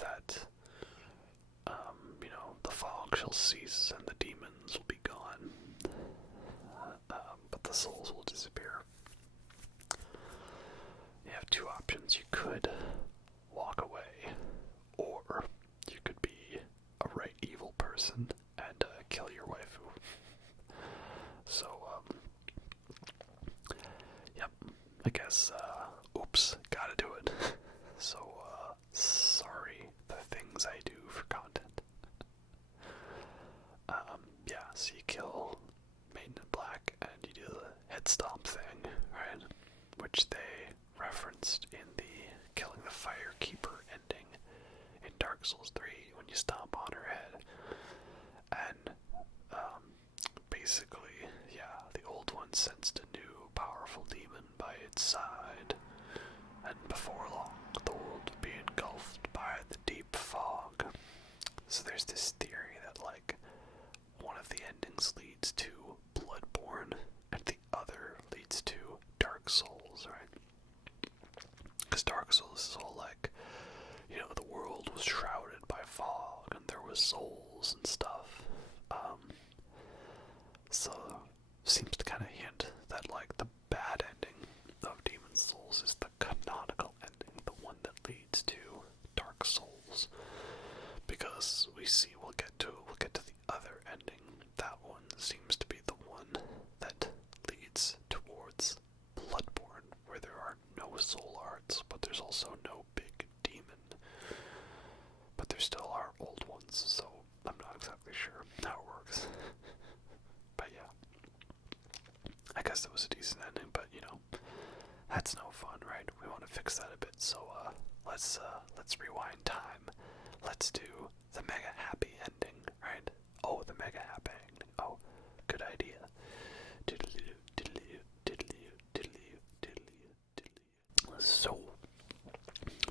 that, you know, the fog shall cease and the demons will be gone, but the souls will disappear. You have two options. You could walk away, or you could be a right evil person and kill your waifu. So, yep, I guess, oops, gotta do it. So, sorry, the things I do for content. Yeah, so you kill Maiden in Black, and you do the head stomp thing, right? Which they referenced in the killing the Firekeeper ending in Dark Souls 3 when you stomp on her head. And, basically, yeah, the old one sensed a new powerful demon by its side, and before long, the world would be engulfed by the deep fog. So there's this theory that, like, one of the endings leads to Bloodborne, and the other leads to Dark Souls, right? Because Dark Souls is all like, you know, the world was shrouded by fog, and there was souls and stuff. So, seems to kind of hint that, like, the bad ending of Demon's Souls is the canonical ending, the one that leads to Dark Souls. Because we'll get to the other ending. That one seems to be the one that leads towards Bloodborne, where there are no soul hearts, but there's also no big demon. But there still are old ones, so I'm not exactly sure how it works. But yeah, I guess that was a decent ending, but you know, that's no fun, right? We want to fix that a bit, so let's rewind time. Let's do the mega happy ending, right? Oh, the mega happy ending. Oh, good idea. Diddly-doo, diddly-doo, diddly-doo, diddly-doo, diddly-doo, diddly-doo. So,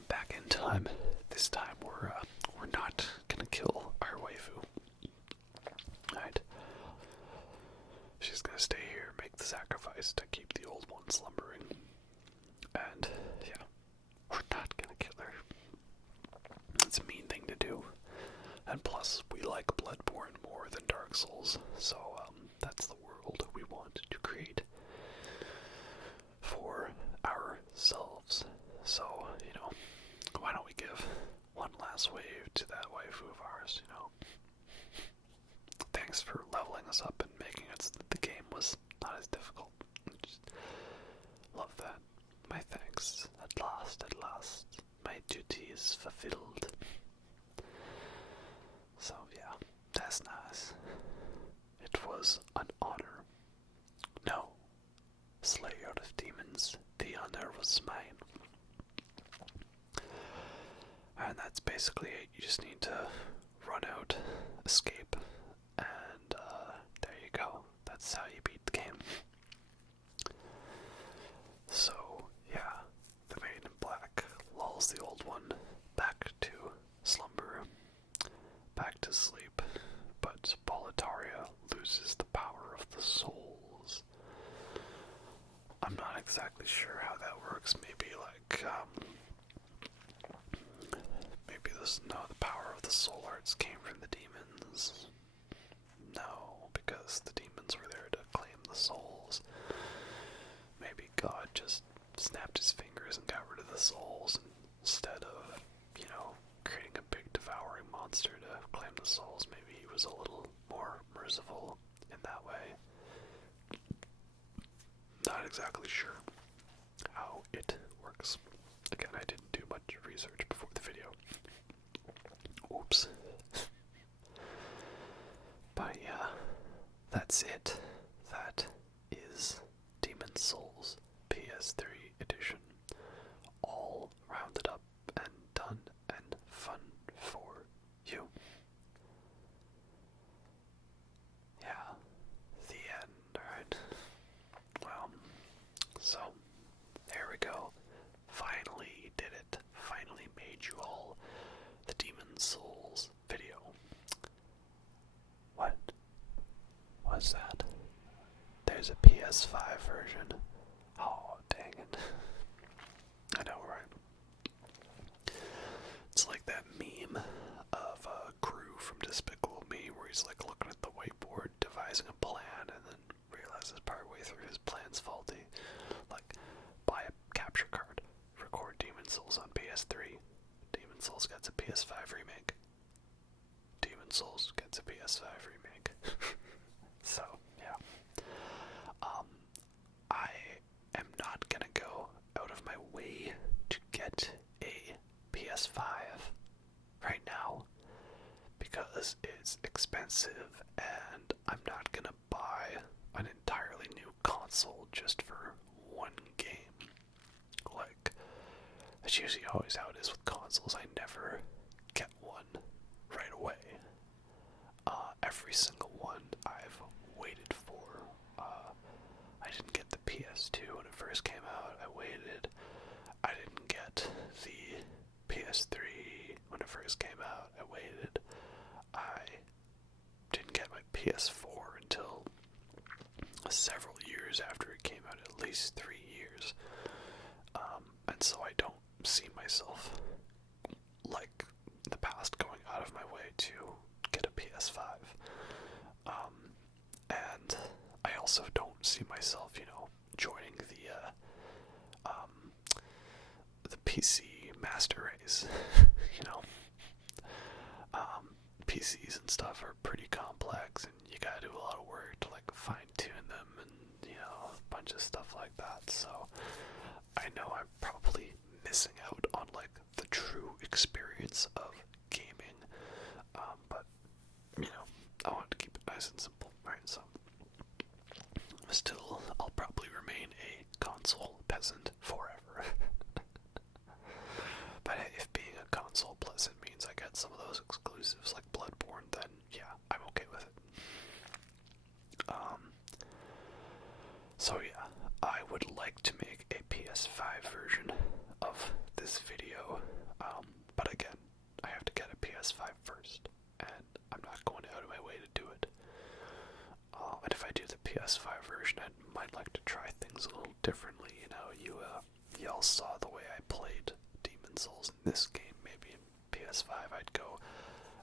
back in time. This time we're not gonna kill our waifu. Right? She's gonna stay here, make the sacrifice to keep the old one slumbering. And, yeah, we're not gonna kill her. It's a mean thing to do. And plus, we like Bloodborne more than Dark Souls, so that's the world we want to create for ourselves. So, you know, why don't we give one last wave to that waifu of ours, you know? Thanks for leveling us up and making it so that the game was not as difficult. Just love that. My thanks. At last, my duty is fulfilled. So yeah, that's nice. It was an honor. No, Slayer of Demons, the honor was mine. And that's basically it. You just need to run out, escape, and there you go. That's how you beat the game. So, yeah, the Maiden in Black lulls the old one back to slumber, back to sleep, but Paula the power of the soul hearts came from the demons. No, because the demons were there to claim the souls. Maybe God just snapped his fingers and got rid of the souls instead of, creating a big devouring monster to claim the souls. Maybe he was a little more merciful in that way. Not exactly sure how it works. Again, I didn't do much research before the video. Oops. But yeah, that's it. That is Demon Souls PS3 edition. All rounded up and done and fun for you. Yeah, the end, right? Well, so there we go. Finally did it. Finally made you all the Demon Souls video. What was that? There's a PS5 version. Oh, dang it. I know, right? It's like that meme of Crew from Despicable Me where he's like looking at the whiteboard, devising a plan, and then realizes partway through his plan's faulty. Like, buy a capture card, record Demon Souls on PS3. Demon Souls gets a PS5 remake. Demon Souls gets a PS5 remake. So, yeah. I am not gonna go out of my way to get a PS5 right now because it's expensive and I'm not gonna buy an entirely new console just for one game. Like, that's usually always how it is with consoles. I never get one right away. Every single one I've waited for. I didn't get the PS2 when it first came out. I waited. I didn't get the PS3 when it first came out. I waited. I didn't get my PS4 until several years after it came out, at least 3 years. And so I don't see myself, like in the past, going out of my way to get a PS5. And I also don't see myself, joining the PC master race. PCs and stuff are pretty complex, and you gotta do a lot of work to like fine tune them, and a bunch of stuff like that. So I know I'm probably missing out on like the true experience of gaming, but I want to keep it nice and simple, right? So still, I'll probably remain a console peasant forever. But hey, if being a console peasant means I get some of those exclusives like Bloodborne, then yeah, I'm okay with it. So yeah, I would like to make a PS5 version of this video, but again, I have to get a PS5 first, and I'm not going out of my way to do it. And if I do the PS5 version, I might like to try things a little differently. You all saw the way I played Demon Souls in this game. Maybe in PS5 I'd go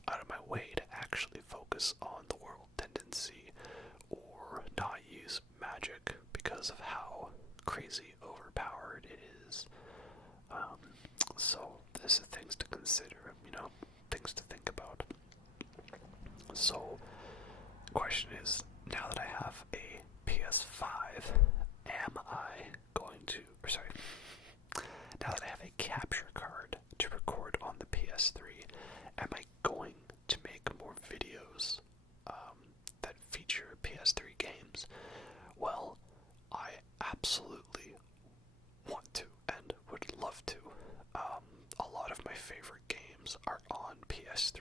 out of my way to actually focus on the world tendency, or not use magic because of how crazy overpowered it is. So there's things to consider, things to think about. So the question is, now that I have a PS5, now that I have a capture card to record on the PS3, am I going to make more videos that feature PS3 games? Well, I absolutely want to and would love to. A lot of my favorite games are on PS3,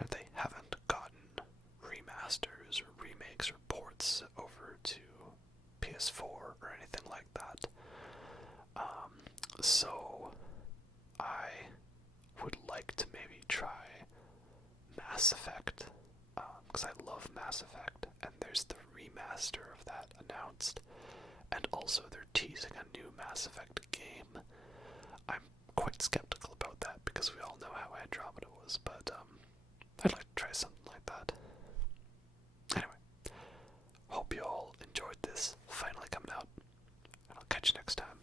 and they haven't gotten remasters or remakes or ports over to PS4 or anything like that. So I would like to maybe try Mass Effect, because I love Mass Effect, and there's the remaster of that announced, and also they're teasing a new Mass Effect game. I'm quite skeptical about that because we all know how Andromeda was, but I'd like to try something like that. Anyway, hope you all enjoyed this finally coming out, and I'll catch you next time.